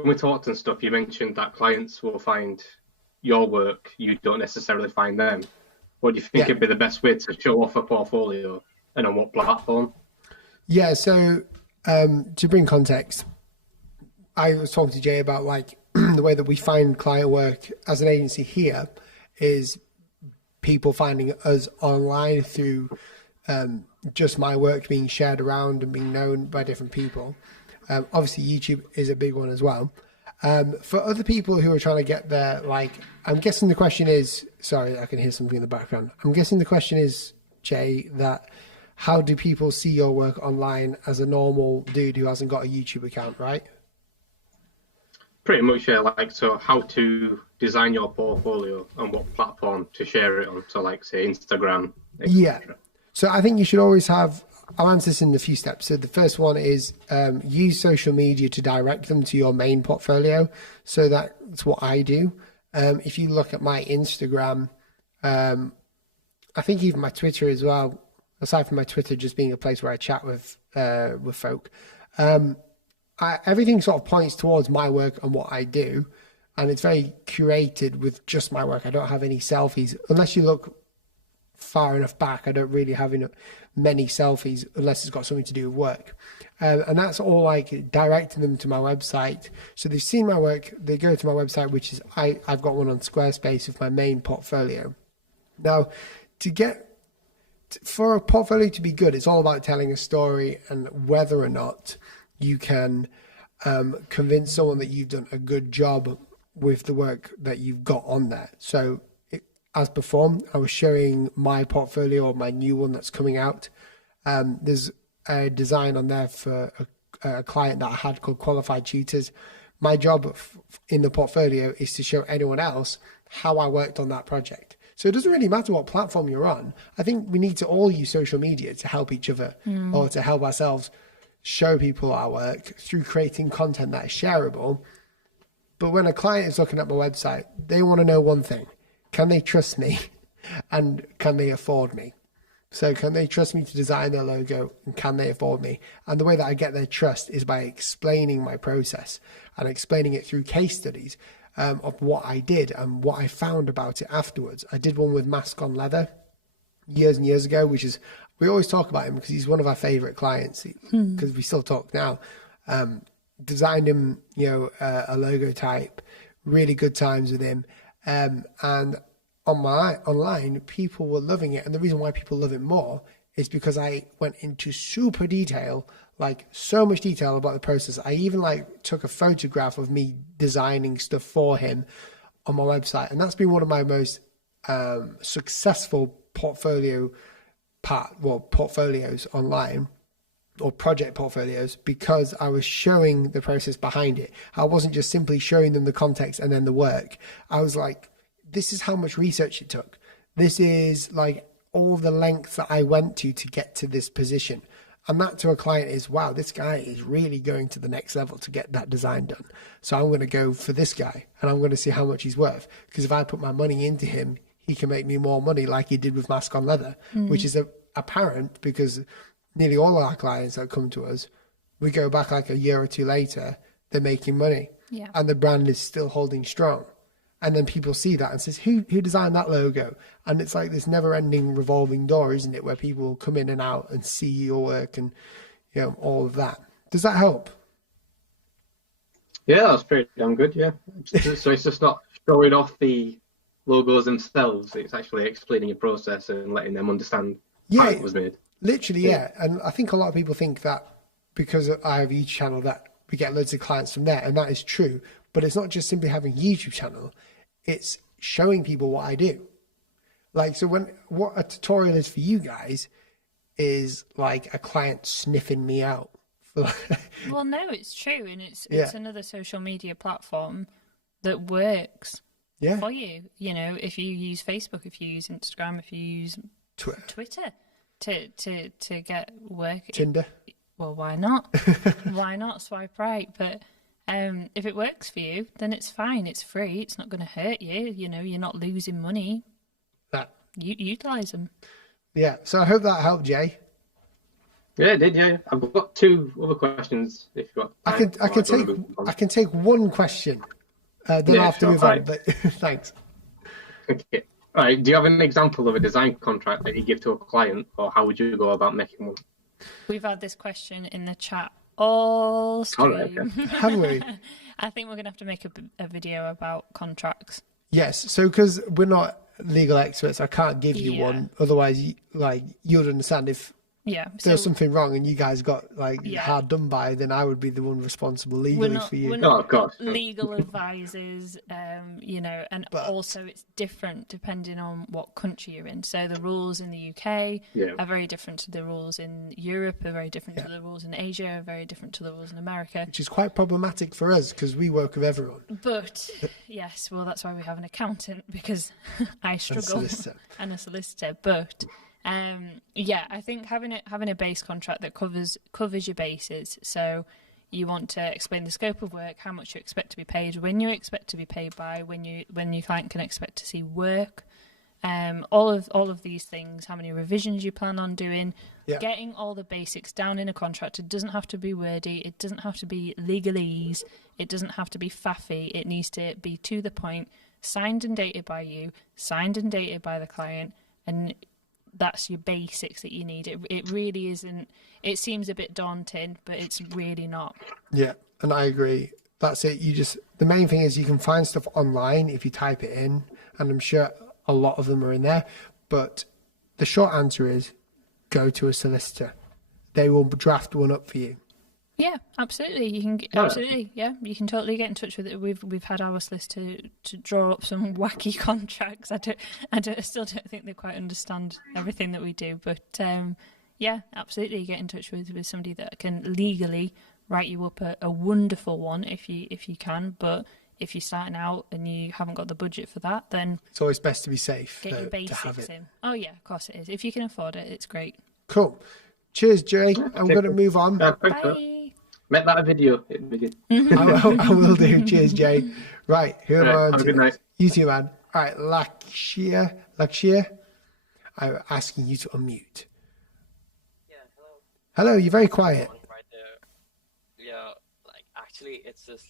we talked and stuff, you mentioned that clients will find your work, you don't necessarily find them. What do you think Yeah. would be the best way to show off a portfolio and on what platform? Yeah, so to bring context, I was talking to Jay about like the way that we find client work as an agency here is people finding us online through just my work being shared around and being known by different people. Obviously, YouTube is a big one as well. For other people who are trying to get there, like, I'm guessing the question is, sorry, I can hear something in the background. I'm guessing the question is, Jay, that how do people see your work online as a normal dude who hasn't got a YouTube account, right? Pretty much, yeah. Like, so how to design your portfolio and what platform to share it on. So, like, say, Instagram, etc. Yeah. So I think you should always have, I'll answer this in a few steps. So the first one is use social media to direct them to your main portfolio. So that's what I do. If you look at my Instagram, I think even my Twitter as well, aside from my Twitter just being a place where I chat with folk, everything sort of points towards my work and what I do. And it's very curated with just my work. I don't have any selfies. Unless you look far enough back, I don't really have many selfies unless it's got something to do with work. And that's all like directing them to my website. So they've seen my work, they go to my website, which is, I've got one on Squarespace with my main portfolio. Now, for a portfolio to be good, it's all about telling a story and whether or not you can convince someone that you've done a good job with the work that you've got on there. So as before, I was showing my portfolio or my new one that's coming out. There's a design on there for a client that I had called Qualified Tutors. My job in the portfolio is to show anyone else how I worked on that project. So it doesn't really matter what platform you're on. I think we need to all use social media to help each other or to help ourselves show people our work through creating content that is shareable. But when a client is looking at my website, they want to know one thing. Can they trust me? And can they afford me? So can they trust me to design their logo, and can they afford me? And the way that I get their trust is by explaining my process and explaining it through case studies of what I did and what I found about it afterwards. I did one with Mask on Leather years and years ago, which is, we always talk about him because he's one of our favorite clients because we still talk now. Designed him, a logo type, really good times with him. And on my online, people were loving it. And the reason why people love it more is because I went into super detail, like so much detail about the process. I even took a photograph of me designing stuff for him on my website. And that's been one of my most successful portfolios online, or project portfolios, because I was showing the process behind it. I wasn't just simply showing them the context and then the work. I was like, this is how much research it took. This is like all the lengths that I went to get to this position. And that to a client is, wow, this guy is really going to the next level to get that design done. So I'm going to go for this guy and I'm going to see how much he's worth. Because if I put my money into him, he can make me more money like he did with Mask on Leather, which is apparent because nearly all our clients that come to us, we go back like a year or two later, they're making money. Yeah. And the brand is still holding strong. And then people see that and says, who designed that logo? And it's like this never ending revolving door, isn't it? Where people come in and out and see your work and, you know, all of that. Does that help? Yeah, that's pretty damn good. Yeah. So it's just not showing off the logos themselves. It's actually explaining your process and letting them understand how it was made. Literally, yeah. And I think a lot of people think that because I have a YouTube channel that we get loads of clients from there, and that is true. But it's not just simply having a YouTube channel, it's showing people what I do. Like, so what a tutorial is for you guys is like a client sniffing me out. Well, no, it's true. And it's another social media platform that works for you. You know, if you use Facebook, if you use Instagram, if you use Twitter to get work. Tinder. Well, why not? Why not swipe right? But if it works for you, then it's fine. It's free. It's not going to hurt you. You know, you're not losing money. Utilize them. Yeah. So I hope that helped, Jay. Yeah, it did. Yeah, I've got 2 other questions. If you got, I can take one question. Then I'll have to move on. But thanks. Okay. All right. Do you have an example of a design contract that you give to a client, or how would you go about making one? We've had this question in the chat all stream. Right, okay. Have we? I think we're going to have to make a video about contracts. Yes. So because we're not legal experts, I can't give you one. Otherwise, you'd understand if there's something wrong and you guys got hard done by, then I would be the one responsible legally for you. We're not legal advisors, you know, but also it's different depending on what country you're in. So the rules in the UK are very different to the rules in Europe, are very different to the rules in Asia, are very different to the rules in America. Which is quite problematic for us because we work with everyone. But yes, well, that's why we have an accountant, because I struggle and a solicitor. But I think having a base contract that covers your bases. So you want to explain the scope of work, how much you expect to be paid, when you expect to be paid by, when your client can expect to see work, all of these things, how many revisions you plan on doing, getting all the basics down in a contract. It doesn't have to be wordy, it doesn't have to be legalese, it doesn't have to be faffy, it needs to be to the point, signed and dated by you, signed and dated by the client, and that's your basics that you need. It really isn't. It seems a bit daunting, but it's really not. Yeah, and I agree. That's it. The main thing is you can find stuff online if you type it in, and I'm sure a lot of them are in there. But the short answer is go to a solicitor. They will draft one up for you. Yeah, absolutely. You can you can totally get in touch with it. We've had our solicitor to draw up some wacky contracts. I still don't think they quite understand everything that we do, but absolutely, get in touch with somebody that can legally write you up a wonderful one if you can. But if you're starting out and you haven't got the budget for that, then it's always best to be safe. Get your basics in. Oh yeah, of course it is. If you can afford it, it's great. Cool. Cheers, Jay. I'm going to move on. Bye. Make that a video. I will do. Cheers, Jay. Right, who am I on have to? a good night. You too, man. All right, Lakshya, I'm asking you to unmute. Yeah, hello. Hello, you're very quiet. Right there. Yeah, actually, it's just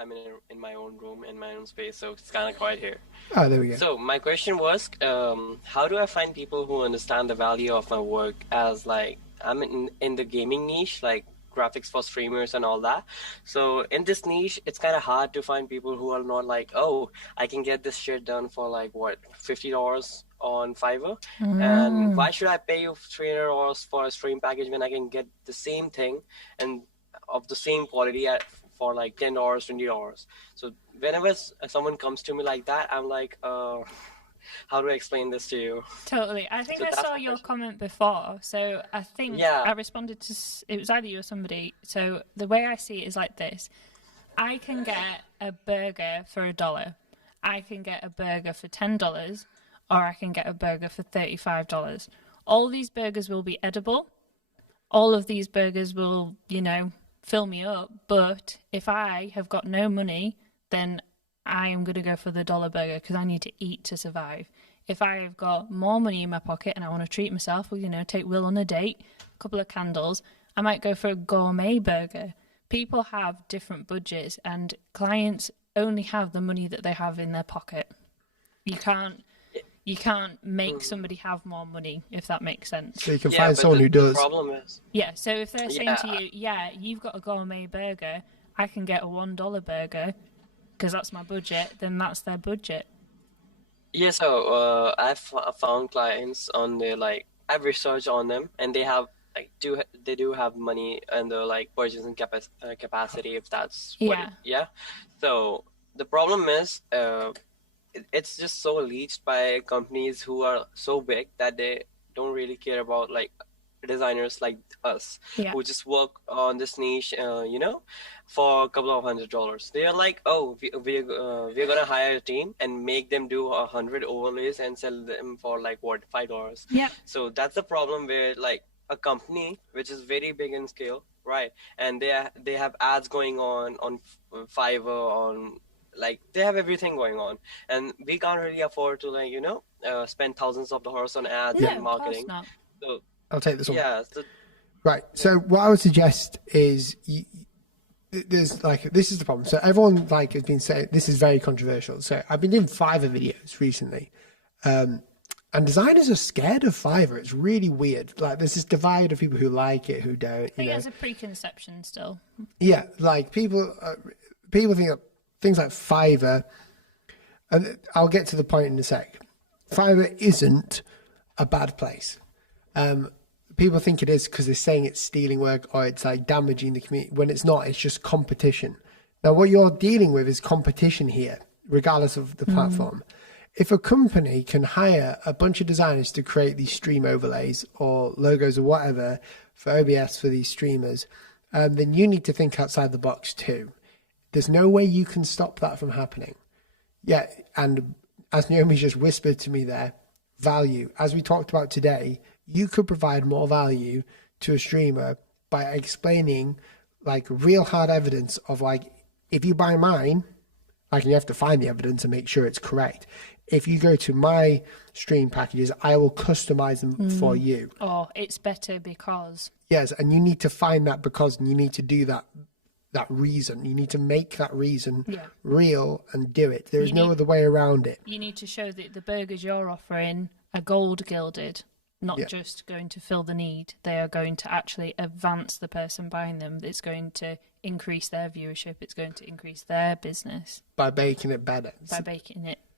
I'm in my own room, in my own space, so it's kind of quiet here. Oh, there we go. So my question was, how do I find people who understand the value of my work as I'm in the gaming niche, graphics for streamers and all that. So in this niche, it's kind of hard to find people who are not I can get this shit done for $50 on Fiverr. And why should I pay you $300 for a stream package when I can get the same thing and of the same quality for $10, $20? So whenever someone comes to me like that, I'm how do I explain this to you? Totally. I think I saw your comment before. So I think I responded to, it was either you or somebody. So the way I see it is like this. I can get a burger for $1. I can get a burger for $10, or I can get a burger for $35. All these burgers will be edible. All of these burgers will, fill me up. But if I have got no money, then I am going to go for the $1 burger because I need to eat to survive. if I've got more money in my pocket and I want to treat myself, well, take Will on a date, a couple of candles, I might go for a gourmet burger. People have different budgets, and clients only have the money that they have in their pocket. You can't make somebody have more money, if that makes sense. So you can find someone who does. The problem is, Yeah, so if they're saying to you, you've got a gourmet burger, I can get a $1 burger because that's my budget, then that's their budget. yeah. So I've found clients on their I've researched on them, and they have they do have money and the purchasing capacity, if that's what So the problem is it's just so leached by companies who are so big that they don't really care about designers like us who just work on this niche, for a couple of $100. They are like, oh, we're gonna hire a team and make them do 100 overlays and sell them for $5. Yeah. So that's the problem where a company which is very big in scale, right? And they have ads going on Fiverr, on they have everything going on, and we can't really afford to spend thousands of dollars on ads and marketing. Of course not. So I'll take this one. yeah, Right. So what I would suggest is there's this is the problem. So everyone has been saying this is very controversial. So I've been doing Fiverr videos recently. And designers are scared of Fiverr. It's really weird. There's this divide of people who like it, who don't. I think there's a preconception still. Yeah, people think that things like Fiverr, and I'll get to the point in a sec. Fiverr isn't a bad place. People think it is because they're saying it's stealing work or it's damaging the community. When it's not, it's just competition. Now, what you're dealing with is competition here, regardless of the platform. If a company can hire a bunch of designers to create these stream overlays or logos or whatever for OBS for these streamers, then you need to think outside the box too. There's no way you can stop that from happening. Yeah, and as Naomi just whispered to me there, value. As we talked about today, you could provide more value to a streamer by explaining real hard evidence of if you buy mine, you have to find the evidence and make sure it's correct. If you go to my stream packages, I will customize them for you. Oh, it's better because. Yes, and you need to find that because, and you need to do that reason. You need to make that reason real and do it. There is no other way around it. You need to show that the burgers you're offering are gold gilded, not just going to fill the need. They are going to actually advance the person buying them. It's going to increase their viewership. It's going to increase their business. By making it better.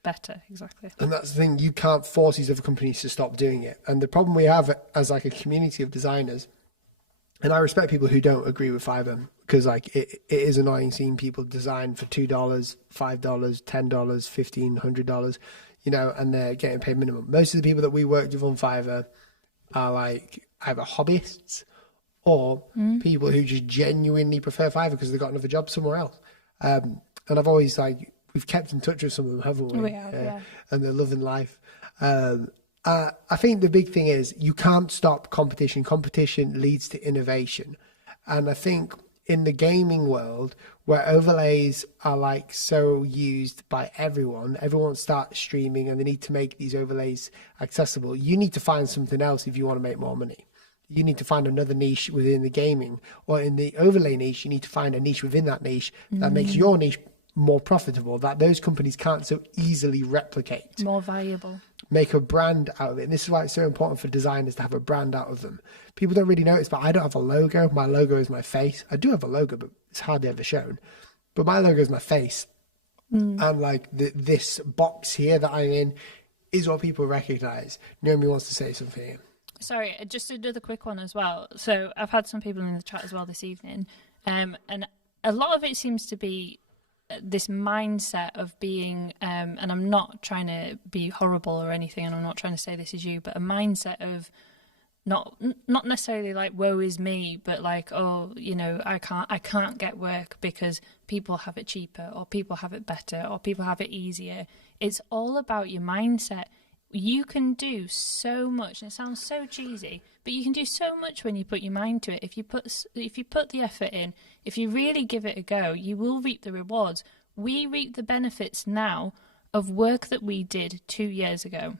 Better, exactly. And that's the thing, you can't force these other companies to stop doing it. And the problem we have as a community of designers, and I respect people who don't agree with Fiverr, because it is annoying seeing people design for $2, $5, $10, $15, $100, and they're getting paid minimum. Most of the people that we worked with on Fiverr are either hobbyists or people who just genuinely prefer Fiverr because they've got another job somewhere else. And I've always we've kept in touch with some of them, haven't we? We have, And they're loving life. I think the big thing is you can't stop competition. Competition leads to innovation. And I think in the gaming world, where overlays are so used by everyone starts streaming and they need to make these overlays accessible. You need to find something else if you want to make more money. You need to find another niche within the gaming, or in the overlay niche, you need to find a niche within that niche that makes your niche more profitable, that those companies can't so easily replicate. More valuable. Make a brand out of it. And this is why it's so important for designers to have a brand out of them. People don't really notice, but I don't have a logo. My logo is my face. I do have a logo, but it's hardly ever shown. But my logo is my face. And this box here that I'm in is what people recognize. Naomi wants to say something here. Sorry, just another quick one as well. So I've had some people in the chat as well this evening. And a lot of it seems to be this mindset of being, and I'm not trying to be horrible or anything, and I'm not trying to say this is you, but a mindset of not necessarily woe is me, but I can't get work because people have it cheaper, or people have it better, or people have it easier. It's all about your mindset. You can do so much, and it sounds so cheesy, but you can do so much when you put your mind to it. If you put the effort in, if you really give it a go, you will reap the rewards. We reap the benefits now of work that we did 2 years ago.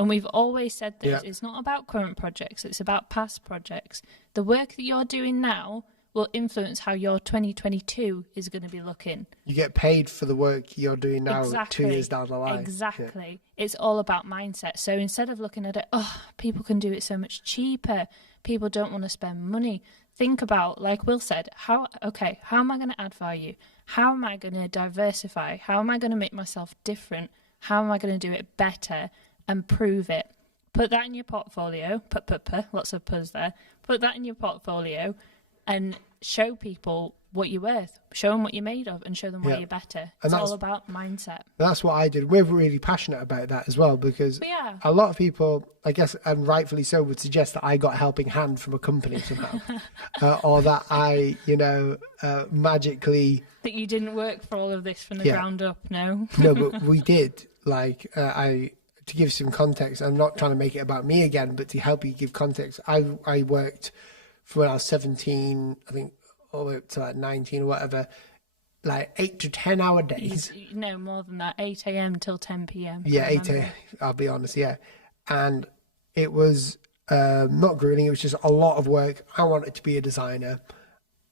And we've always said this. Yeah. It's not about current projects. It's about past projects. The work that you're doing now will influence how your 2022 is going to be looking. You get paid for the work you're doing now Exactly. 2 years down the line. Exactly. It's all about mindset. So instead of looking at it, oh, people can do it so much cheaper, people don't want to spend money, think about, like Will said, how am I going to add value? How am I going to diversify? How am I going to make myself different? How am I going to do it better and prove it? Put that in your portfolio. Lots of puns there. Put that in your portfolio and show people what you're worth. Show them what you're made of and show them why you're better. It's all about mindset. That's what I did. We're really passionate about that as well, because a lot of people, I guess, and rightfully so, would suggest that I got a helping hand from a company somehow. Or that I, magically... That you didn't work for all of this from the ground up, no? No, but we did. To give some context, I'm not trying to make it about me again, but to help you give context, I worked from when I was 17, I think, all the way up to like 19 or whatever, like 8 to 10 hour days. No, more than that, 8 a.m. till 10 p.m. Yeah, 8 a.m., I'll be honest, yeah. And it was not grueling, it was just a lot of work. I wanted to be a designer.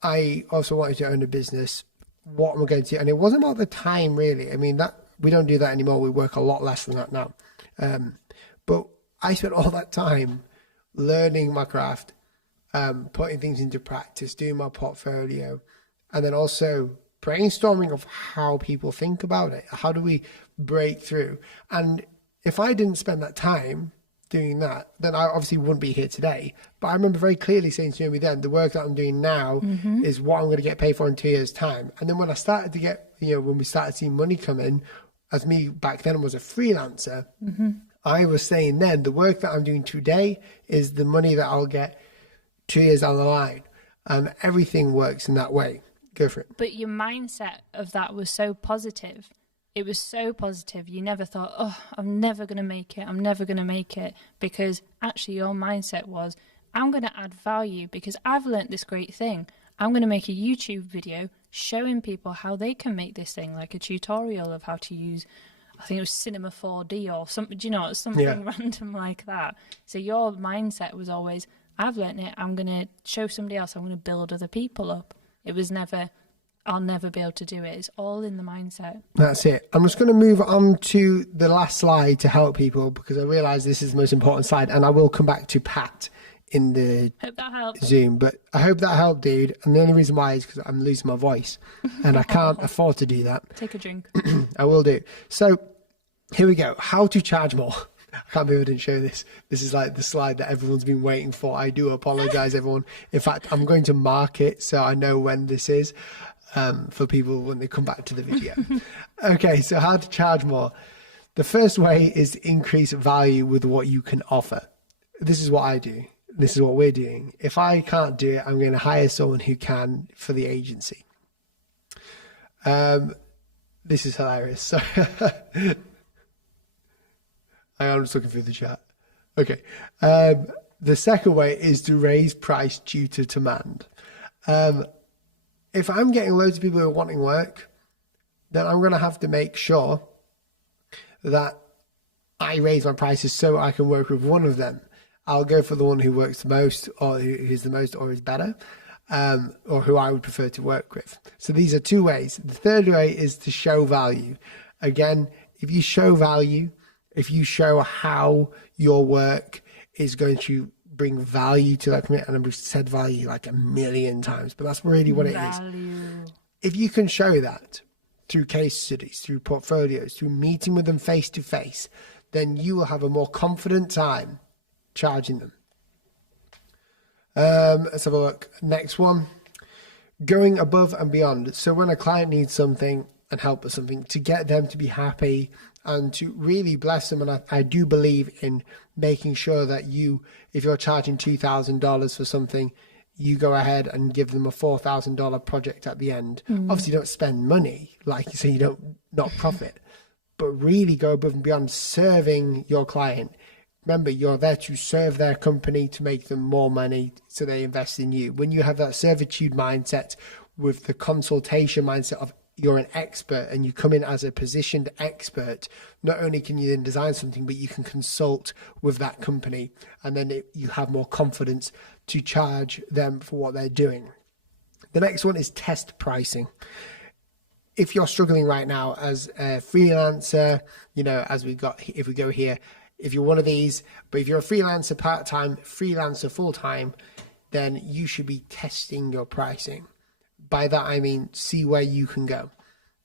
I also wanted to own a business. What am I going to do? And it wasn't about the time, really. I mean, that we don't do that anymore. We work a lot less than that now. But I spent all that time learning my craft, putting things into practice, doing my portfolio, and then also brainstorming of how people think about it. How do we break through? And if I didn't spend that time doing that, then I obviously wouldn't be here today. But I remember very clearly saying to me then, the work that I'm doing now is what I'm going to get paid for in 2 years' time. And then when I started to get, when we started seeing money come in, as me back then was a freelancer, I was saying then the work that I'm doing today is the money that I'll get 2 years down the line. Everything works in that way. Go for it. But your mindset of that was so positive. It was so positive. You never thought, oh, I'm never going to make it. I'm never going to make it. Because actually your mindset was, I'm going to add value because I've learnt this great thing. I'm going to make a YouTube video showing people how they can make this thing, like a tutorial of how to use, I think it was Cinema 4D or something, something random like that. So your mindset was always, I've learnt it, I'm going to show somebody else, I'm going to build other people up. It was never, I'll never be able to do it. It's all in the mindset. That's it. I'm just going to move on to the last slide to help people because I realise this is the most important slide, and I will come back to Pat in the hope that helped. Zoom, but I hope that helped, dude. And the only reason why is because I'm losing my voice and I can't afford to do that. Take a drink. I will do. So here we go. How to charge more. I can't believe I didn't show this. This is like the slide that everyone's been waiting for. I do apologize, everyone. In fact, I'm going to mark it so I know when this is for people when they come back to the video. Okay, so how to charge more. The first way is to increase value with what you can offer. This is what I do. This is what we're doing. If I can't do it, I'm going to hire someone who can for the agency. This is hilarious. So I'm just looking through the chat. Okay. The second way is to raise price due to demand. If I'm getting loads of people who are wanting work, then I'm going to have to make sure that I raise my prices so I can work with one of them. I'll go for the one who works the most or who's the most or is better, or who I would prefer to work with. So these are two ways. The third way is to show value. Again, if you show value, if you show how your work is going to bring value to that community, and I've said value like a million times, but that's really what it is. If you can show that through case studies, through portfolios, through meeting with them face to face, then you will have a more confident time charging them. Let's have a look. Next one, going above and beyond. So when a client needs something and help with something, to get them to be happy and to really bless them. And I do believe in making sure that you, if you're charging $2,000 for something, you go ahead and give them a $4,000 project at the end. Obviously, you don't spend money, so you don't not profit, but really go above and beyond serving your client. Remember, you're there to serve their company, to make them more money, so they invest in you. When you have that servitude mindset with the consultation mindset of you're an expert and you come in as a positioned expert, not only can you then design something, but you can consult with that company, and then you have more confidence to charge them for what they're doing. The next one is test pricing. If you're struggling right now as a freelancer, as if we go here, if you're one of these, but if you're a freelancer part-time, freelancer full-time, then you should be testing your pricing. By that, I mean, see where you can go.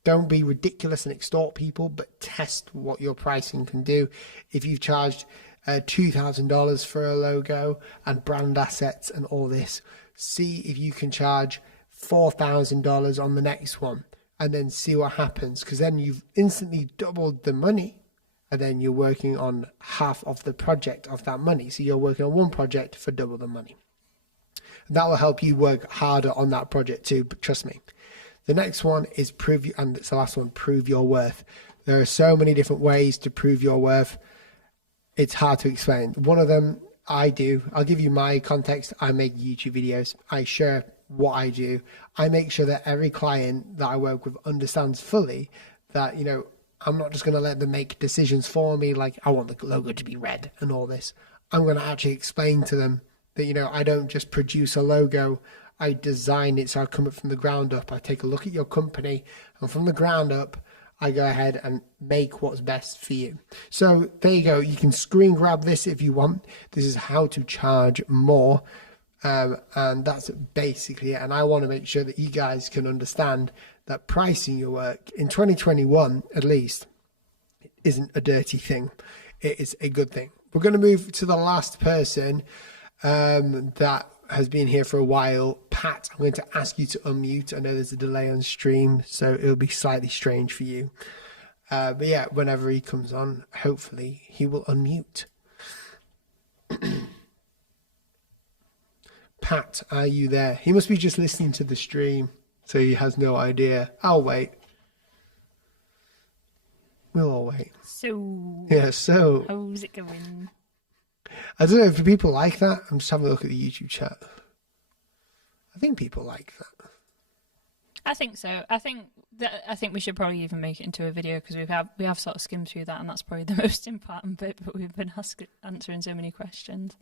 Don't be ridiculous and extort people, but test what your pricing can do. If you've charged $2,000 for a logo and brand assets and all this, see if you can charge $4,000 on the next one, and then see what happens, because then you've instantly doubled the money, and then you're working on half of the project of that money. So you're working on one project for double the money. That will help you work harder on that project too, but trust me. The next one is prove your worth. There are so many different ways to prove your worth. It's hard to explain. One of them I'll give you my context. I make YouTube videos. I share what I do. I make sure that every client that I work with understands fully that, I'm not just going to let them make decisions for me, like I want the logo to be red and all this. I'm going to actually explain to them that, I don't just produce a logo, I design it. So I come up from the ground up. I take a look at your company, and from the ground up, I go ahead and make what's best for you. So there you go. You can screen grab this if you want. This is how to charge more. And that's basically it. And I want to make sure that you guys can understand that pricing your work in 2021, at least, isn't a dirty thing. It is a good thing. We're going to move to the last person that has been here for a while. Pat, I'm going to ask you to unmute. I know there's a delay on stream, so it'll be slightly strange for you. But yeah, whenever he comes on, hopefully he will unmute. Pat, are you there? He must be just listening to the stream, so he has no idea. I'll wait. We'll all wait. So how's it going? I don't know if people like that. I'm just having a look at the YouTube chat. I think people like that. I think so. I think we should probably even make it into a video, because we have sort of skimmed through that, and that's probably the most important bit. But we've been answering so many questions.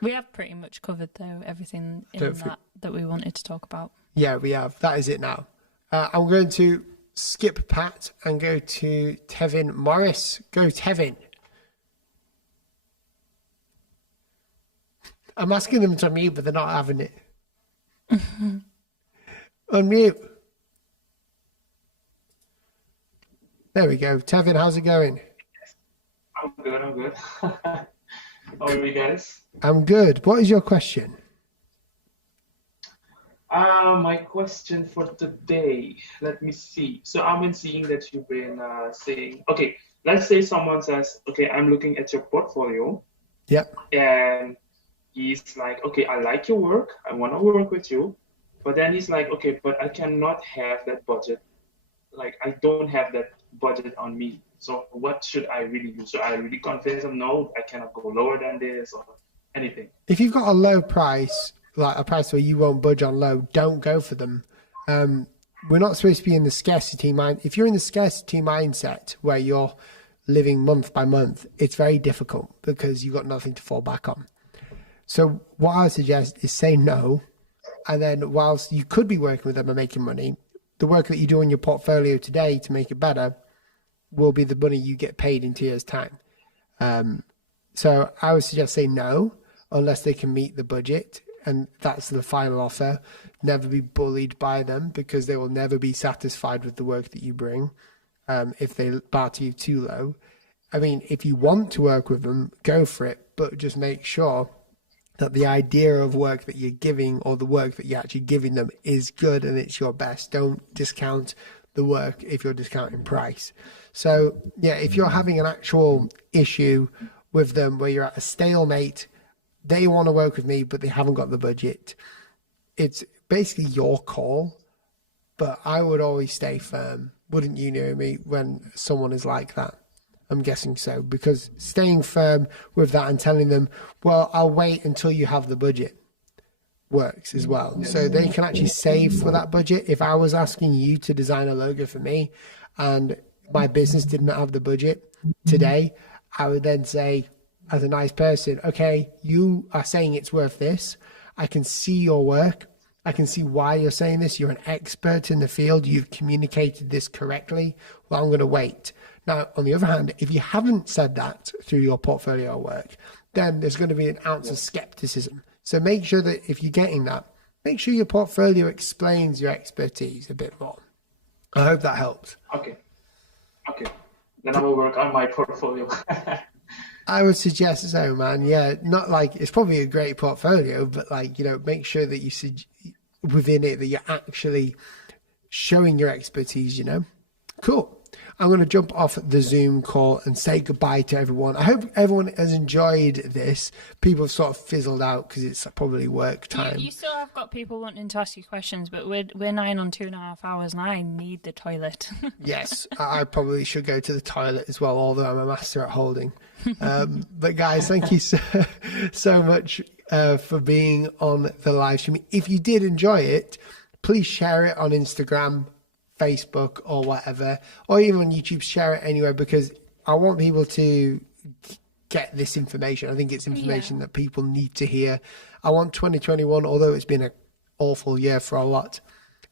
We have pretty much covered, though, everything in that we wanted to talk about. Yeah, we have. That is it now. I'm going to skip Pat and go to Tevin Morris. Go, Tevin. I'm asking them to unmute, but they're not having it. Unmute. There we go. Tevin, how's it going? I'm good. How are you guys? I'm good. What is your question? My question for today, let me see. So I've been seeing that you've been saying, okay, let's say someone says, okay, I'm looking at your portfolio. Yep. And he's like, okay, I like your work. I want to work with you. But then he's like, okay, but I cannot have that budget. Like, I don't have that budget on me. So what should I really do? So I really convince him, no, I cannot go lower than this or anything. If you've got a low price, like a price where you won't budge on low, don't go for them. We're not supposed to be in the scarcity mind. If you're in the scarcity mindset where you're living month by month, it's very difficult because you've got nothing to fall back on. So what I would suggest is say no. And then whilst you could be working with them and making money, the work that you do in your portfolio today to make it better will be the money you get paid in 2 years' time. So I would suggest say no, unless they can meet the budget. And that's the final offer. Never be bullied by them, because they will never be satisfied with the work that you bring if they barter you too low. I mean, if you want to work with them, go for it, but just make sure that the idea of work that you're giving, or the work that you're actually giving them, is good and it's your best. Don't discount the work if you're discounting price. So yeah, if you're having an actual issue with them where you're at a stalemate, they want to work with me, but they haven't got the budget, it's basically your call. But I would always stay firm. Wouldn't you, Naomi, when someone is like that? I'm guessing so, because staying firm with that and telling them, well, I'll wait until you have the budget. works as well. So they can actually save for that budget. If I was asking you to design a logo for me and my business didn't have the budget today, I would then say, as a nice person, okay, you are saying it's worth this. I can see your work. I can see why you're saying this. You're an expert in the field. You've communicated this correctly. Well, I'm going to wait. Now, on the other hand, if you haven't said that through your portfolio work, then there's going to be an ounce of skepticism. So make sure that if you're getting that, make sure your portfolio explains your expertise a bit more. I hope that helps. Okay. Then I will work on my portfolio. I would suggest so, man. Yeah, not like it's probably a great portfolio, but like, make sure that you within it that you're actually showing your expertise, Cool. I'm going to jump off the Zoom call and say goodbye to everyone. I hope everyone has enjoyed this. People have sort of fizzled out because it's probably work time. You still have got people wanting to ask you questions, but we're 9 on 2.5 hours and I need the toilet. Yes, I probably should go to the toilet as well, although I'm a master at holding. But guys, thank you so much for being on the live stream. If you did enjoy it, please share it on Instagram, Facebook, or whatever, or even on YouTube. Share it anywhere, because I want people to get this information. I think it's information that people need to hear. I want 2021, although it's been an awful year for a lot,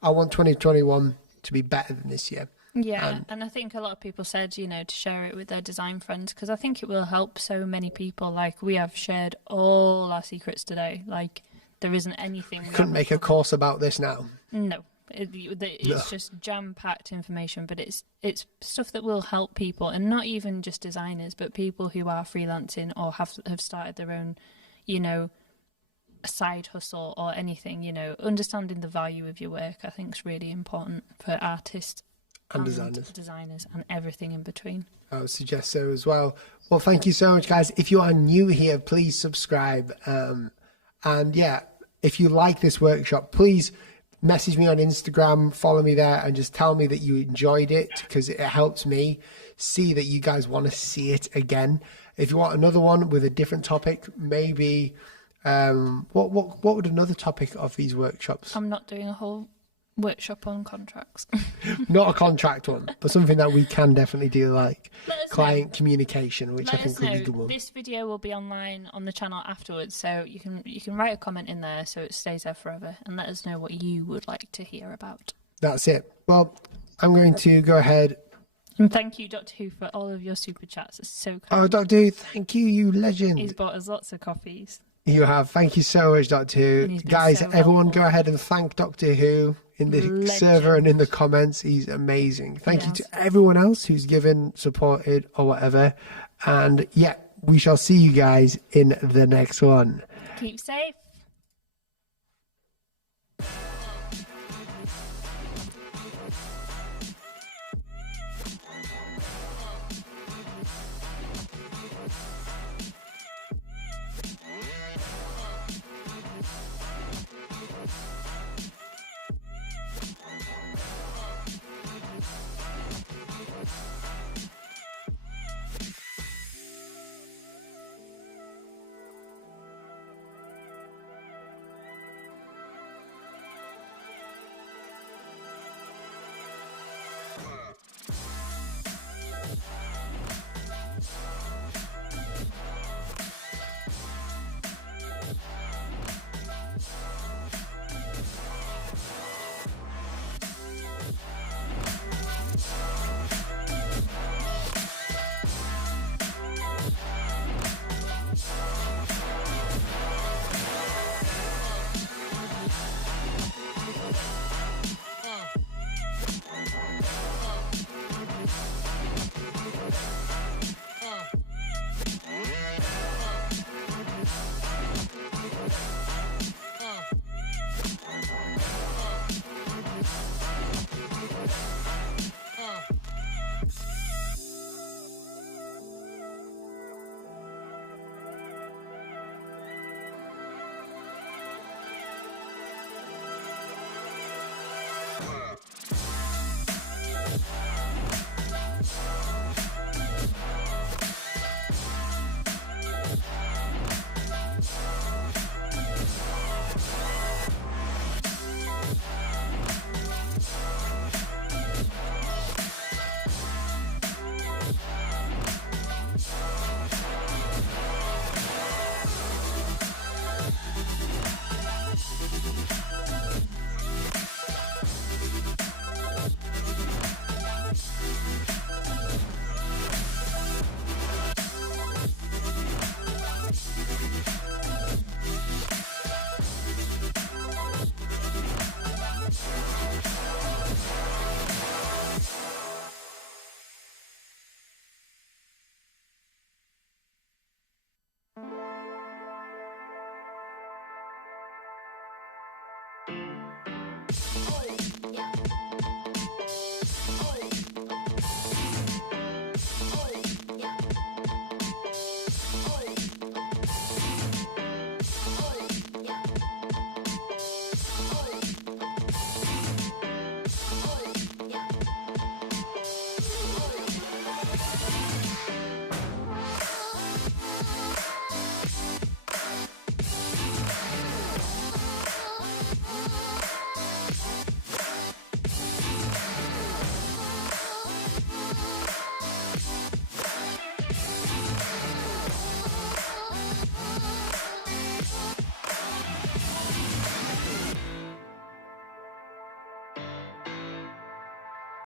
I want 2021 to be better than this year. Yeah, and I think a lot of people said, to share it with their design friends, because I think it will help so many people. Like, we have shared all our secrets today. Like, there isn't anything. We couldn't make a course about this now. No. It's just jam-packed information, but it's stuff that will help people, and not even just designers, but people who are freelancing or have started their own, side hustle or anything. Understanding the value of your work, I think, is really important for artists and designers and everything in between. I would suggest so as well. Well, thank you so much, guys. If you are new here, please subscribe. And yeah, if you like this workshop, please message me on Instagram, follow me there, and just tell me that you enjoyed it, because it helps me see that you guys want to see it again. If you want another one with a different topic, maybe what would another topic of these workshops? I'm not doing a whole workshop on contracts. Not a contract one, but something that we can definitely do, like client communication, which I think would be good one. This video will be online on the channel afterwards, so you can write a comment in there so it stays there forever, and let us know what you would like to hear about. That's it. Well, I'm going to go ahead. And thank you, Doctor Who, for all of your super chats. It's so kind. Oh, Doctor Who, thank you, you legend. He's bought us lots of coffees. You have. Thank you so much, Doctor Who. Guys, so everyone go ahead and thank Doctor Who in the server and in the comments. He's amazing. Thank you to everyone else who's given, supported, or whatever. And yeah, we shall see you guys in the next one. Keep safe.